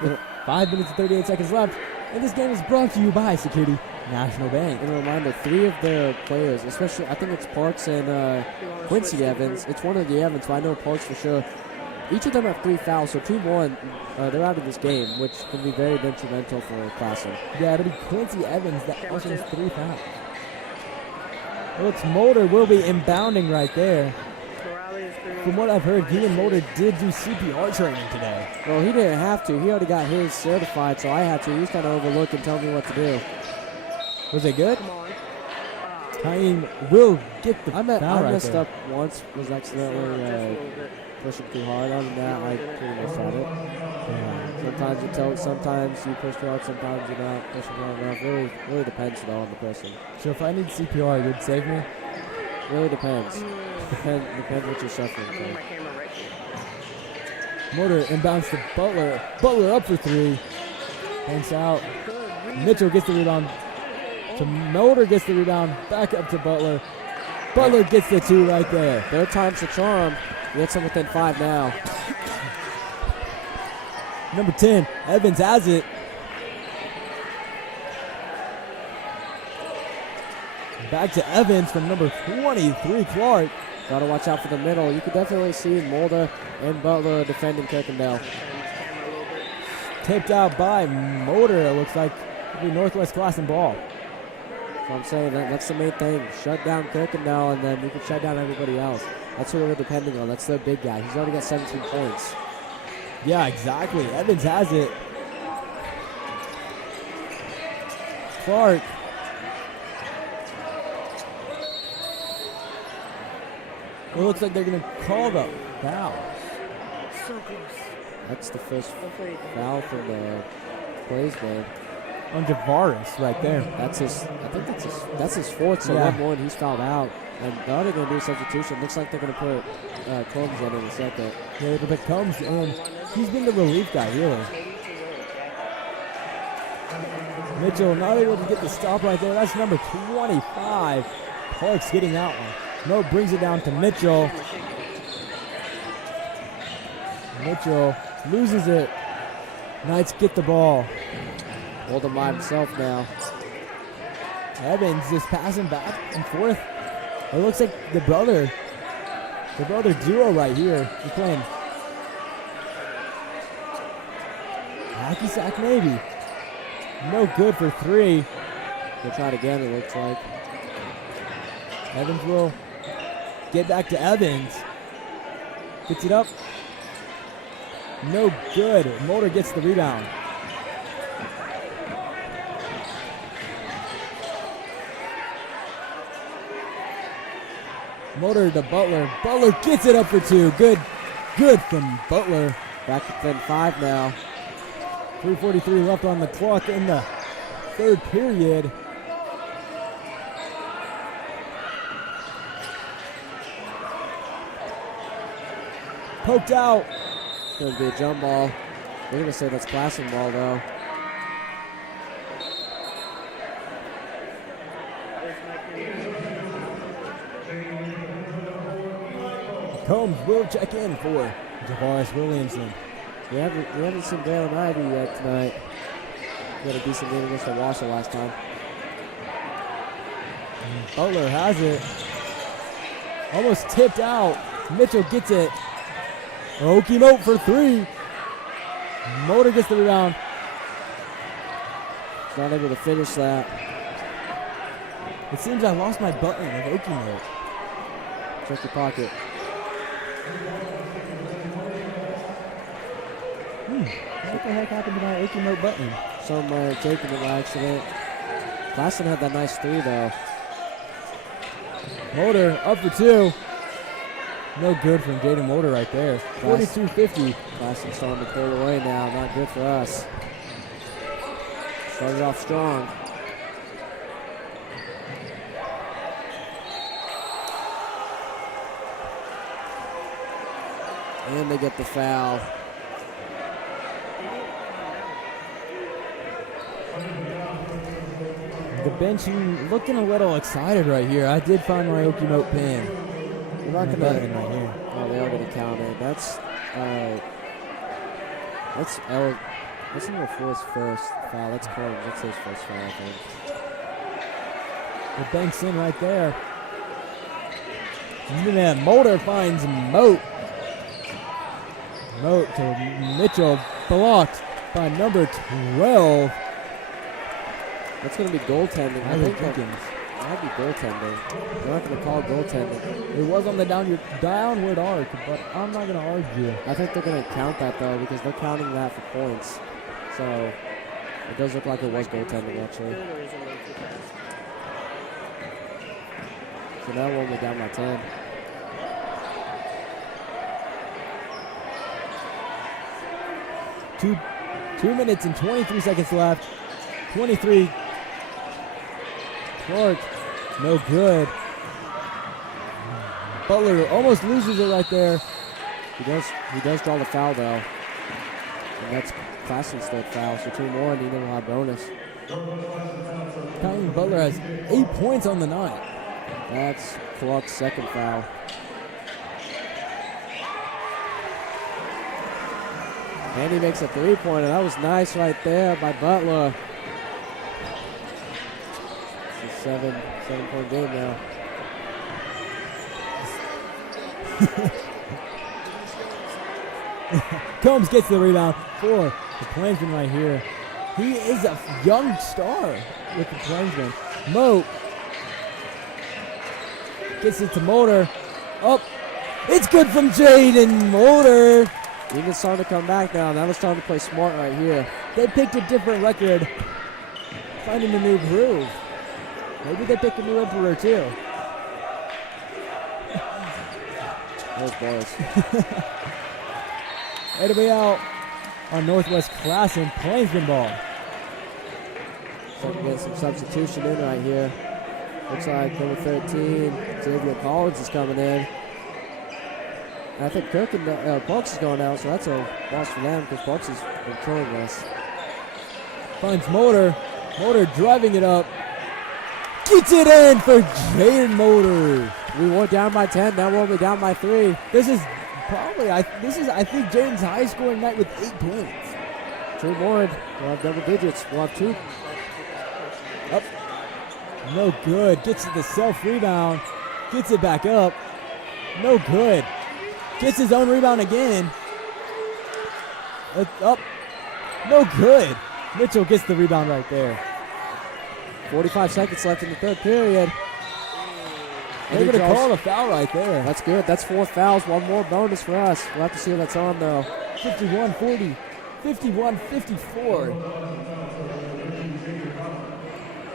With 5 minutes and 38 seconds left. And this game is brought to you by Security National Bank. And a reminder, 3 of their players, especially I think it's Parks and Quincy Evans. It's one of the Evans, but I know Parks for sure. Each of them have 3 fouls, so 2 more, they're out of this game, which can be very detrimental for Classen. Yeah, it'll be Quincy Evans that also has 3 fouls. Looks Mulder will be inbounding right there. From what I've heard, he and Mulder did do CPR training today. Well, he didn't have to. He already got his certified, so I had to. He was kind of overlooked and telling me what to do. Was it good? Tyene will get the foul right I messed there. up once, was accidentally pushing too hard. Other than that, I pretty much had it. Sometimes you tell, sometimes you push too hard, sometimes you're not pushing hard enough. Really depends though on the person. So if I need CPR, you'd save me? Really depends. Depends what you're suffering from. Mulder inbounds to Butler. Butler up for 3. Hangs out. Mitchell gets the rebound. To Mulder gets the rebound. Back up to Butler. Butler gets the 2 right there. Third time's the charm. Gets him within 5 now. Number 10, Evans has it. Back to Evans from number 23, Clark. Got to watch out for the middle. You can definitely see Mulder and Butler defending Kirkendall. Tipped out by Motor. It looks like it'll be Northwest Classen ball. So I'm saying that's the main thing. Shut down Kirkendall, and then you can shut down everybody else. That's who we're depending on. That's their big guy. He's already got 17 points. Yeah, exactly. Evans has it. Clark. It looks like they're going to call the foul. So close. That's the first foul for the plays game. On Javaris right there. That's his. I think that's his fourth. So one more, and he's fouled out. And they're already going to do a substitution. Looks like they're going to put Combs in a second. Yeah, it'll put Combs in. He's been the relief guy, really. Mitchell not able to get the stop right there. That's number 25. Parks getting that one. No, brings it down to Mitchell. Mitchell loses it. Knights get the ball. Hold him by himself now. Evans just passing back and forth. It looks like the brother duo right here. They're playing hacky sack maybe. No good for three. They'll try it again, it looks like. Evans will get back to Evans. Gets it up. No good. Motor gets the rebound. Motor to Butler. Butler gets it up for two. Good from Butler. Back within 5 now. 3:43 left on the clock in the third period. Poked out. Going to be a jump ball. We're going to say that's Classen ball, though. Combs will check in for Javaris Williamson. We haven't seen Galen Ivy yet tonight. We had a decent game against the Washoe last time. Butler has it. Almost tipped out. Mitchell gets it. Okie Moat for three. Motor gets the rebound. He's not able to finish that. It seems I lost my button of Okie Moat. Check your pocket. What the heck happened to my Okie Moat button? Some might have taken it by accident. Classen had that nice 3, though. Motor up for two. No good from Jaden Motor right there. 42-50. Classen starting to pull away now. Not good for us. Started off strong. And they get the foul. The bench looking a little excited right here. I did find my Okie Moat pin. We're not gonna right here. Oh, they are gonna count it. That's number 4's first foul. That's Corbin. That's his first foul, I think. The bank's in right there. And then Motor finds Moat. Moat to Mitchell, blocked by number 12. That's going to be goaltending. I think that Jenkins. might be goaltending. They're not going to call goaltending. It was on the downward arc, but I'm not going to argue. I think they're going to count that, though, because they're counting that for points. So it does look like it was goaltending, actually. So now we're only down by 10. Two minutes and 23 seconds left. 23. Clark, no good. Butler almost loses it right there. He does draw the foul, though. And that's Classen's third foul, so 2 more, and he will have bonus. Kylie Butler has 8 points on the night. That's Clark's second foul. And he makes a three-pointer. That was nice right there by Butler. It's a seven-point game now. Combs gets the rebound for the Plainsman right here. He is a young star with the Plainsman. Moat gets it to Mulder. Up. It's good from Jaden Mulder. Enid's starting to come back now. Now they're starting to play smart right here. They picked a different record. Finding a new groove. Maybe they pick a new emperor too. Those balls. It'll be out on Northwest Classen Plainsman ball. So get some substitution in right here. Looks like number 13, Xavier Collins is coming in. And I think Kirk and Parks is going out, so that's a loss for them because Parks has been killing us. Finds Mulder. Mulder driving it up. Gets it in for Jaden Mulder. We were down by 10, now we're only down by 3. This is probably, I think Jaden's high scoring night with 8 points. 2 more, we'll have double digits. We'll have 2. Up. No good. Gets the self rebound. Gets it back up. No good. Gets his own rebound again. Up. No good. Mitchell gets the rebound right there. 45 seconds left in the third period. They're going to call a foul right there. That's good. That's 4 fouls. 1 more bonus for us. We'll have to see what that's on, though. 51-40. 51-54.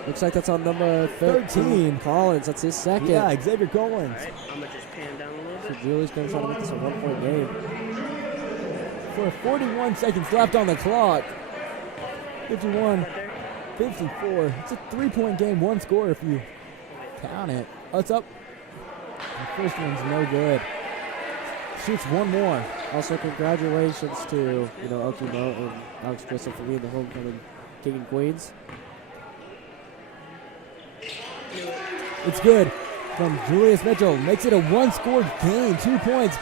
Looks like that's on number 13. Collins. That's his second. Yeah, Xavier Collins. Alright, I'm gonna just pan down a little So bit. Julie's going to try to make this a 1-point game. For 41 seconds left on the clock. 51-54. It's a 3-point game, 1 score if you count it. Oh, it's up. The first one's no good. Shoots 1 more. Also, congratulations to Okie Mo and Alex Crystal for being the homecoming king and queens. It's good from Julius Mitchell. Makes it a 1-score game, 2 points.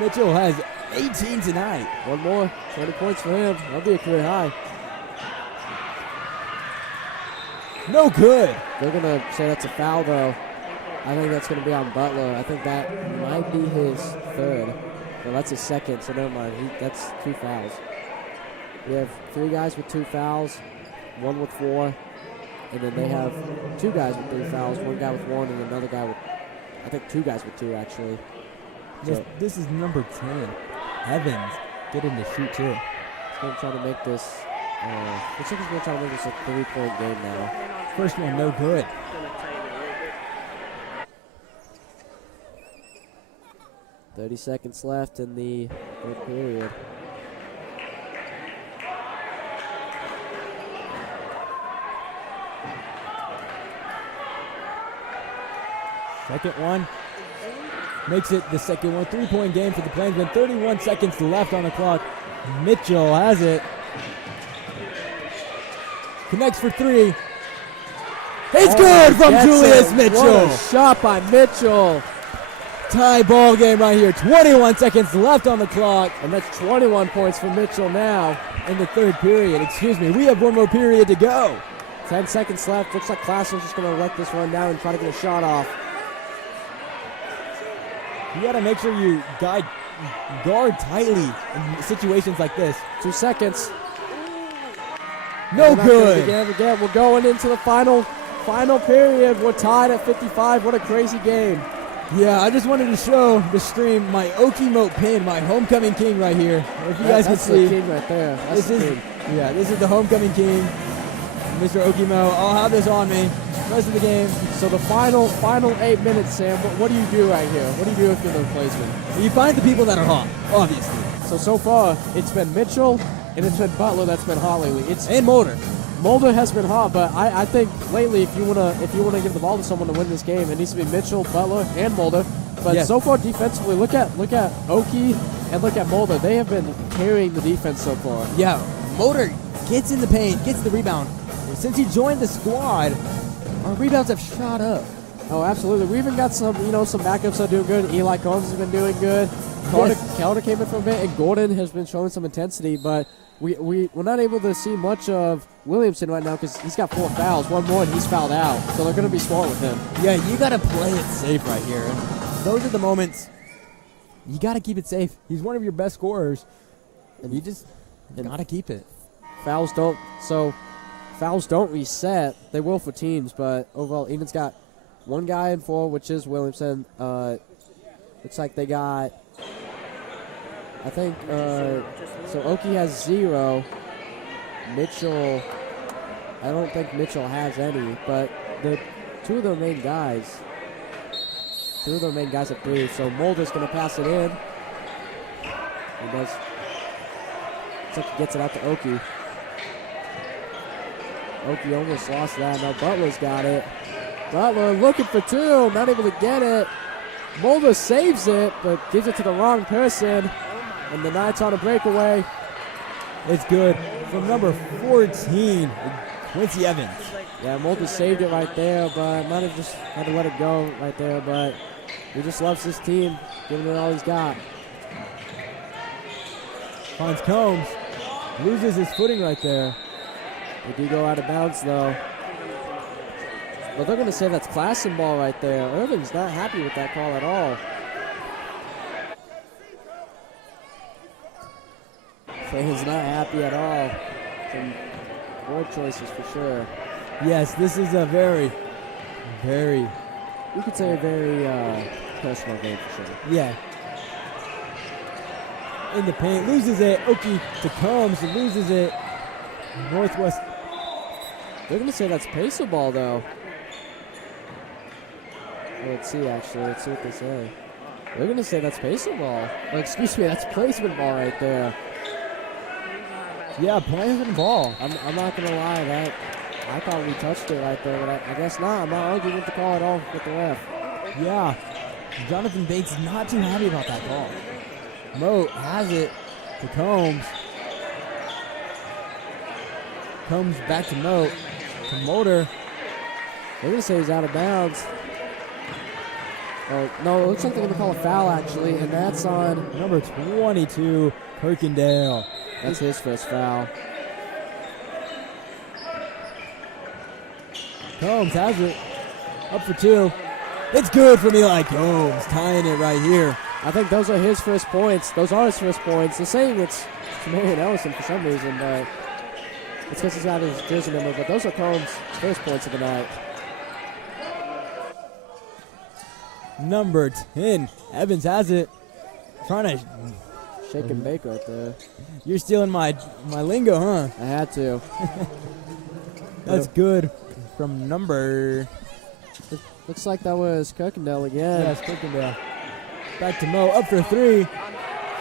Mitchell has 18 tonight. 1 more, 20 points for him. That'll be a career high. No good. They're going to say that's a foul, though. I think that's going to be on Butler. I think that might be his 3rd. Well, that's his 2nd, so never mind. That's 2 fouls. We have 3 guys with 2 fouls, 1 with 4, and then they have 2 guys with 3 fouls, 1 guy with 1, and another guy with, I think 2 guys with 2, actually. This is number 10. Evans getting to shoot, too. He's going to try to make this, looks like he's going to try to make this a 3-point game now. First one, no good. Gonna tighten it a little bit. 30 seconds left in the 3rd period. Second one. Makes it the second one. 3-point game for the Plainsmen. 31 seconds left on the clock. Mitchell has it. Connects for 3. It's good from Julius Mitchell. What a shot by Mitchell. Tie ball game right here. 21 seconds left on the clock. And that's 21 points for Mitchell now. In the 3rd period. Excuse me. We have 1 more period to go. 10 seconds left. Looks like Classen's just going to let this run down and try to get a shot off. You got to make sure you guard tightly in situations like this. 2 seconds. No good. Again, we're going into the final period. We're tied at 55. What a crazy game. Yeah, I just wanted to show the stream my Okimote pin, my homecoming king right here. If you guys can see, the king right there. That's the king. Yeah, this is the homecoming king, Mr. Okimo. I'll have this on me rest of the game. So the final 8 minutes, Sam. What do you do right here? What do you do if you're the replacement? You find the people that are hot, obviously. So far it's been Mitchell and it's been Butler that's been hot lately. And Mulder. Mulder has been hot, but I think lately if you wanna give the ball to someone to win this game, it needs to be Mitchell, Butler, and Mulder. But so far defensively, look at Oki and look at Mulder. They have been carrying the defense so far. Yeah, Mulder gets in the paint, gets the rebound. Since he joined the squad, our rebounds have shot up. Oh, absolutely. We even got some backups that are doing good. Eli Combs has been doing good. Calder came in for a bit, and Gordon has been showing some intensity, but we're not able to see much of Williamson right now because he's got 4 fouls. One more, and he's fouled out. So they're going to be smart with him. Yeah, you got to play it safe right here. And those are the moments you got to keep it safe. He's one of your best scorers, and you just got to keep it. Fouls don't reset. They will for teams, but overall, Enid's got one guy in 4, which is Williamson. Looks like they got, I think, so Oki has 0. Mitchell, I don't think Mitchell has any, but two of their main guys at 3. So Mulder's going to pass it in. He does. Looks like he gets it out to Oki. Oki almost lost that. Now Butler's got it. Butler looking for 2, not able to get it. Mulder saves it, but gives it to the wrong person. And the Knights on a breakaway. It's good. From number 14, Quincy Evans. Yeah, Mulder saved it right there, but might have just had to let it go right there. But he just loves this team, giving it all he's got. Finds Combs. Loses his footing right there. They do go out of bounds, though. But they're going to say that's Classen ball right there. Irving's not happy with that call at all. He's not happy at all. Some board choices for sure. Yes, this is a very, we could say a very personal game for sure. Yeah. In the paint, loses it. Oki to Combs, loses it. Northwest. They're going to say that's pacer ball, though. Well, let's see, actually. Let's see what they say. They're going to say that's pacer ball. Oh, excuse me, that's placement ball right there. Yeah, placement ball. I'm not going to lie. I thought we touched it right there, but I guess not. I'm not arguing with the call at all with the ref. Yeah. Jonathan Bates is not too happy about that call. Moat has it to Combs. Combs back to Moat. To Mulder. They're going to say he's out of bounds. Oh, no, it looks like they're going to call a foul, actually, and that's on number 22, Kirkendale. That's his first foul. Combs has it. Up for 2. It's good from Eli Combs, tying it right here. I think those are his first points. Those are his first points. They're saying it's Marion Ellison for some reason, but it's because he's got his jersey number. But those are Combs' first points of the night. Number 10, Evans has it. Trying to shake and bake right there. You're stealing my lingo, huh? I had to. That's good from number. Looks like that was Kirkendale again. Yes, Kirkendale. Back to Mo, up for 3.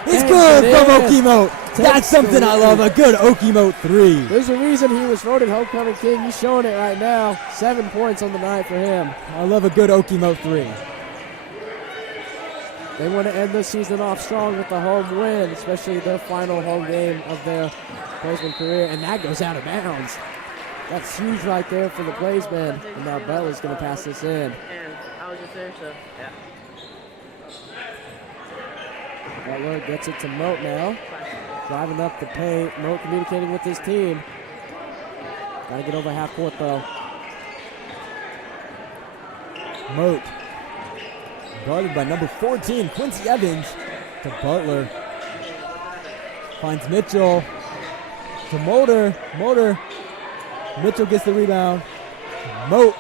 It's good from Okemo. That's something I love, a good Okemo 3. There's a reason he was voted Homecoming King. He's showing it right now. 7 points on the night for him. I love a good Okemo 3. They want to end the season off strong with the home win, especially their final home game of their Blazeman career, and that goes out of bounds. That's huge right there for the Blazemen, and now Bella's going to pass this in. And I was just there, so yeah. Butler gets it to Moat now, driving up the paint. Moat communicating with his team. Got to get over half court though. Moat. Guarded by number 14, Quincy Evans, to Butler. Finds Mitchell. To Mulder. Mitchell gets the rebound. Moat.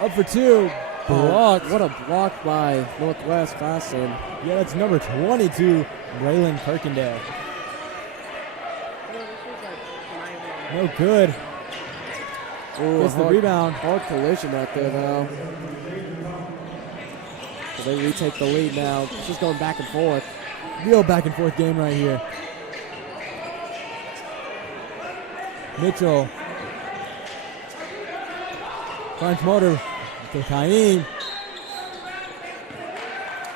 Up for 2. Blocked. What a block by Northwest Classen. Yeah, that's number 22, Braylon Kirkendale. No good. Ooh, gets the rebound. Hard collision right there, though. So they retake the lead now. It's just going back and forth. Real back and forth game right here. Mitchell finds Mulder to Kaim.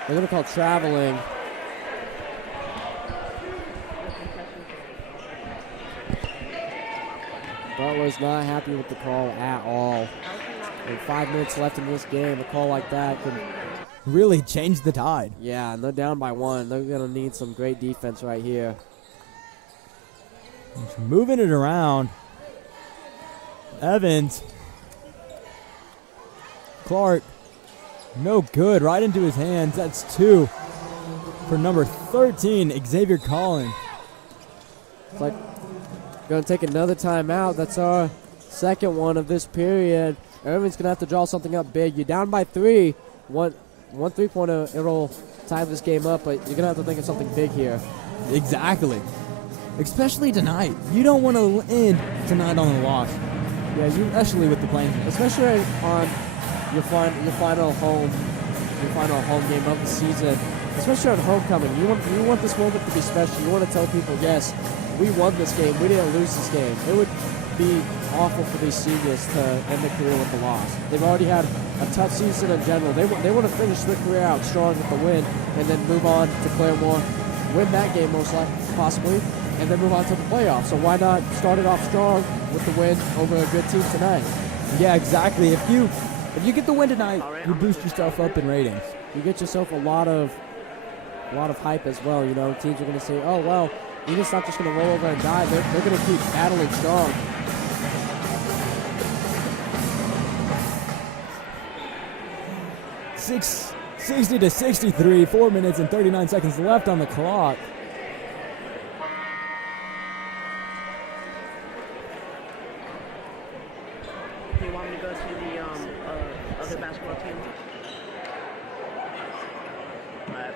They're going to call traveling. Butler's not happy with the call at all. With 5 minutes left in this game, a call like that could, Really changed the tide. yeah, and they're down by 1. They're going to need some great defense right here. Just moving it around. Evans. Clark. No good. Right into his hands. That's 2 for number 13, Xavier Collins. It's like going to take another timeout. That's our second one of this period. Irvin's going to have to draw something up big. You're down by 3. One 3-pointer, it'll tie this game up, but you're going to have to think of something big here. Exactly. Especially tonight. You don't want to end tonight on a loss. Yeah, Especially with the Plains. especially on your final home game of the season, especially on homecoming. You want this moment to be special. You want to tell people, yes, we won this game. We didn't lose this game. It would be awful for these seniors to end their career with a loss. They've already had a tough season in general. They want to finish their career out strong with the win and then move on to Claremore, win that game most likely, possibly, and then move on to the playoffs. So why not start it off strong with the win over a good team tonight? Yeah, exactly. If you get the win tonight, you boost yourself up in ratings. You get yourself a lot of hype as well. You know, teams are going to say, oh, well, Enid's not just going to roll over and die. They're going to keep battling strong. Six 60-63, 4 minutes and 39 seconds left on the clock. Do you want me to go to the other basketball team? Alright.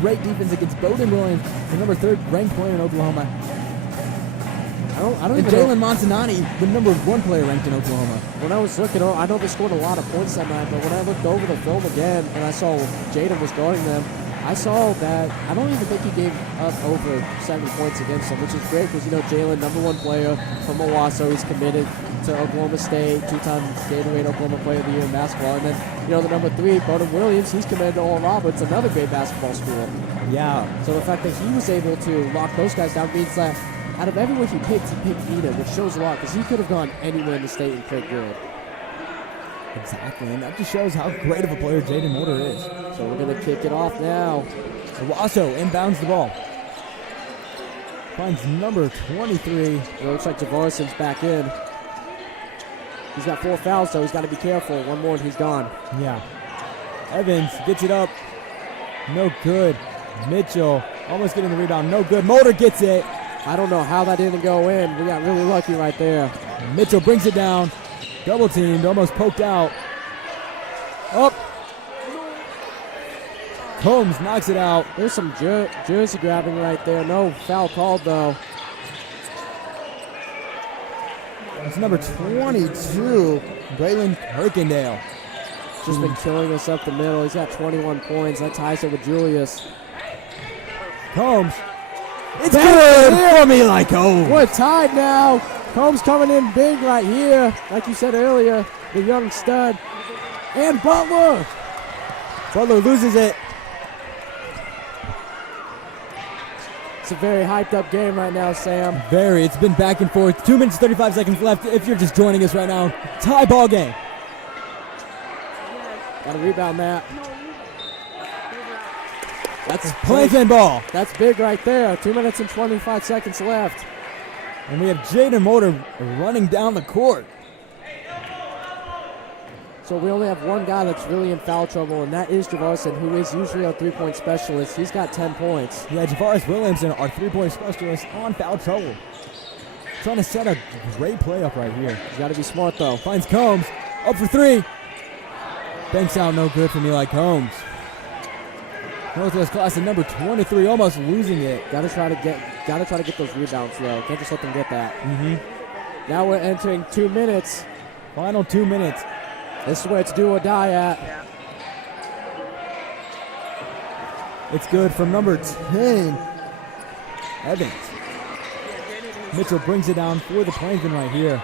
Great defense against Bowden Williams, the number 3rd ranked player in Oklahoma. I don't And even know. Jalen Montanati, the number 1 player ranked in Oklahoma. When I was looking, I know they scored a lot of points that night, but when I looked over the film again and I saw Jaden was guarding them, I saw that I don't even think he gave up over 70 points against them, which is great because, you know, Jalen, number 1 player from Owasso, he's committed to Oklahoma State, 2-time Gatorade Oklahoma Player of the Year in basketball. And then, you know, the number 3, Bowden Williams, he's committed to Oral Roberts, another great basketball school. Yeah. So the fact that he was able to lock those guys down means that out of everyone he picked Enid, which shows a lot because he could have gone anywhere in the state and played good. Exactly, and that just shows how great of a player Jaden Mortar is. So we're going to kick it off now. Owasso inbounds the ball. Finds number 23. It looks like Javarson's back in. He's got 4 fouls, so he's got to be careful. One more and he's gone. Yeah. Evans gets it up. No good. Mitchell almost getting the rebound. No good. Mortar gets it. I don't know how that didn't go in. We got really lucky right there. Mitchell brings it down. Double teamed. Almost poked out. Up. Combs knocks it out. There's some jersey grabbing right there. No foul called, though. It's number 22, Braylon Kirkendale. Just been killing us up the middle. He's got 21 points. That ties it with Julius. Combs. It's good. For me like Combs. We're tied now. Combs coming in big right here. Like you said earlier, the young stud. And Butler. Butler loses it. It's a very hyped up game right now, Sam. Very. It's been back and forth. 2 minutes, 35 seconds left if you're just joining us right now. Tie ball game. Got to rebound that. That's Plainsman ball. That's big right there. 2 minutes and 25 seconds left. And we have Jaden Mortar running down the court. So we only have one guy that's really in foul trouble, and that is Javarson, who is usually our three-point specialist. He's got 10 points. Yeah, Javaris Williamson, our three-point specialist, on foul trouble. Trying to set a great play up right here. He's got to be smart, though. Finds Combs. Up for 3. Banks out, no good for me like Combs. Northwest Classen number 23, almost losing it. Gotta try to get those rebounds, though. Can't just let them get that. Now we're entering 2 minutes. Final 2 minutes. This is where it's do or die at. It's good from number 10, Evans. Mitchell brings it down for the Plainsman right here.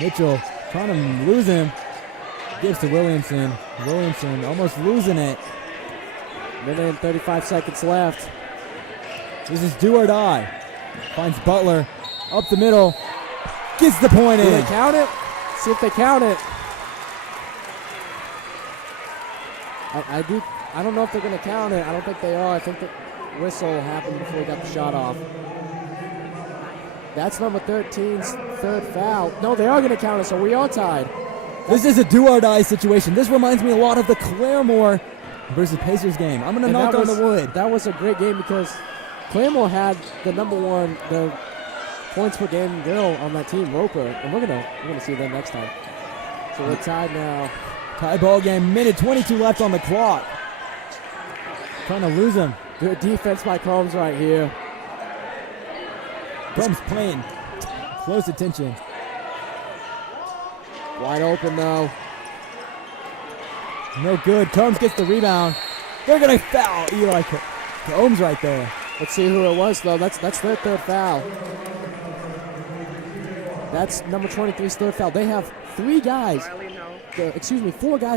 Mitchell trying to lose him. Gives to Williamson. Williamson almost losing it. Minute and 35 seconds left. This is do or die. Finds Butler up the middle. Gets the point Do in. they count it? See if they count it. I don't know if they're going to count it. I don't think they are. I think the whistle happened before he got the shot off. That's number 13's third foul. No, they are going to count it, so we are tied. This is a do-or-die situation. This reminds me a lot of the Claremore versus Pacers game. I'm going to knock on the wood. That was a great game because Claremore had the the points per game girl on that team, Roper, and we're gonna see them next time. So we're tied now. Tie ball game, minute 22 left on the clock. Trying to lose him. Good defense by Combs right here. Combs playing close attention. Wide open though. No good. Combs gets the rebound. They're gonna foul Eli Combs right there. Let's see who it was though. That's their third foul. That's number 23's third foul. They have 4 guys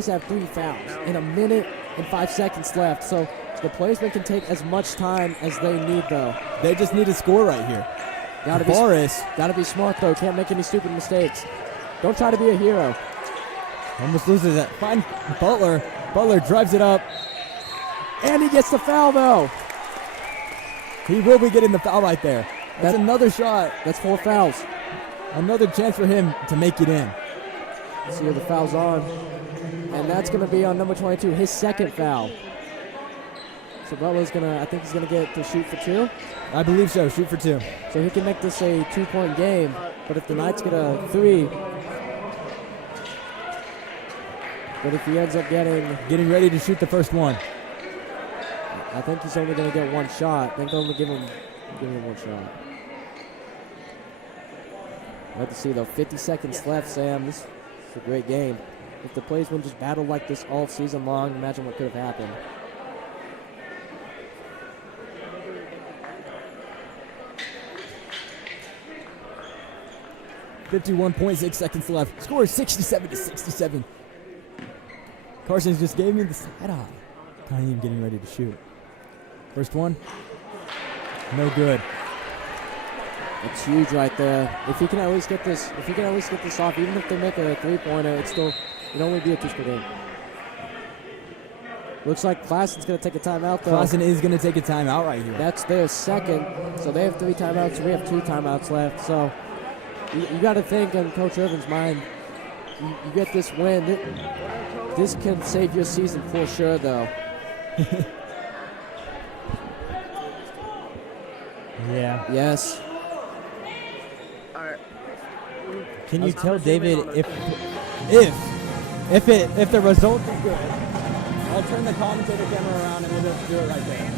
have 3 fouls in a minute and 5 seconds left. So the Plainsmen can take as much time as they need though. They just need to score right here. Gotta be smart though. Can't make any stupid mistakes. Don't try to be a hero. Almost loses it. Find Butler. Butler drives it up. And he gets the foul though. He will be getting the foul right there. That's another shot. That's 4 fouls. Another chance for him to make it in. Let's see who the foul's on. And that's going to be on number 22, his second foul. So Butler's I think he's going to get to shoot for 2. I believe so, shoot for 2. So he can make this a 2-point game. But if the Knights get a 3, but if he ends up getting ready to shoot the first one. I think he's only going to get 1 shot. I think they'll only give him 1 shot. We'll have to see though. 50 seconds left, Sam. This is a great game. If the Plainsmen just battled like this all season long, imagine what could have happened. .6 seconds left. Score is 67-67. Carson's just gave me the side eye. Not even getting ready to shoot. First one. No good. It's huge right there. If he can at least get this, off, even if they make a 3-pointer, it'll only be a 2-score game. Looks like Classen's going to take a timeout, though. Classen is going to take a timeout right here. That's their second, so they have 3 timeouts. So we have 2 timeouts left. So you got to think in Coach Irvin's mind, you get this win. This can save your season for sure, though. Yeah. Yes. Can you tell David if the result is good? I'll turn the commentator camera around and we'll just do it right there.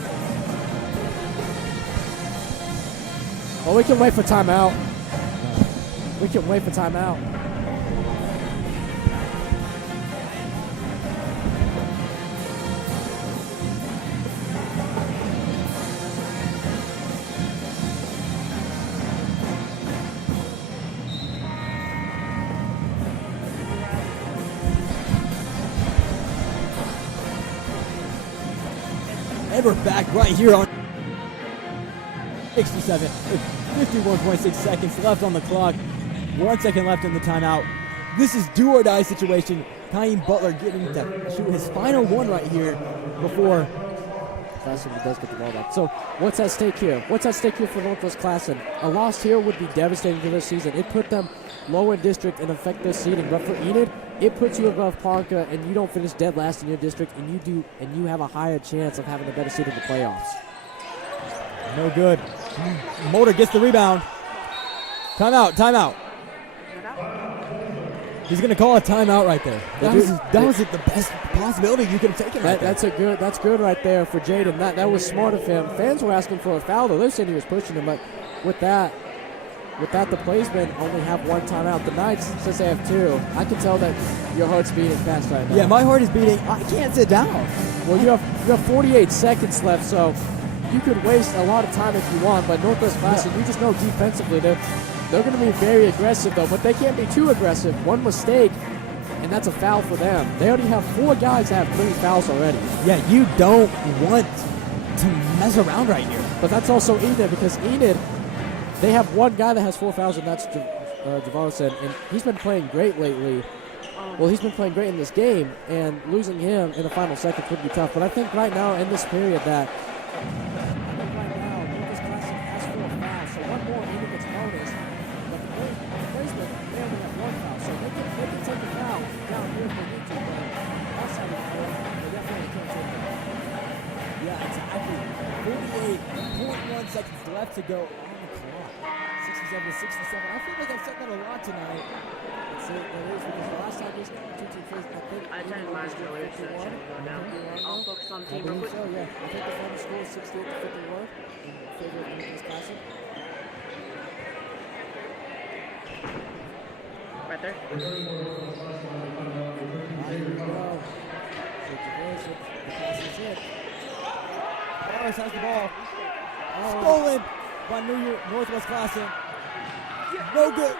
Well, we can wait for timeout. We can wait for timeout. And we're back right here on 67 with 51.6 seconds left on the clock. 1 second left in the timeout. This is do or die situation. Kaim Butler getting to shoot his final one right here before Classen does get the ball back. So what's at stake here? What's at stake here for Northwest Classen? A loss here would be devastating to their season. It put them lower in district and affect their seeding. But for Enid, it puts you above Parka, and you don't finish dead last in your district, and you have a higher chance of having a better seed in the playoffs. no good. Motor gets the rebound. Timeout. He's going to call a timeout right there. That was the best possibility you could have taken right there. That's good right there for Jaden. That was smart of him. Fans were asking for a foul, though. They're saying he was pushing him, but with that, the Placemen only have 1 timeout. The Knights, since they have 2, I can tell that your heart's beating fast right now. Yeah, my heart is beating. I can't sit down. Well, you have 48 seconds left, so you could waste a lot of time if you want, but Northwest Classen, you just know defensively they're going to be very aggressive, though, but they can't be too aggressive. One mistake, and that's a foul for them. They already have 4 guys that have 3 fouls already. Yeah, you don't want to mess around right here. But that's also Enid, because Enid, they have 1 guy that has 4 fouls, and that's Javarson, and he's been playing great lately. Well, he's been playing great in this game, and losing him in the final seconds would be tough. But I think right now in this period that Northwest Classen has 4 fouls, so 1 more Enid gets bonus. But the Placemen, they only have 1 foul, so they can take a foul down here if they need to. But outside of that, they definitely can't take that. Yeah, exactly. 48.1 seconds left to go on the clock. 67 to 67. I feel like I've said that a lot tonight. That is because the last time these 2 teams faced, I think I turned mine earlier so it shouldn't go down. I'll focus on I team real believe quick. so, yeah. I think the final score is 68 to 51 in favor of Northwest Classen. Right there. Here we go. So Javarez with the pass is hit. Morris has the ball. Stolen by Northwest Classen. No good.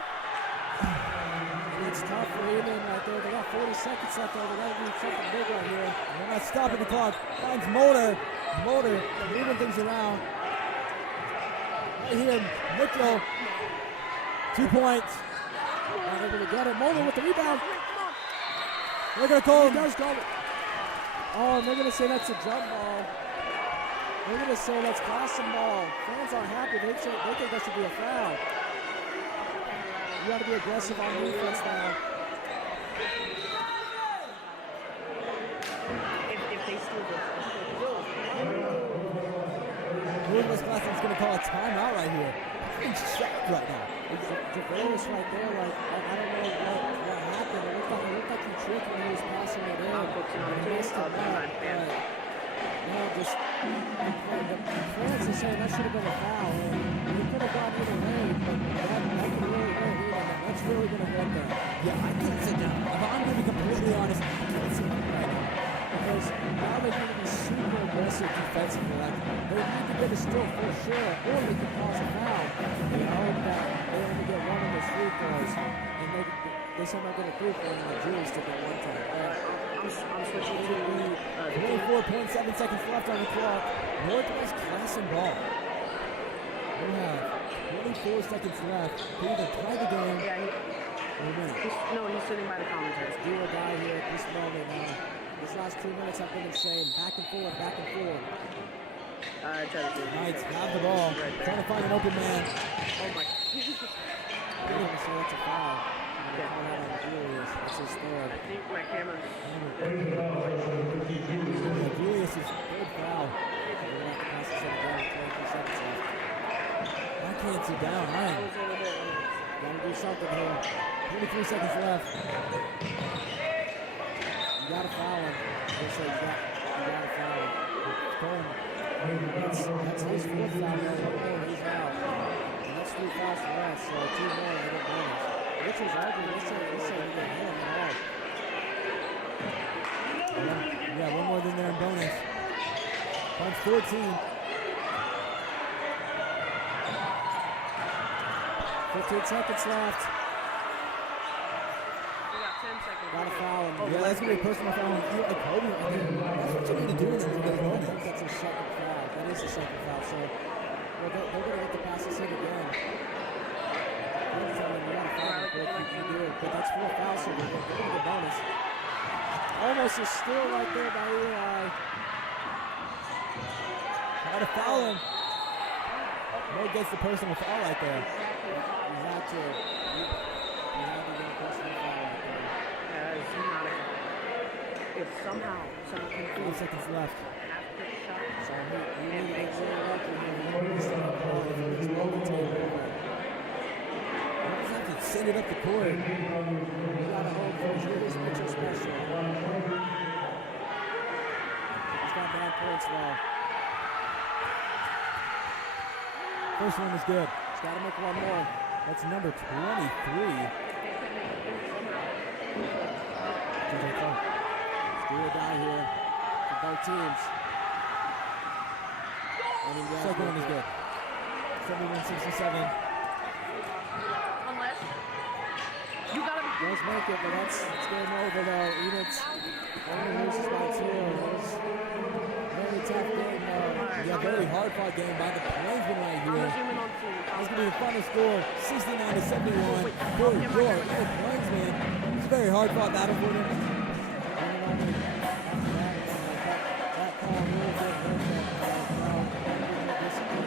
It's tough for Enid right there. They got 40 seconds left over. They got to do something big right here. They're not stopping the clock. Finds Motor, moving things around. Right here, Mitchell. 2 points. Not able to get it. Motor with the rebound. They're going to call him. He does call it. Oh, and they're going to say that's a jump ball. They're going to say that's Classen ball. Fans aren't happy. They think that should be a foul. You got to be aggressive on defense now. If they steal this. Northwest Classen is going to call a timeout right here. I'm shocked right now. Javarez right there, like, I don't know what happened. It looked like he tripped when he was passing it in. I'll focus on He messed I'll it do up, mine, man. but, just the fans are saying that should have been a foul. And he could have gone either way, but that could really hurt Enid. That's really going to hurt them. Yeah, I can't sit down. If I'm going to be completely honest, I can't sit down right now. Because now they're going to be super aggressive defensively. Like, they need to get a steal for sure, or they can cause a foul. They hope that they only get 1 of those free throws, and they somehow get a 3-point, and the Julius did that one time. I'm switching to 24.7 seconds left on the clock. Northwest Classen ball. We have 24 seconds left. He either tie the game Yeah, or win it. he's sitting by the commentary. Do or die here at this moment now. These last 2 minutes have been insane. Back and forth, back and forth. Knights have the ball, trying to find an open man. Oh my. I'm going to say that's a foul. I'm going to call that on Julius. That's his third. I think my camera's. Julius is third foul. We're going to have to pass this in again with 23 seconds left. I can't sit down. Ryan, Got to do something here. 23 seconds left. You got to foul him. They say you got to foul him. That's his fourth foul. He's out. And that's 3 fouls for us, so 2 more and they get bonus. Rich was arguing. He said he didn't hit him at all. Yeah, one more than there in bonus. Punch 14. 15 seconds left. We got 10 seconds. Got to foul him. Yeah, that's going to be a personal foul. Like Kobe right there. That's what you need to do in those I think moments. that's a second foul. That is a second foul. So they're going to hit the passes in again. I'm telling you, you got to foul him quick. You do it. But that's 4 fouls, so they're going to get a bonus. Almost a steal right there by Eli. Try to foul him. No gets the personal foul right there. You had to. You had to get a personal foul right there. Yeah, it's not a. If somehow someone can 5 seconds left. half-pick shot. So you need to get really lucky here. You need to stay on the ball if it's not the table. You just have to send it up the court. You got to hold for Julius Mitchell special. He's got 9 points though. First one is good. He's got to make one more. That's number 23. TJ Clark. Let's do or die here for both teams. And he Second one is good. 71-67. Unless you gotta. Does make it, but that's game over though. Enid's only loses by 2. It was a very tough game though. Yeah, very hard fought game by the Plainsmen right I'm here. zooming on two. It's going to be the final score, 69-71 for your Plainsmen. It's a very hard fought battle for them. That call really did hurt them.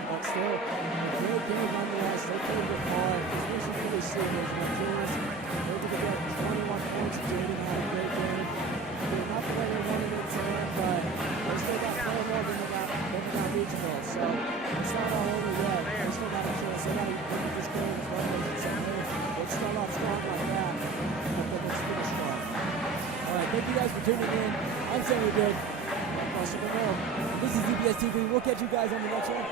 But still, a great game nonetheless. They played it hard. As we should really see it as Julius able to get 21 points. Jaden had a great game. They're not the way they wanted it to end, but they still got 4 more than they got regional. So it's not all over yet. They still got a chance. They got to win this game as well as it's something. They start off strong like that. But then it's finish strong. All right, thank you guys for tuning in. I'm Sammy Good. This is ZBS TV. We'll catch you guys on the next one.